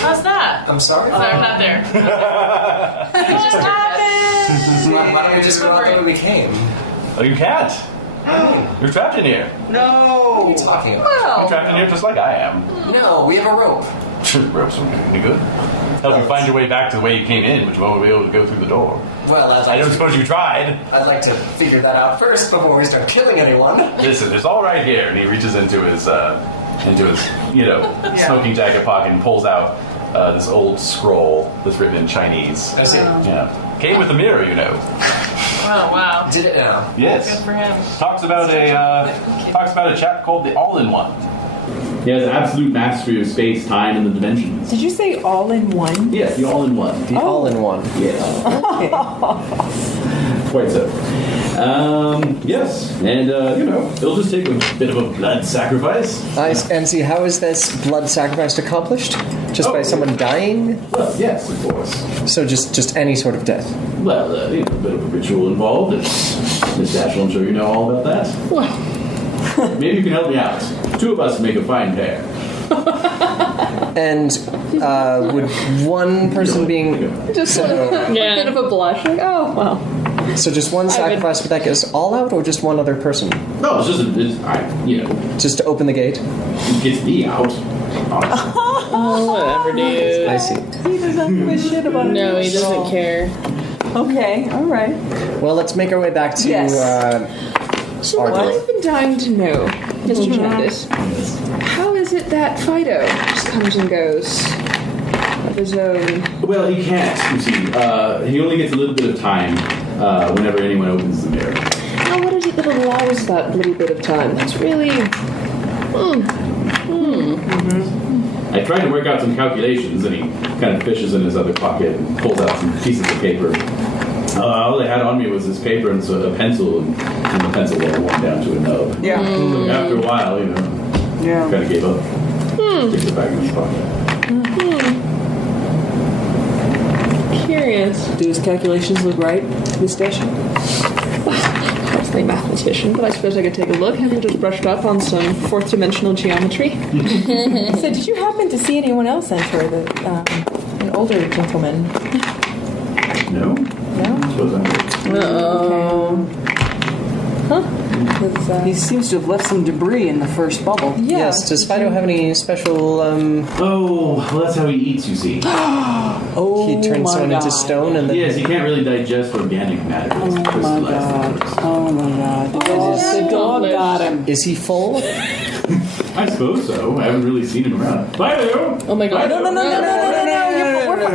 How's that? I'm sorry. Oh, they're not there. What just happened? Why don't we just go out the way we came? Oh, you can't. You're trapped in here. No. What are you talking about? You're Well, trapped in here just like I am. No, we have a rope. Ropes would be good. Help you find your way back to the way you came in, but you won't be able to go through the door. Well, I don't suppose you tried. I'd like to figure that out first before we start killing anyone. Listen, it's all right here. And he reaches into his smoking jacket pocket and pulls out this old scroll that's written in Chinese. I see. Yeah. Came with the mirror, you know. Oh, wow. Did it now? Yes. Good for him. Talks about a chap called the All-in-One. He has absolute mastery of space, time, and the dimensions. Did you say all in one? Yes, the All-in-One. The all-in-one. Yes. Quite so. Yes, and it'll just take a bit of a blood sacrifice. And see, how is this blood sacrifice accomplished? Just by someone dying? Well, yes, of course. So just any sort of death? Well, a bit of a ritual involved. Miss Daschel, I'm sure you know all about that. Well. Maybe you can help me out. Two of us make a fine pair. And would one person being... Just a bit of a blush. Like, oh, well. So just one sacrifice, but that gets all out, or just one other person? No, it's just, Just to open the gate? it gets me out. Oh, whatever, dude. I see. He doesn't give a shit about it. No, he doesn't care. Okay, all right. Well, let's make our way back to... Yes. So Our I've been dying to know, Mr. Tremendous, how is it that Fido just comes and goes of his own? Well, he can't, you see. He only gets a little bit of time whenever anyone opens the mirror. Now, what is it that allows that little bit of time? That's really... I tried to work out some calculations, and he kind of fishes in his other pocket and pulls out some pieces of paper. All I had on me was this paper and a pencil, and the pencil level went down to a nub. Yeah. So after a while, Yeah. kind of gave up. Sticks it back in his pocket. Curious. Do his calculations look right, Miss Daschel? I was a mathematician, but I suppose I could take a look. Having just brushed up on some fourth dimensional geometry. So did you happen to see anyone else enter, an older gentleman? No? No? I suppose I'm good. Okay. Huh? He seems to have left some debris in the first bubble. Yeah. Yes, does Fido have any special... Oh, well, that's how he eats, you see. he turns someone into stone and then... Yes, he can't really digest organic matter. It's crystallized, of course. Oh my god. The dog got him. Is he full? I suppose so. I haven't really seen him around. Fido! Oh my god.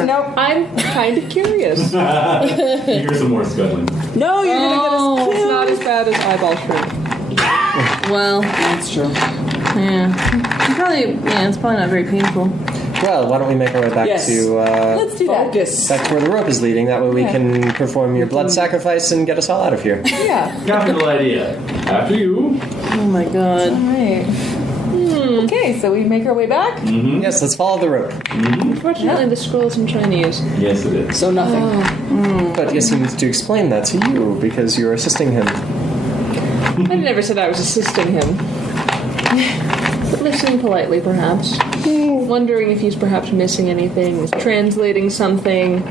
No. I'm kind of curious. You hear some more scuttling. No, you're gonna get us It's killed. not as bad as eyeball shrimp. Well, That's true. yeah. It's probably not very painful. Well, why don't we make our way back Yes. to... Let's do focus. back to where the rope is leading. That way we can perform your blood sacrifice and get us all out of here. Yeah. Capital idea. After you. Oh my god. All right. Okay, so we make our way back? Yes, let's follow the rope. Unfortunately, the scroll's in Chinese. Yes, it is. So nothing. But yes, he needs to explain that to you because you're assisting him. I never said I was assisting him. But listening politely, perhaps. Wondering if he's perhaps missing anything, translating something.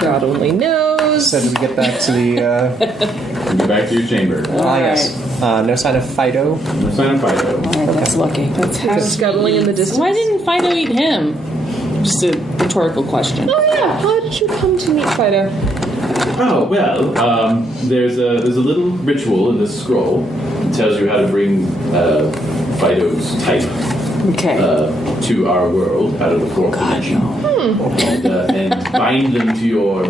God only knows. So did we get back to the... Get back to your chamber. yes. No sign of Fido. No sign of Fido. All right, that's lucky. That's Scuttling in the distance. Why didn't Fido eat him? Just a rhetorical question. Oh yeah, how did you come to meet Fido? Oh, well, there's a little ritual in this scroll that tells you how to bring Fido's type to our world out of the fourth dimension. And bind them to your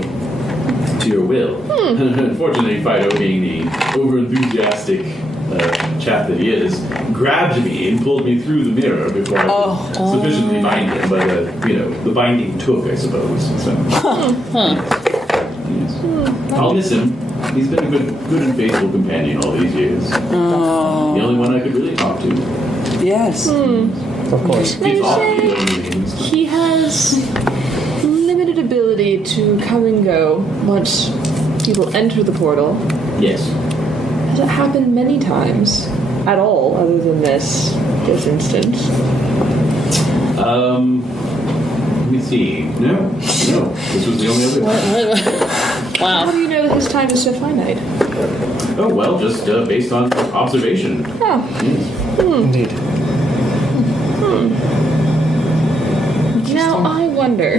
will. Unfortunately, Fido, being the over-enthusiastic chap that he is, grabbed me and pulled me through the mirror before I could sufficiently bind him. But the binding took, I suppose. So. Yes. I'll miss him. He's been a good and faithful companion all these years. The only one I could really talk to. Yes. Of course. He's awfully lonely. He has limited ability to come and go once people enter the portal. Yes. Has it happened many times at all, other than this instance? Let me see. No. This was the only other time. How Wow. do you know that his time is so finite? Oh, well, just based on observation. Oh. Indeed. Now I wonder.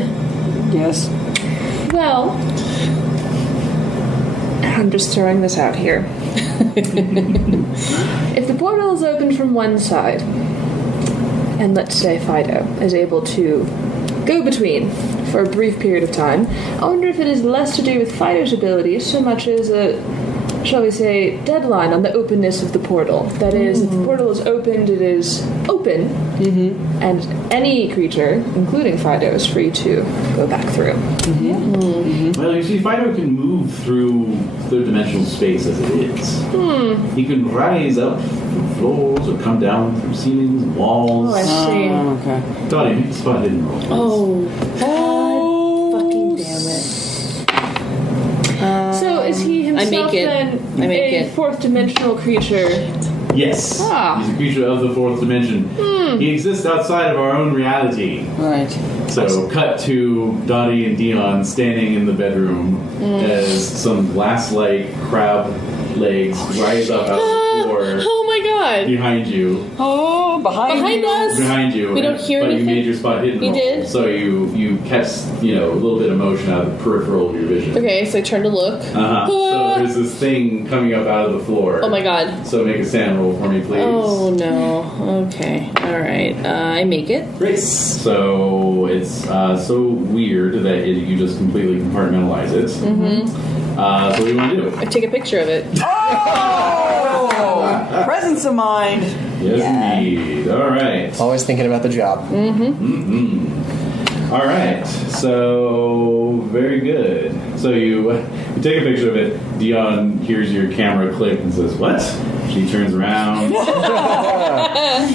Yes. Well, I'm just throwing this out here. If the portal is open from one side, and let's say Fido is able to go between for a brief period of time, I wonder if it is less to do with Fido's abilities so much as a, shall we say, deadline on the openness of the portal. That is, if the portal is opened, it is open, and any creature, including Fido, is free to go back through. Well, you see, Fido can move through third-dimensional space as it is. He can rise up from floors or come down through ceilings and walls. Oh, I see. Okay. Dotty, make the spot hidden roll. Fucking damn it. So is he himself make it. then I make a it. fourth-dimensional creature? Yes. Ah. He's a creature of the fourth dimension. He exists outside of our own reality. Right. So, cut to Dotty and Dion standing in the bedroom as some glass-like crab legs rise up out of the floor Oh my god. behind you. Oh, Behind us. Behind you. We don't hear but anything? you made your spot hidden. You roll. did? So you catch, a little bit of motion out of the peripheral of your vision. Okay, so I turn to look. So there's this thing coming up out of the floor. Oh my god. So make a sand roll for me, please. Oh no. Okay. Alright. I make it. Great. So it's so weird that you just completely compartmentalize it. So what do you want to do? I take a picture of it. Oh! Presence of mind. Yes, indeed. All right. Always thinking about the job. All right. So very good. So you take a picture of it. Dion hears your camera click and says, "What?" She turns around.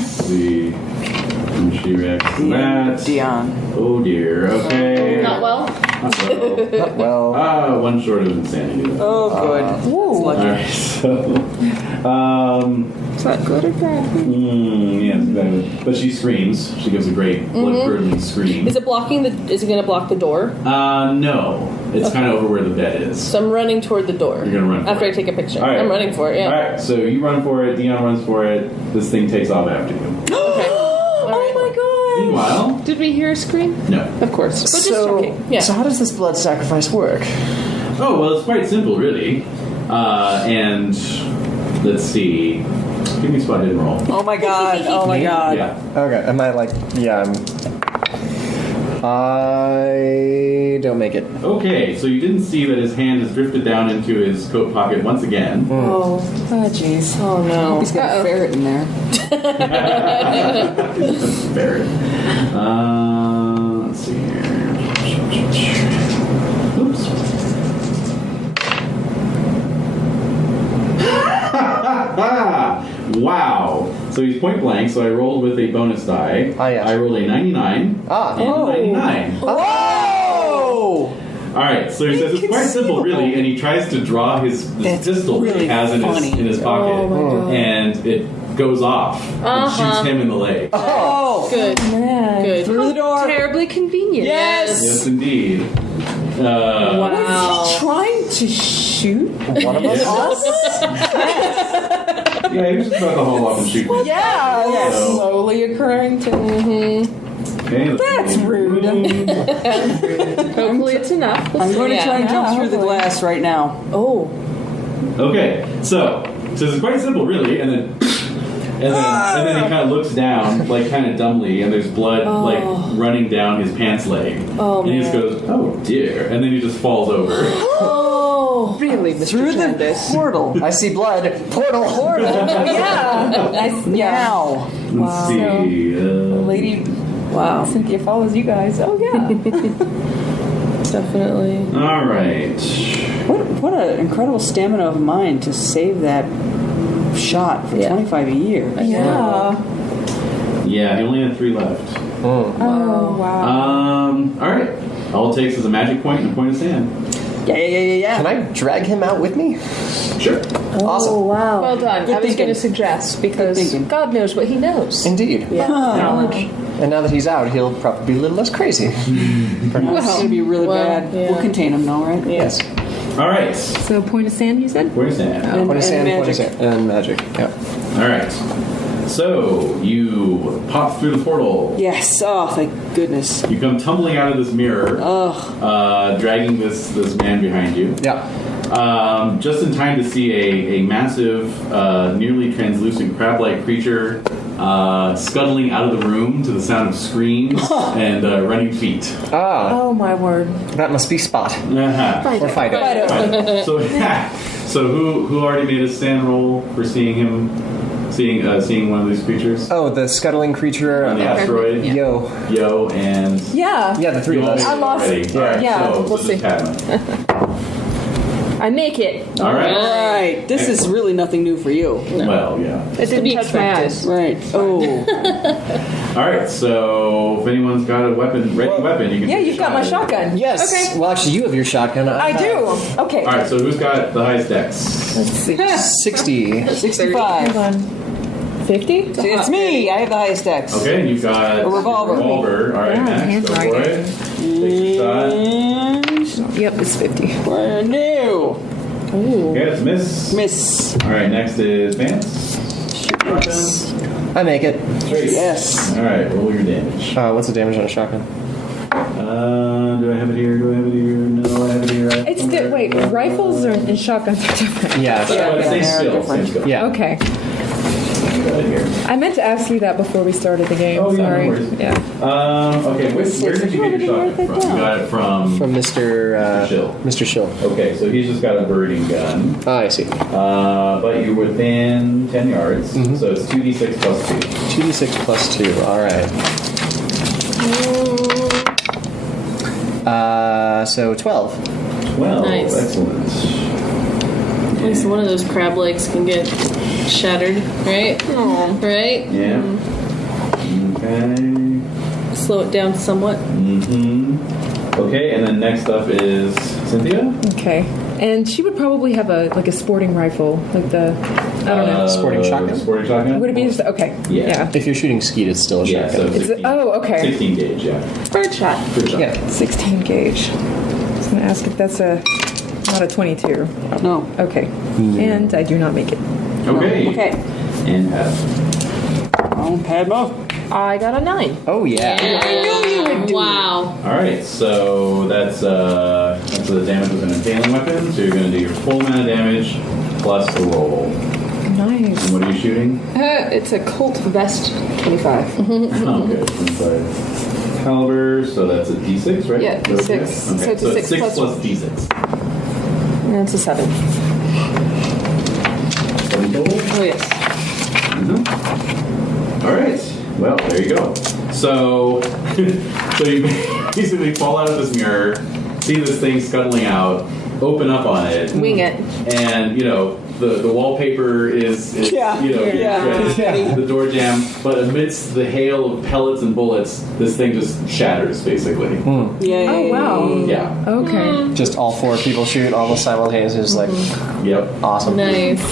See. And she reacts to that. Dion. Oh dear. Okay. Not well. Uh-oh. Well, One short of insanity. Oh, good. That's All lucky. right. So. Is that good or bad? Yeah, it's bad. But she screams. She gives a great blood-curdling scream. Is it blocking the? Is it going to block the door? No. It's kind of over where the bed is. So I'm running toward the door. You're gonna run for after it. I take a picture. All right. I'm running for it. Yeah. All right. So you run for it. Dion runs for it. This thing takes off after you. Okay. Oh my god. Meanwhile, Did we hear a scream? no. Of course. But just so, checking. Yeah. so how does this blood sacrifice work? Oh well, it's quite simple, really. And let's see. Give me a spot hidden roll. Oh my god. Oh my god. Yeah. Okay, am I like, I don't make it. Okay. So you didn't see that his hand has drifted down into his coat pocket once again. Oh jeez. Oh no. He's got a ferret in there. Ferret. Let's see here. Oops. Wow. So he's point blank, so I rolled with a bonus die. Ah, yes. I rolled a 99 and a 99. Oh! Alright, so he says it's quite simple, really, and he tries to draw this pistol that he really has in funny. his pocket, Oh my God. and it goes off and shoots him in the leg. Oh! Good. Man. Good. Through the door. Terribly convenient. Yes! Yes, indeed. Wow. Trying to shoot One of us? Yeah, he was just about to haul off and shoot me. Yeah! Yes. So- Slowly occurring to Okay, That's rude. Hopefully it's enough. I'm going to try and jump through the hopefully. glass right now. Oh. Okay, so it's quite simple, really, and then he kind of looks down, like kind of dumbly, and there's blood like running down his pants leg, and he just goes, "Oh dear," and then he just falls over. Oh. Really, Mr. Through the Candace. portal. I see blood. Portal. Yeah. Nice. Now. Let's see. Lady Wow. Cynthia follows you guys. Oh, yeah. Definitely. All right. What an incredible stamina of mind to save that shot for 25 a year. Yeah. Yeah, he only had 3 left. Oh, wow. All right. All it takes is a magic point and a point of sand. Yeah. Can I drag him out with me? Sure. Awesome. Oh, wow. Well done. Good I was thinking. going to suggest because Good thinking. God knows what he knows. Indeed. Yeah. Knowledge. And now that he's out, he'll probably be a little less crazy. It's going to be really Well, bad. yeah. We'll contain him, though, right? Yes. All right. So point of sand, you said? Where's that? Point of sand, point of magic. sand, and magic. Yep. All right. So you pop through the portal. Yes. Oh, thank goodness. You come tumbling out of this mirror, dragging this man behind you. Yeah. Just in time to see a massive, nearly translucent crab-like creature scuttling out of the room to the sound of screams and running feet. Ah, Oh my word. that must be Spot. Uh-huh. Or Fido. So who already made a stand roll for seeing seeing one of these creatures Oh, the scuttling creature. on the asteroid? Yo. Yo and Yeah. Yeah, the three you of us. all made it lost- already. All right, yeah, so we'll this see. is Padma. I make it. All right. All right. This is really nothing new for you. Well, yeah. It didn't touch my eyes. Right. Oh. All right. So if anyone's got a weapon, you can. Yeah, take a you've got my shot at it. shotgun. Yes. Okay. Well, actually, you have your shotgun. I do. Okay. All right. So who's got the highest dex? Let's see. 60. 65. Hold on. 50? It's me. I have the highest dex. Okay, and you've got A revolver. All right, Yeah, Max, hands go for right. it. Take your shot. Yep, it's 50. Brand new. Okay, that's a miss. Miss. All right, next is Vance. I make it. Great. Yes. All right, roll your damage. What's the damage on a shotgun? Do I have it here? No, I have it here. It's wait, rifles and shotguns are different. Yeah. Same skill. Same skill. Yeah. Okay. Right here. I meant to ask you that before we started the game. Oh, yeah, no Sorry. worries. Yeah. Okay, where did you get your shotgun from? You got it from Mr. Shill. Mr. Shill. Okay, so he's just got a birding gun. Ah, I see. But you're within 10 yards, so it's 2d6 plus 2. 2d6 plus 2. All right. So 12. 12. Nice. Excellent. At least one of those crab legs can get shattered, right? Right? Yeah. Okay. Slow it down somewhat. Okay, and then next up is Cynthia. Okay. And she would probably have a sporting rifle, like the I don't know. Sporting shotgun? Sporting shotgun? Would it be just okay? Yeah. If you're shooting skeet, it's still a Yeah, shotgun. so Is it, oh, okay. 16 gauge, yeah. Bird shot. Good shot. Yeah. 16 gauge. I was going to ask if that's not a 22. No. Okay. And I do not make it. Okay. Okay. And Oh, Padma. I got a 9. Oh, yeah. Wow. all right, so that's the damage with an impaling weapon. So you're going to do your full amount of damage plus the roll. Nice. And what are you shooting? It's a Colt Vest 25. Oh, good. 25 caliber, so that's a d6, right? Yeah, D6. Okay. So it's a So 6 6 plus- plus d6. And it's a 7. 7 total. Oh, yes. All right. Well, there you go. So, so you basically fall out of this mirror, see this thing scuttling out, open up on it, Wing it. and the wallpaper is shredded, the door jamb, but amidst the hail of pellets and bullets, this thing just shatters basically. Yay. Oh, wow. Yeah. Okay. Just all 4 people shoot almost simultaneously. Just like, Yep. awesome. Nice.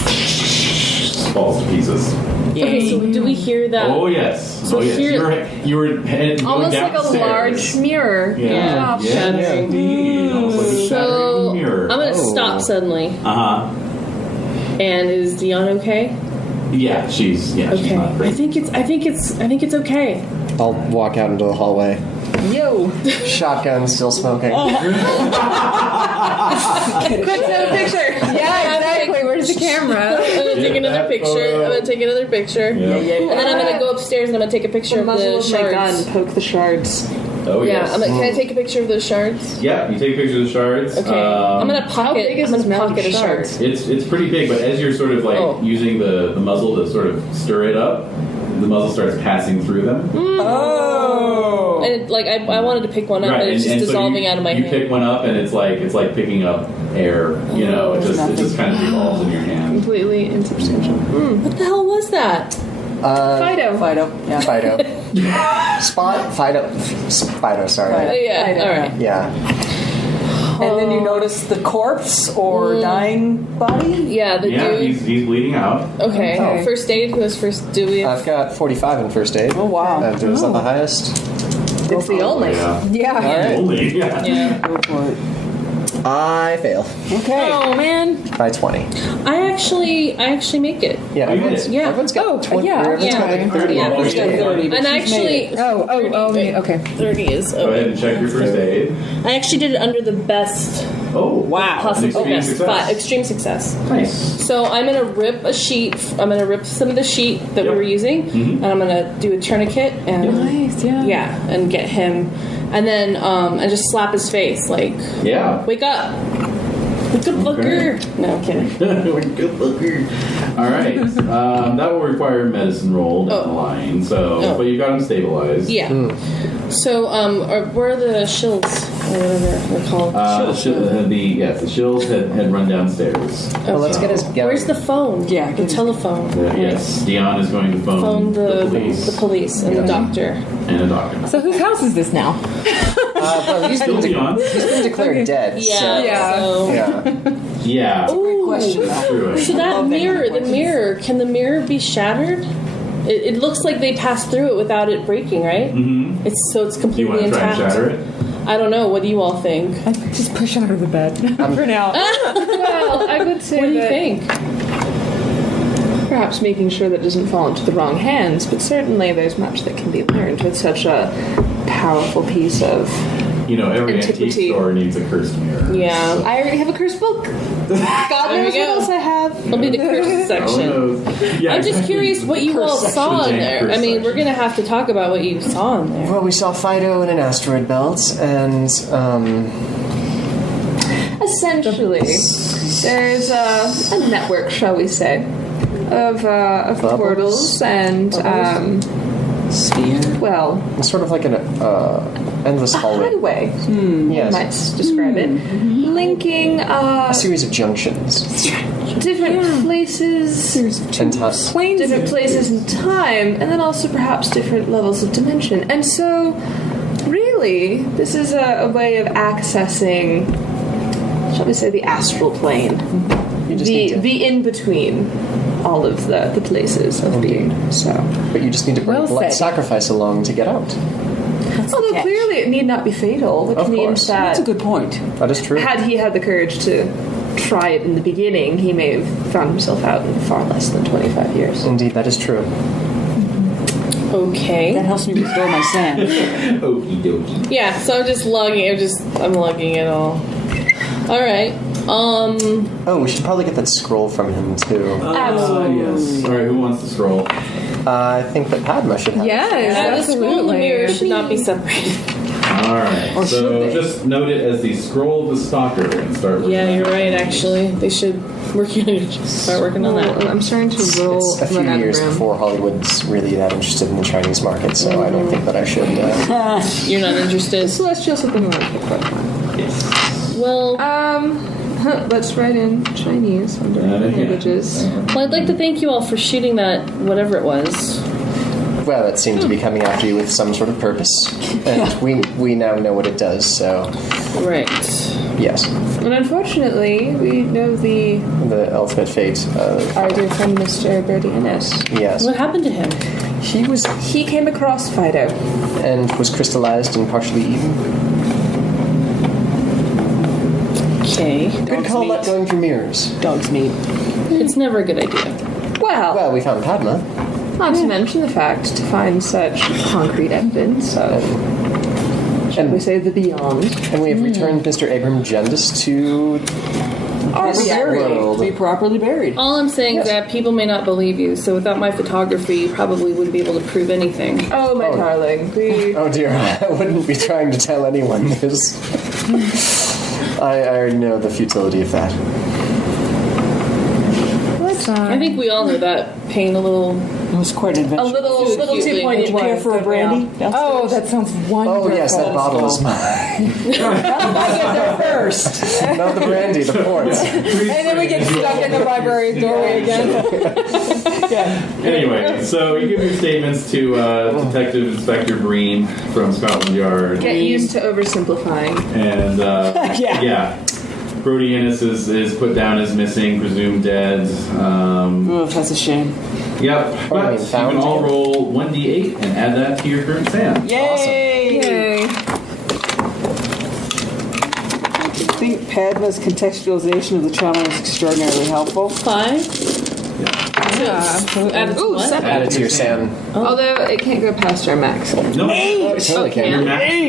Falls to pieces. Okay, so do we hear that? Oh yes. So oh yes. here- You were heading going Almost like a downstairs. large mirror. Yeah. Yeah. Yes, indeed. Almost like a So shattering I'm mirror. gonna stop suddenly. And is Dion okay? Yeah, she's Okay. she's not I great. think it's okay. I'll walk out into the hallway. Yo. Shotgun still smoking. Quick send a picture. Yeah, exactly. Where's the camera? I'm gonna take another that picture. photo. I'm gonna take another picture. Yeah. And then I'm gonna go upstairs and I'm gonna take a picture of muzzle the of my shards. gun. Poke the shards. Oh Yeah. yes. Can I take a picture of those shards? Yeah, you take pictures of the shards. Okay. I'm gonna pocket. big is I'm this gonna mountain pocket a shard? shard. It's pretty big, but as you're sort of like Oh. using the muzzle to sort of stir it up, the muzzle starts passing through them. Oh. And I wanted to pick one up, but it's just so dissolving you, out of my you hand. pick one up, and it's like picking up air. It just kind of dissolves in your hand. Completely insubstantial. What the hell was that? Fido. Fido. Yeah. Fido. Spot? Fido, sorry. Yeah. Fido. All right. Yeah. And then you notice the corpse or dying body? Yeah. The Yeah, dude. he's bleeding out. Okay. Oh. First aid. Who has first? Do we? I've got 45 in first aid. Oh, wow. And is that the highest? It's the only. Yeah. Yeah. All right. Only. Yeah. Yeah. Go for it. I fail Okay. Oh man, by 20. I actually make it. Yeah, everyone's, Yeah. everyone's got 20. yeah, Everyone's got like 30. Yeah. She's got 30, but And she's actually, made it. Okay. 30 is. Go ahead and check your first aid. I actually did it under the best Oh, Wow. possible extreme best success. spot, extreme success. Nice. So I'm gonna rip a sheet. I'm gonna rip some of the sheet that we were using, and I'm gonna do a tourniquet and Nice, yeah. and get him, and then and just slap his face like, Yeah. wake up, fucker. No, I'm kidding. Good looker. All right. That will require a medicine roll down the line. So, but you got him stabilized. Yeah. So where are the shills or whatever they're called? The shills had run downstairs. Well, let's get his gun. Where's the phone? Yeah, the telephone. Yes, Dion is going to phone the police. police and the doctor. And a doctor. So whose house is this now? Well, he's Still Dion. been declared dead. Yeah. So, So. Yeah. Ooh. Question. Screw it. So that mirror, can the mirror be shattered? It looks like they passed through it without it breaking, right? Mm-hmm. It's Do you completely want to try and intact. shatter it? I don't know. What do you all think? I just push under the bed for now. Well, I would say What do you that think? perhaps making sure that it doesn't fall into the wrong hands, but certainly there's much that can be learned with such a powerful piece of... You know, every Antiquity. antique store needs a cursed mirror. Yeah. I already have a cursed book. God There we knows what go. else I have. It'll be the cursed section. Yeah, I'm just exactly. curious what you all Cursed saw section, in there. cursed I mean, we're section. going to have to talk about what you saw in there. Well, we saw Fido in an asteroid belt, and Essentially, there's a network, shall we say, of Bubbles? portals and, sphere. well, It's sort of like an endless hallway. highway, Yes. might describe it, linking A series of junctions. different places, And times. different places in time, and then also perhaps different levels of dimension. And so, really, this is a way of accessing, shall we say, the astral plane, You just need to, the in between all of the places of being. So, but you just need to bring Well a blood said. sacrifice along to get out. although catch. clearly it need not be fatal, which Of means course. that That's a good point. That is true. had he had the courage to try it in the beginning, he may have found himself out in far less than 25 years. Indeed, that is true. Okay. That helps me restore my sand. Okie dokie. Yeah, so I'm lugging it all. All right. Oh, we should probably get that scroll from him too. Yes. All right, who wants to scroll? I think that Padma should have. Yes, Yeah, the scroll and the mirror should not be separated. All right. Or So should they? just note it as the scroll of the stalker and start. looking Yeah, at you're it. right. Actually, they should start working on that. I'm starting to roll. It's a few run out of years room. before Hollywood's really that interested in the Chinese market, so I don't think that I should. You're not interested. Celestial something like that. Yes. Well, Let's write in Chinese under Yeah. languages. well, I'd like to thank you all for shooting that whatever it was. Well, it seemed to be coming after you with some sort of purpose, and we now know what it does. So Right. yes, And unfortunately, we know the the ultimate fate. our dear friend Mr. Birdie Innes. Yes, What happened to him? He came across Fido. and was crystallized and partially eaten. Okay. Good call about going through mirrors. Dog's meat. It's never a good idea. Well, we found Padma. Not to mention the fact to find such concrete evidence of, shall we say, the beyond. And we have returned Mr. Abram Gendis to this world. Be properly buried. All I'm saying is that people may not believe you, so without my photography, you probably wouldn't be able to prove anything. Oh, my darling. Oh dear, I wouldn't be trying to tell anyone this. I already know the futility of that. I think we all know that. Paying a little. It was quite an adventure. little too Would you poignant. care for a brandy? Oh, that sounds wonderful. Oh yes, that bottle is mine. I get there first. Not the brandy, the port. And then we get stuck in the library doorway again. Anyway, so you give your statements to Detective Inspector Breen from Scotland Yard. Get used to oversimplifying. And yeah. Brody Innes is put down as missing, presumed dead. Oh, that's a shame. Yep. But you can all roll 1d8 and add that to your current SAM. Yay! Yay. think Padma's contextualization of the trauma is extraordinarily helpful. 5. Add it to what? 7. Add it to your SAN. Although it can't go past our max. No, It totally can.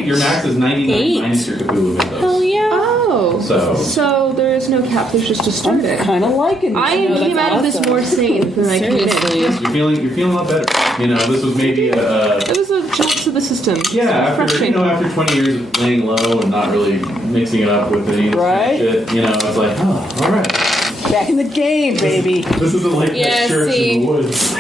your max is 99 8. minus your Cthulhu Mythos. Hell yeah. Oh. So there is no cap. There's just a start it. Kind of liking this. I came out of this more sane than I came in. Seriously. you're feeling a lot better. You know, this was maybe It was a jolt to the system. after 20 years of laying low and not really mixing it up with any of this Right. shit, it's like, oh, all right. Back in the game, baby. This isn't like Yeah, that church see. in the woods.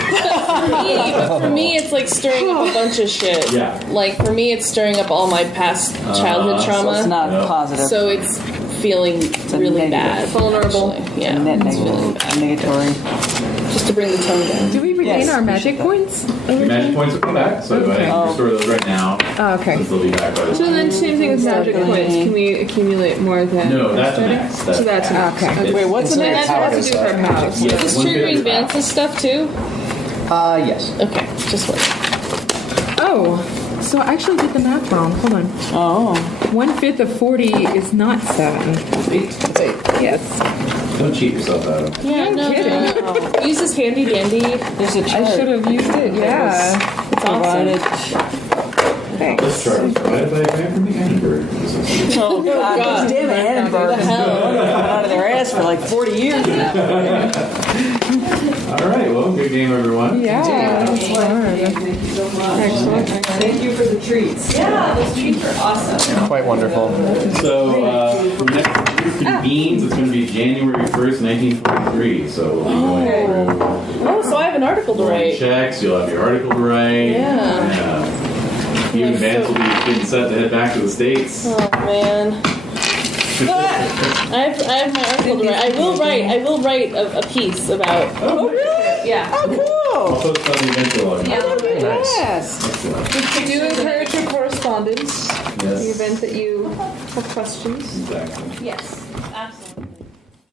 For me, it's like stirring up a bunch of shit. Yeah. Like, for me, it's stirring up all my past childhood trauma. It's not Yeah. positive. So it's feeling really negative. bad. Vulnerable. Actually. Yeah. Net it's feeling negative. bad. Negatory. Just to bring the tone down. Do we regain Yes, our we magic should. points? Your magic points will come back, so go ahead and restore those right now. Oh, okay. Since they'll be back by the So time. then, same thing with magic points. Can we accumulate more than? No, that's a max. So that's max. Okay. Wait, what's the So then next? that has to do for our magic. Is this triggering Vance's stuff too? Yes. Okay, just wait. Oh, so I actually did the math wrong. Hold on. Oh. 1/5 of 40 is not 7. It's 8. Yes. Don't cheat yourself out of it. Yeah, no. Use this handy dandy. There's a chart. I should have used it. Yeah. It's awesome. Thanks. This chart was provided by a guy from the Edinburgh. Oh, God. Damn it, Edinburgh. What the hell? Out of their ass for like 40 years now. All right, well, good game, everyone. Yeah. That's fun. Excellent. Thank you for the treats. Yeah, those treats are awesome. Quite wonderful. So, for next year's convenes, it's going to be January 1st, 1943. So, we'll be going through Oh, so I have an article to write. checks. You'll have your article to write. Yeah. You and Vance will be getting set to head back to the States. Oh man. I have my article to write. I will write a piece about. Oh, really? Yeah. Oh, cool. Also, it's on the eventual. Nice. Yes. Excellent. We do encourage your correspondence in the Yes. event that you have questions. Exactly. Yes, absolutely.